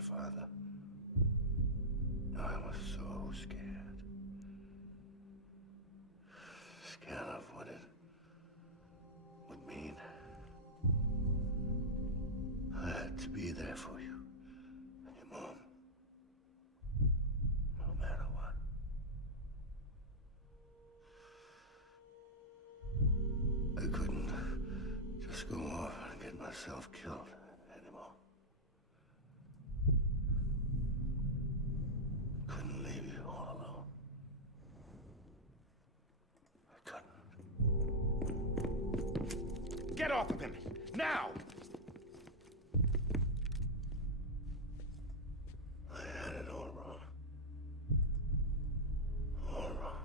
father. I was so scared. Scared of what it would mean. I had to be there for you and your mom. No matter what. I couldn't just go off and get myself killed anymore. Couldn't leave you all alone. I couldn't. Get off of him! Now! I had it all wrong. All wrong.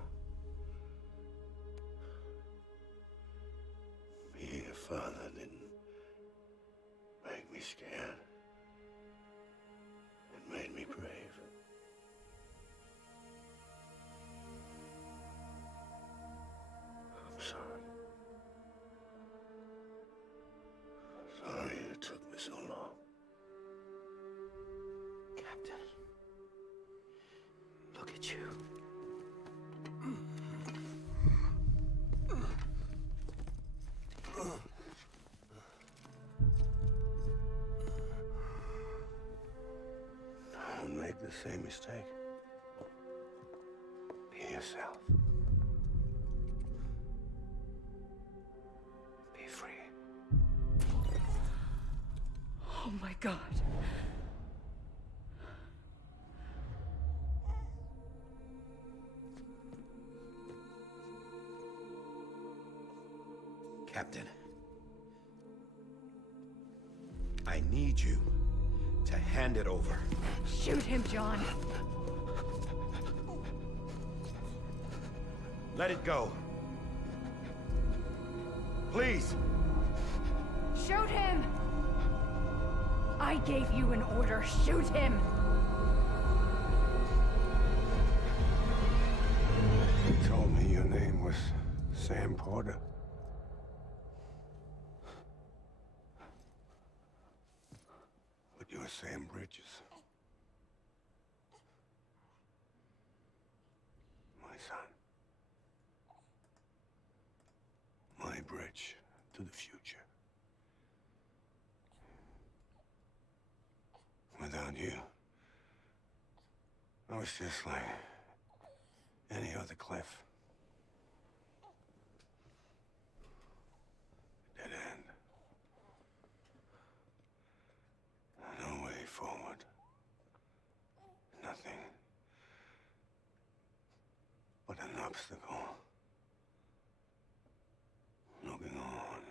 Being a father didn't make me scared. It made me brave. I'm sorry. Sorry it took me so long. Captain, look at you. Don't make the same mistake. Be yourself. Be free. Oh my God. Captain, I need you to hand it over. Shoot him, John. Let it go. Please. Shoot him! I gave you an order. Shoot him! You told me your name was Sam Porter. But you're Sam Bridges. My son. My bridge to the future. Without you, I was just like any other Cliff. Dead end. No way forward. Nothing but an obstacle. Looking on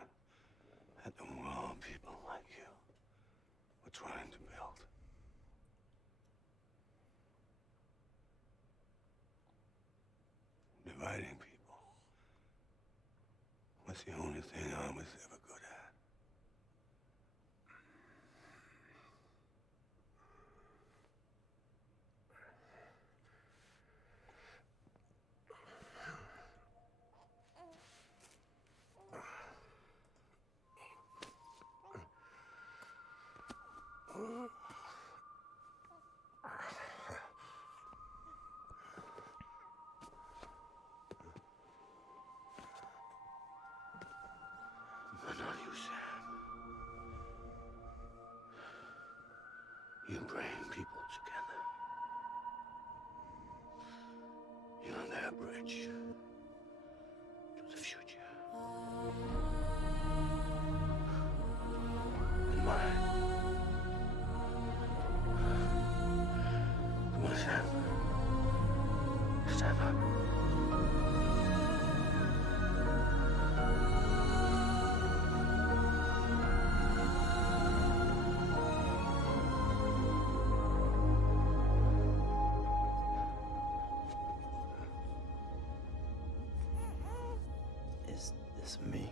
at the world people like you were trying to build. Dividing people was the only thing I was ever good at. But not you, Sam. You bring people together. You're their bridge to the future. And mine. Come on, Sam. Stand up. Is this me?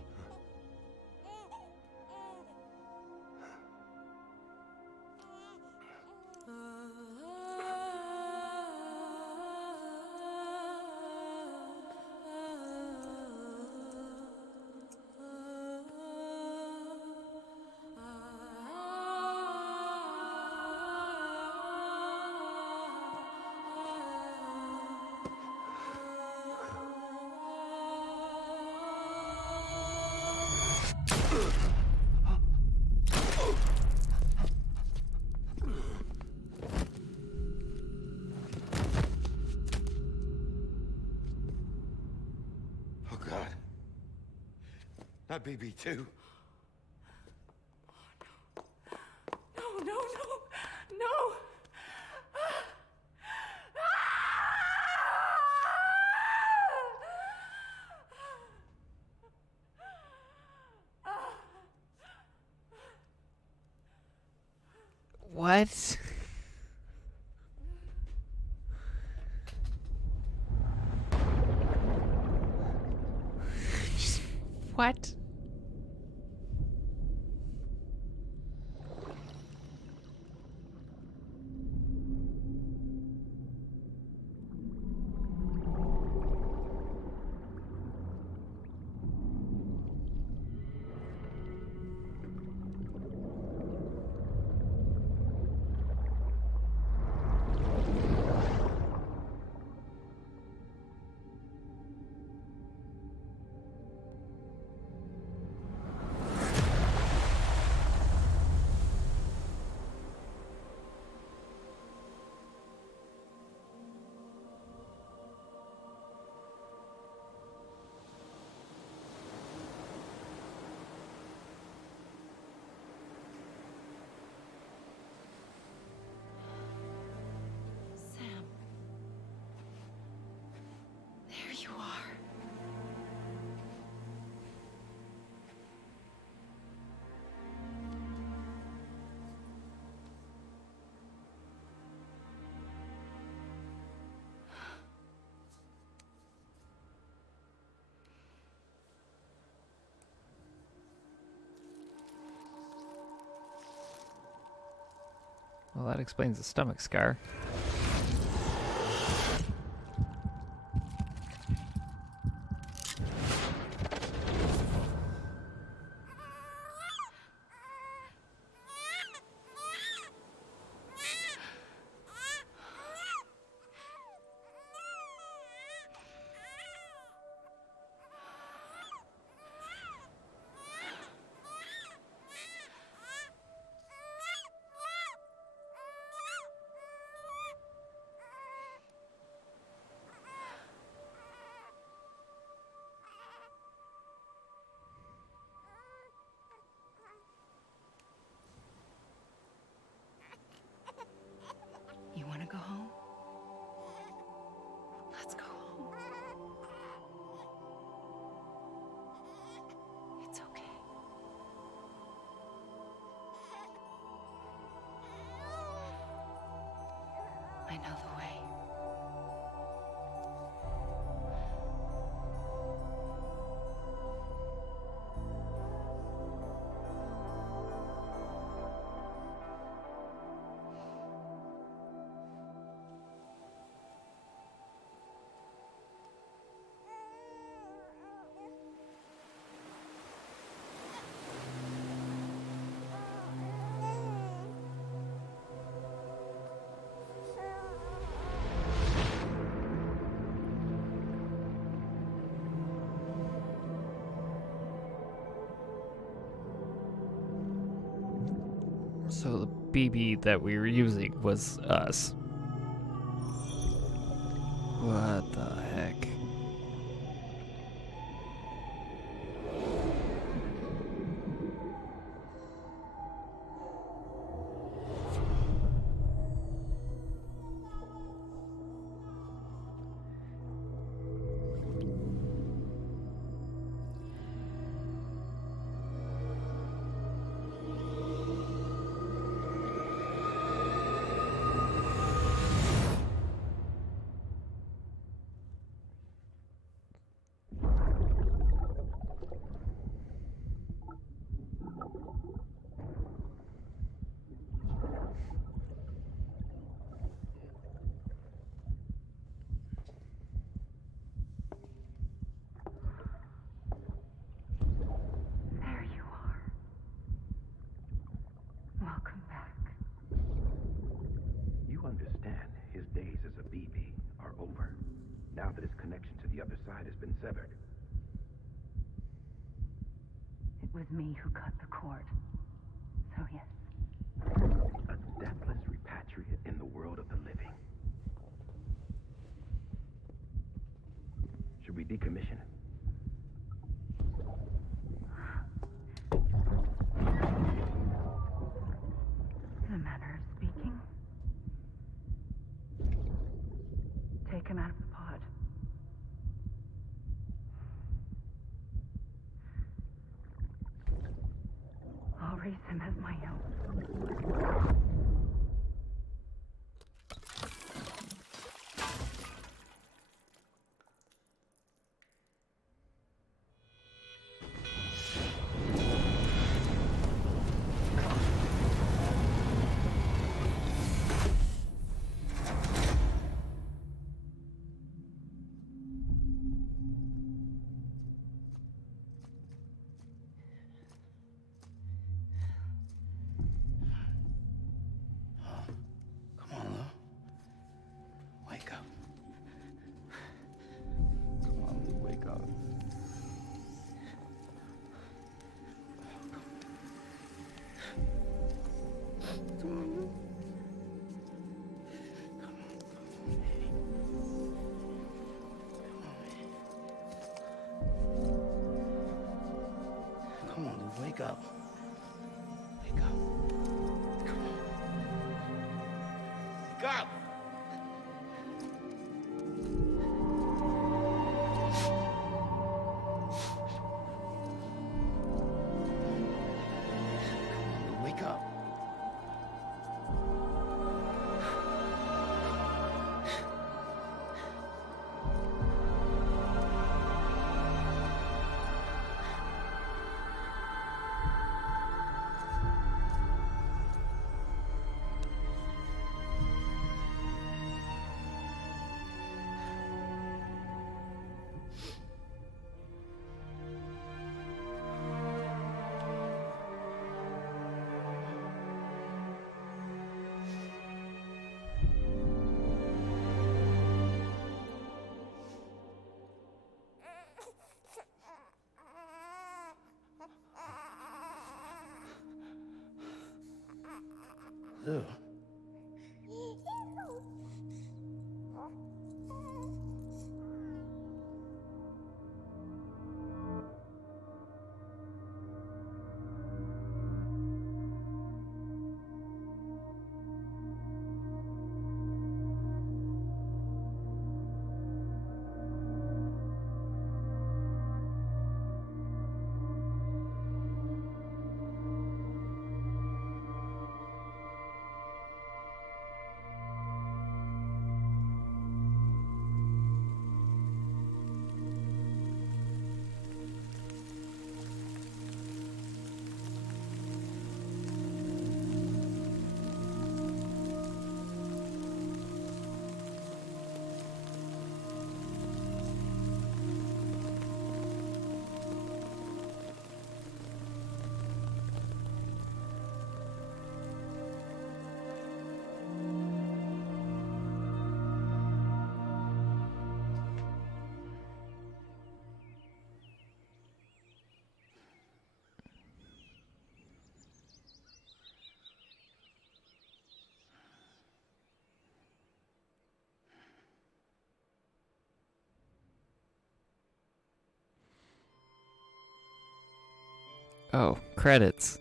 Not BB too. No, no, no, no! What? What? Sam. There you are. Well, that explains the stomach scar. You want to go home? Let's go home. It's okay. I know the way. So the BB that we were using was us. What the heck? There you are. Welcome back. You understand his days as a BB are over, now that his connection to the other side has been severed. It was me who cut the cord. So yes. A deathless repatriate in the world of the living. Should we decommission? take him out of the pod. I'll raise him as my own. Come on, Lou. Wake up. Come on, Lou, wake up. Come on, Lou. Come on, Lou, wake up. Wake up. Come on. Wake up! Come on, Lou, wake up. Lou. Oh, credits.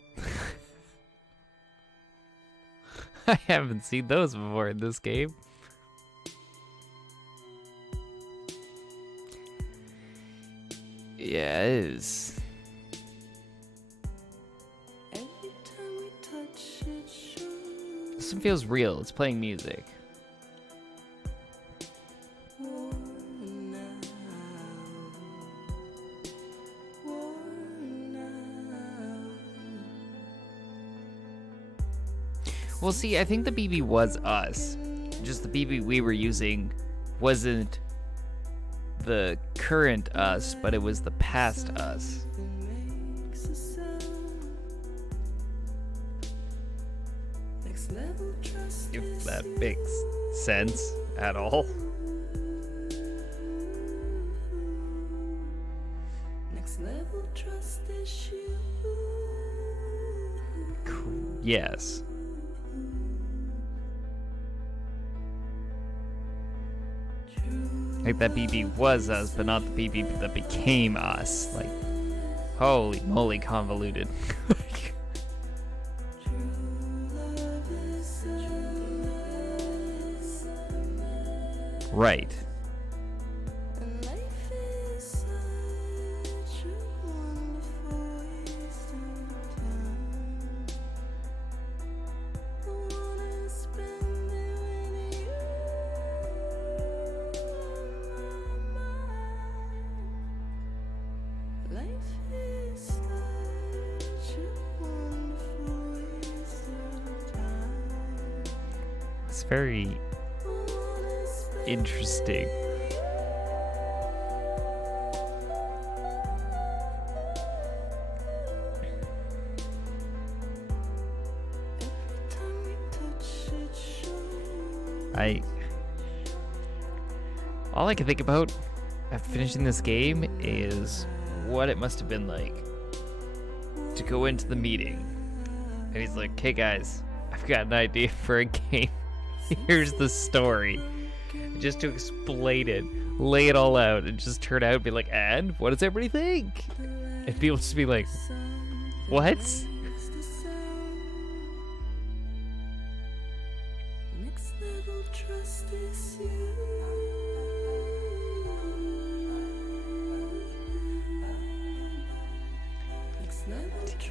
I haven't seen those before in this game. Yeah, it is. This one feels real. It's playing music. Well, see, I think the BB was us. Just the BB we were using wasn't the current us, but it was the past us. If that makes sense at all. Cool. Yes. Like that BB was us, but not the BB that became us. Like, holy moly, convoluted. Right. very interesting. All I can think about after finishing this game is what it must have been like to go into the meeting. And he's like, "Hey guys, I've got an idea for a game. Here's the story." Just to explain it, lay it all out, and just turn out and be like, "And what does everybody think?" And people just be like, "What?"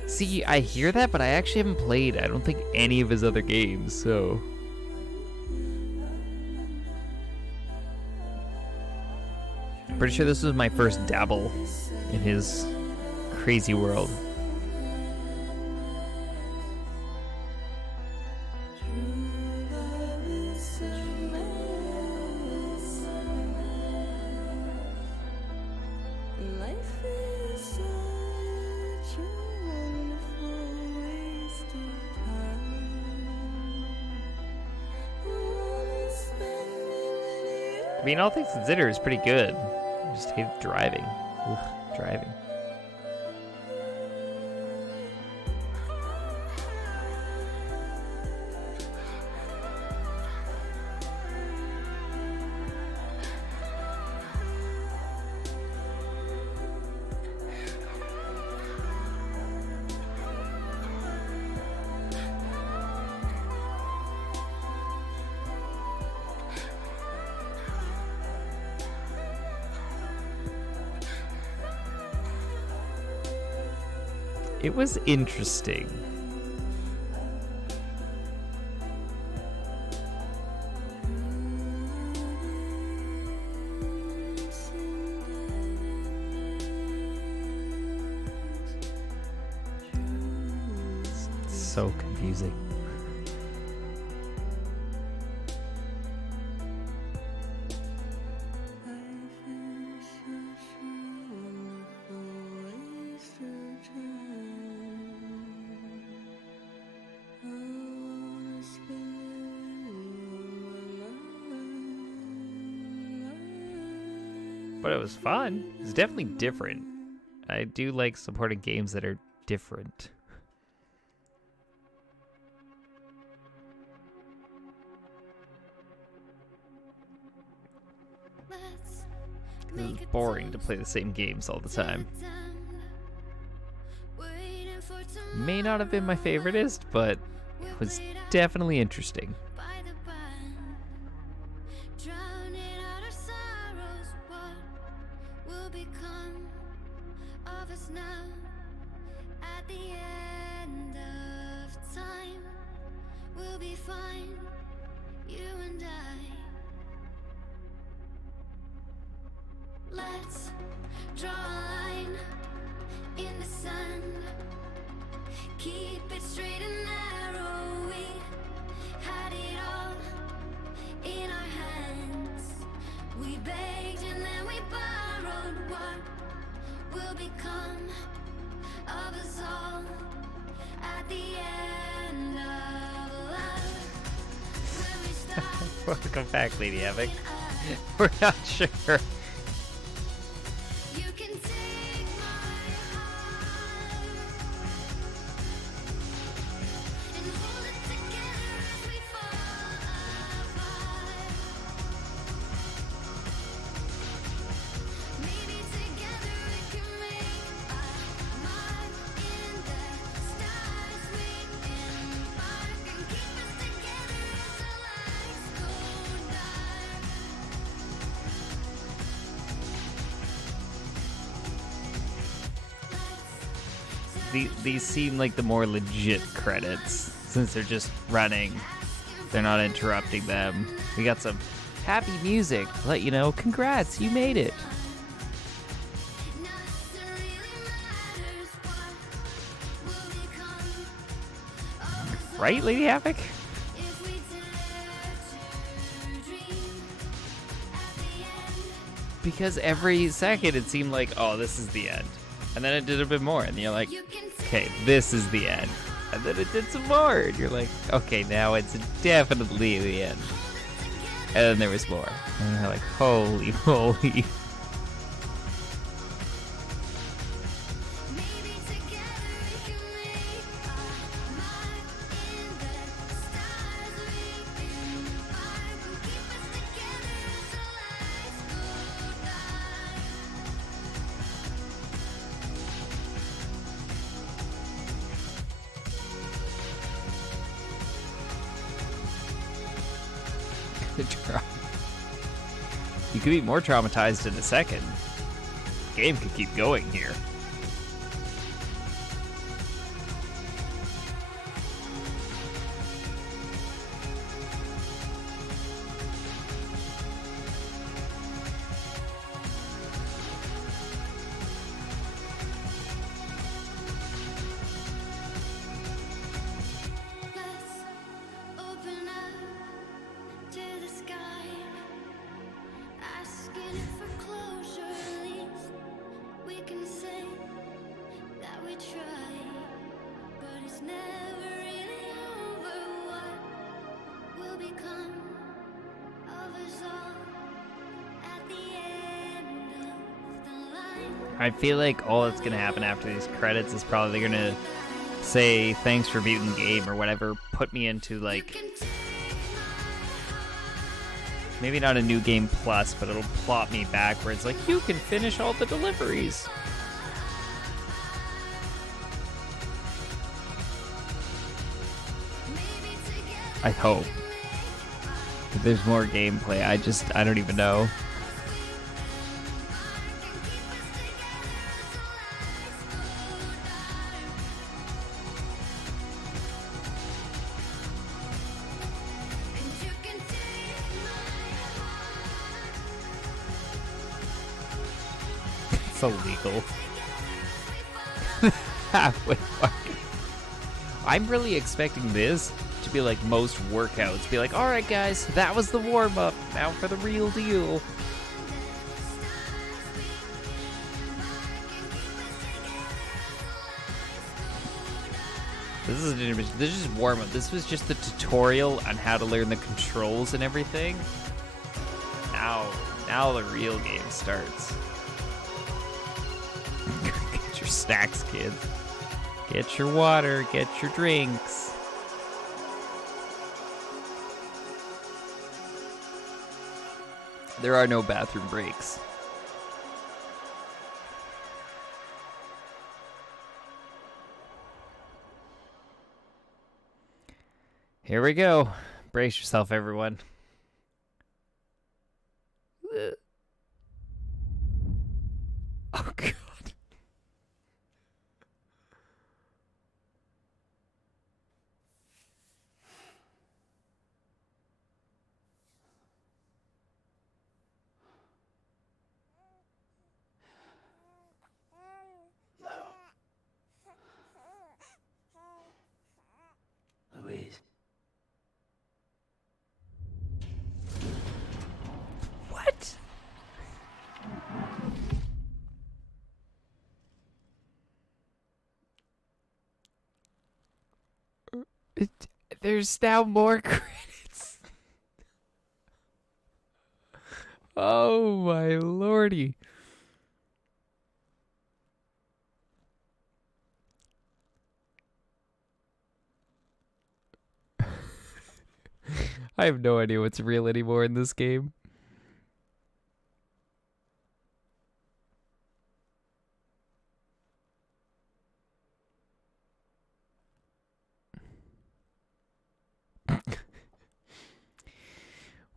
See, I hear that, but I actually haven't played, I don't think, any of his other games, so... I'm pretty sure this was my first dabble in his crazy world. I mean, all things considered, it's pretty good. I just hate driving. Ugh, driving. It was interesting. It's so confusing. But it was fun. It's definitely different. I do like supporting games that are different. It's boring to play the same games all the time. May not have been my favoriteest, but it was definitely interesting. Let's draw a line in the sand. Keep it straight and narrow. We had it all in our hands. We begged and then we borrowed. What will become of us all at the end of love? When we stop. Welcome back, Lady Havoc. We're not sure. These seem like the more legit credits, since they're just running. They're not interrupting them. We got some happy music to let you know, congrats, you made it. Right, Lady Havoc? because every second it seemed like, oh, this is the end. And then it did a bit more, and you're like, okay, this is the end. And then it did some more, and you're like, okay, now it's definitely the end. And then there was more. And you're like, holy moly. You could be more traumatized in a second. The game could keep going here. I feel like all that's going to happen after these credits is probably going to say, thanks for beating the game or whatever, put me into, like, maybe not a new game plus, but it'll plot me back where it's like, you can finish all the deliveries. I hope. If there's more gameplay, I don't even know. It's illegal. Halfway mark. I'm really expecting this to be like most workouts. Be like, alright guys, that was the warm-up. Now for the real deal. This is just warm-up. This was just the tutorial on how to learn the controls and everything. Now the real game starts. Get your snacks, kids. Get your water, get your drinks. There are no bathroom breaks. Here we go. Brace yourself, everyone. Oh, God. Louise. What? There's now more credits. Oh my lordy. I have no idea what's real anymore in this game.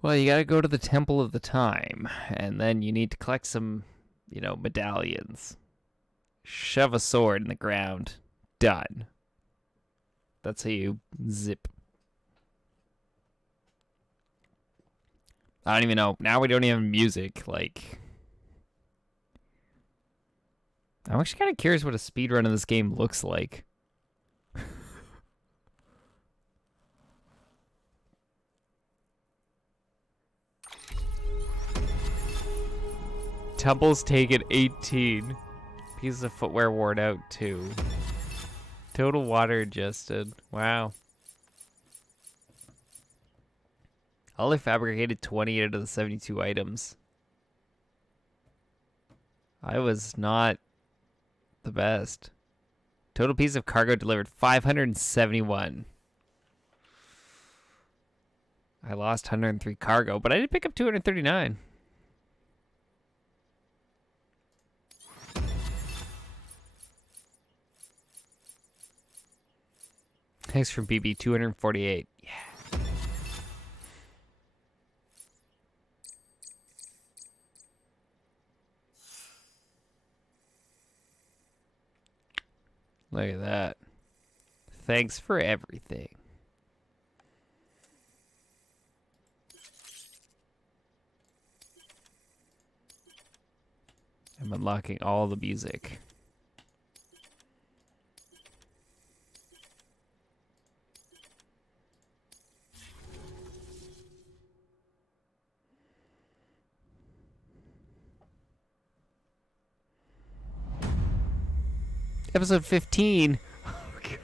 Well, you gotta go to the Temple of the Time, and then you need to collect some, medallions. Shove a sword in the ground. Done. That's how you zip. I don't even know. Now we don't even have music. Like, I'm actually kind of curious what a speedrun of this game looks like. Tumbles taken 18. Pieces of footwear worn out 2. Total water ingested. Wow. Only fabricated 28 out of the 72 items. I was not the best. Total piece of cargo delivered 571. I lost 103 cargo, but I did pick up 239. Thanks from BB, 248. Yeah. Look at that. Thanks for everything. I'm unlocking all the music. Episode 15. Oh, God.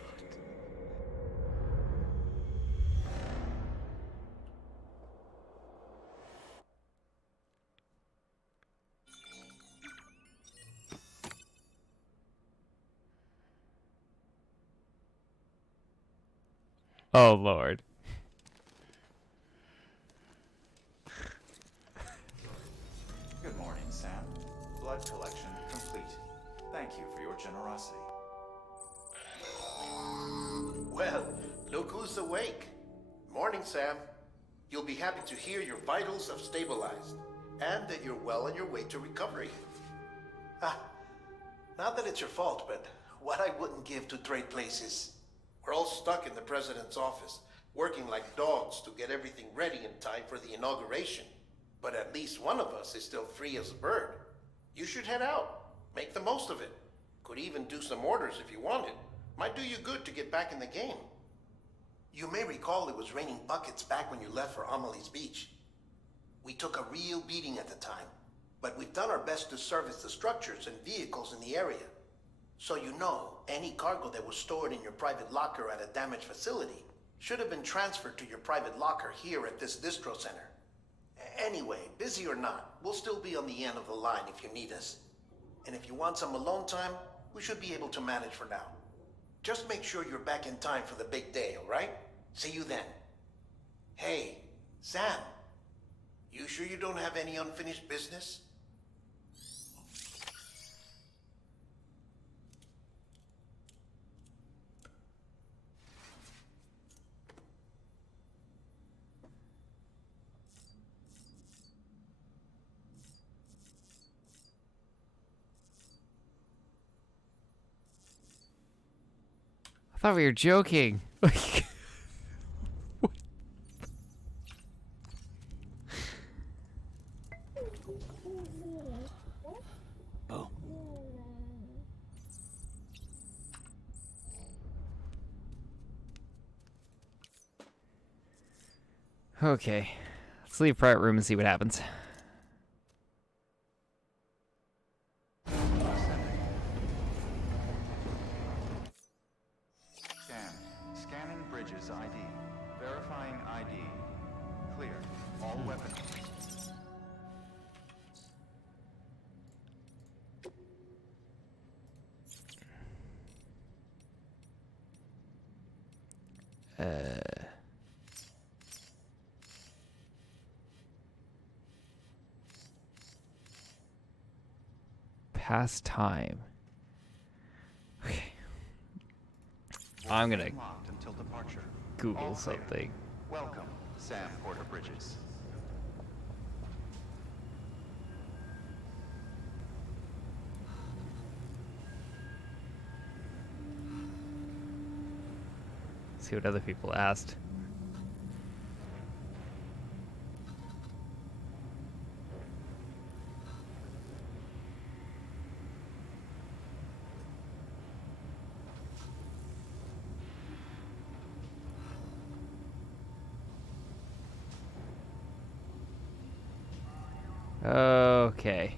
Oh, Lord. Good morning, Sam. Blood collection complete. Thank you for your generosity. Well, look who's awake. Morning, Sam. You'll be happy to hear your vitals have stabilized, and that you're well on your way to recovery. Not that it's your fault, but what I wouldn't give to trade places. We're all stuck in the president's office, working like dogs to get everything ready in time for the inauguration. But at least one of us is still free as a bird. You should head out. Make the most of it. Could even do some orders if you wanted. Might do you good to get back in the game. You may recall it was raining buckets back when you left for Amelie's Beach. We took a real beating at the time, but we've done our best to service the structures and vehicles in the area. So you know, any cargo that was stored in your private locker at a damaged facility should have been transferred to your private locker here at this distro center. Anyway, busy or not, we'll still be on the end of the line if you need us. And if you want some alone time, we should be able to manage for now. Just make sure you're back in time for the big day, all right? See you then. Hey, Sam, you sure you don't have any unfinished business? I thought we were joking. Oh. Okay. Let's leave private room and see what happens. Scanning Bridges ID. Verifying ID. Clear. All weapons. Past time. Okay. I'm gonna Locked until departure. Google All clear. something. Welcome, Sam Porter Bridges. See what other people asked. Okay.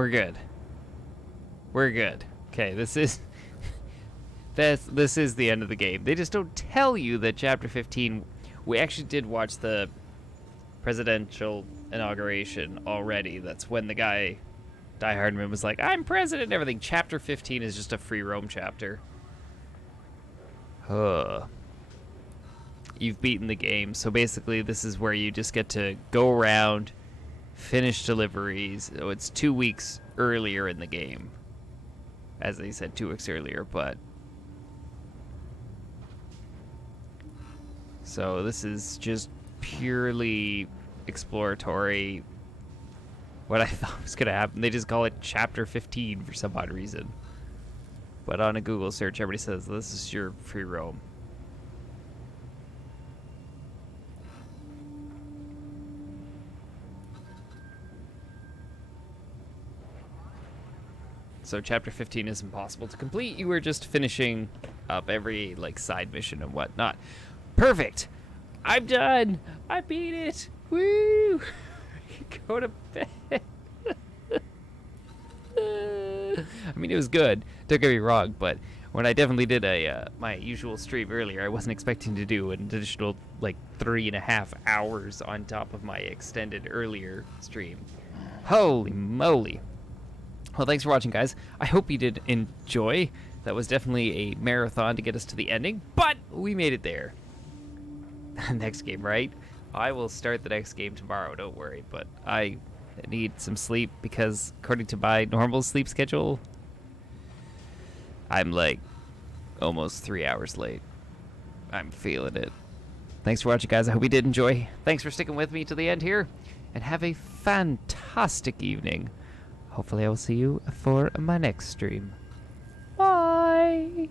We're good. We're good. Okay, this is the end of the game. They just don't tell you that Chapter 15... We actually did watch the presidential inauguration already. That's when the guy, Die Hardman, was like, I'm president and everything. Chapter 15 is just a free roam chapter. You've beaten the game. So basically, this is where you just get to go around, finish deliveries. Oh, it's 2 weeks earlier in the game. As they said, 2 weeks earlier, but... So this is just purely exploratory. What I thought was going to happen. They just call it Chapter 15 for some odd reason. But on a Google search, everybody says this is your free roam. So Chapter 15 is impossible to complete. You were just finishing up every side mission and whatnot. Perfect. I'm done. I beat it. Woo! Go to bed. I mean, it was good. Don't get me wrong, but when I definitely did my usual stream earlier, I wasn't expecting to do an additional 3.5 hours on top of my extended earlier stream. Holy moly. Well, thanks for watching, guys. I hope you did enjoy. That was definitely a marathon to get us to the ending, but we made it there. Next game, right? I will start the next game tomorrow, don't worry, but I need some sleep because according to my normal sleep schedule, I'm almost 3 hours late. I'm feeling it. Thanks for watching, guys. I hope you did enjoy. Thanks for sticking with me to the end here, and have a fantastic evening. Hopefully I will see you for my next stream. Bye!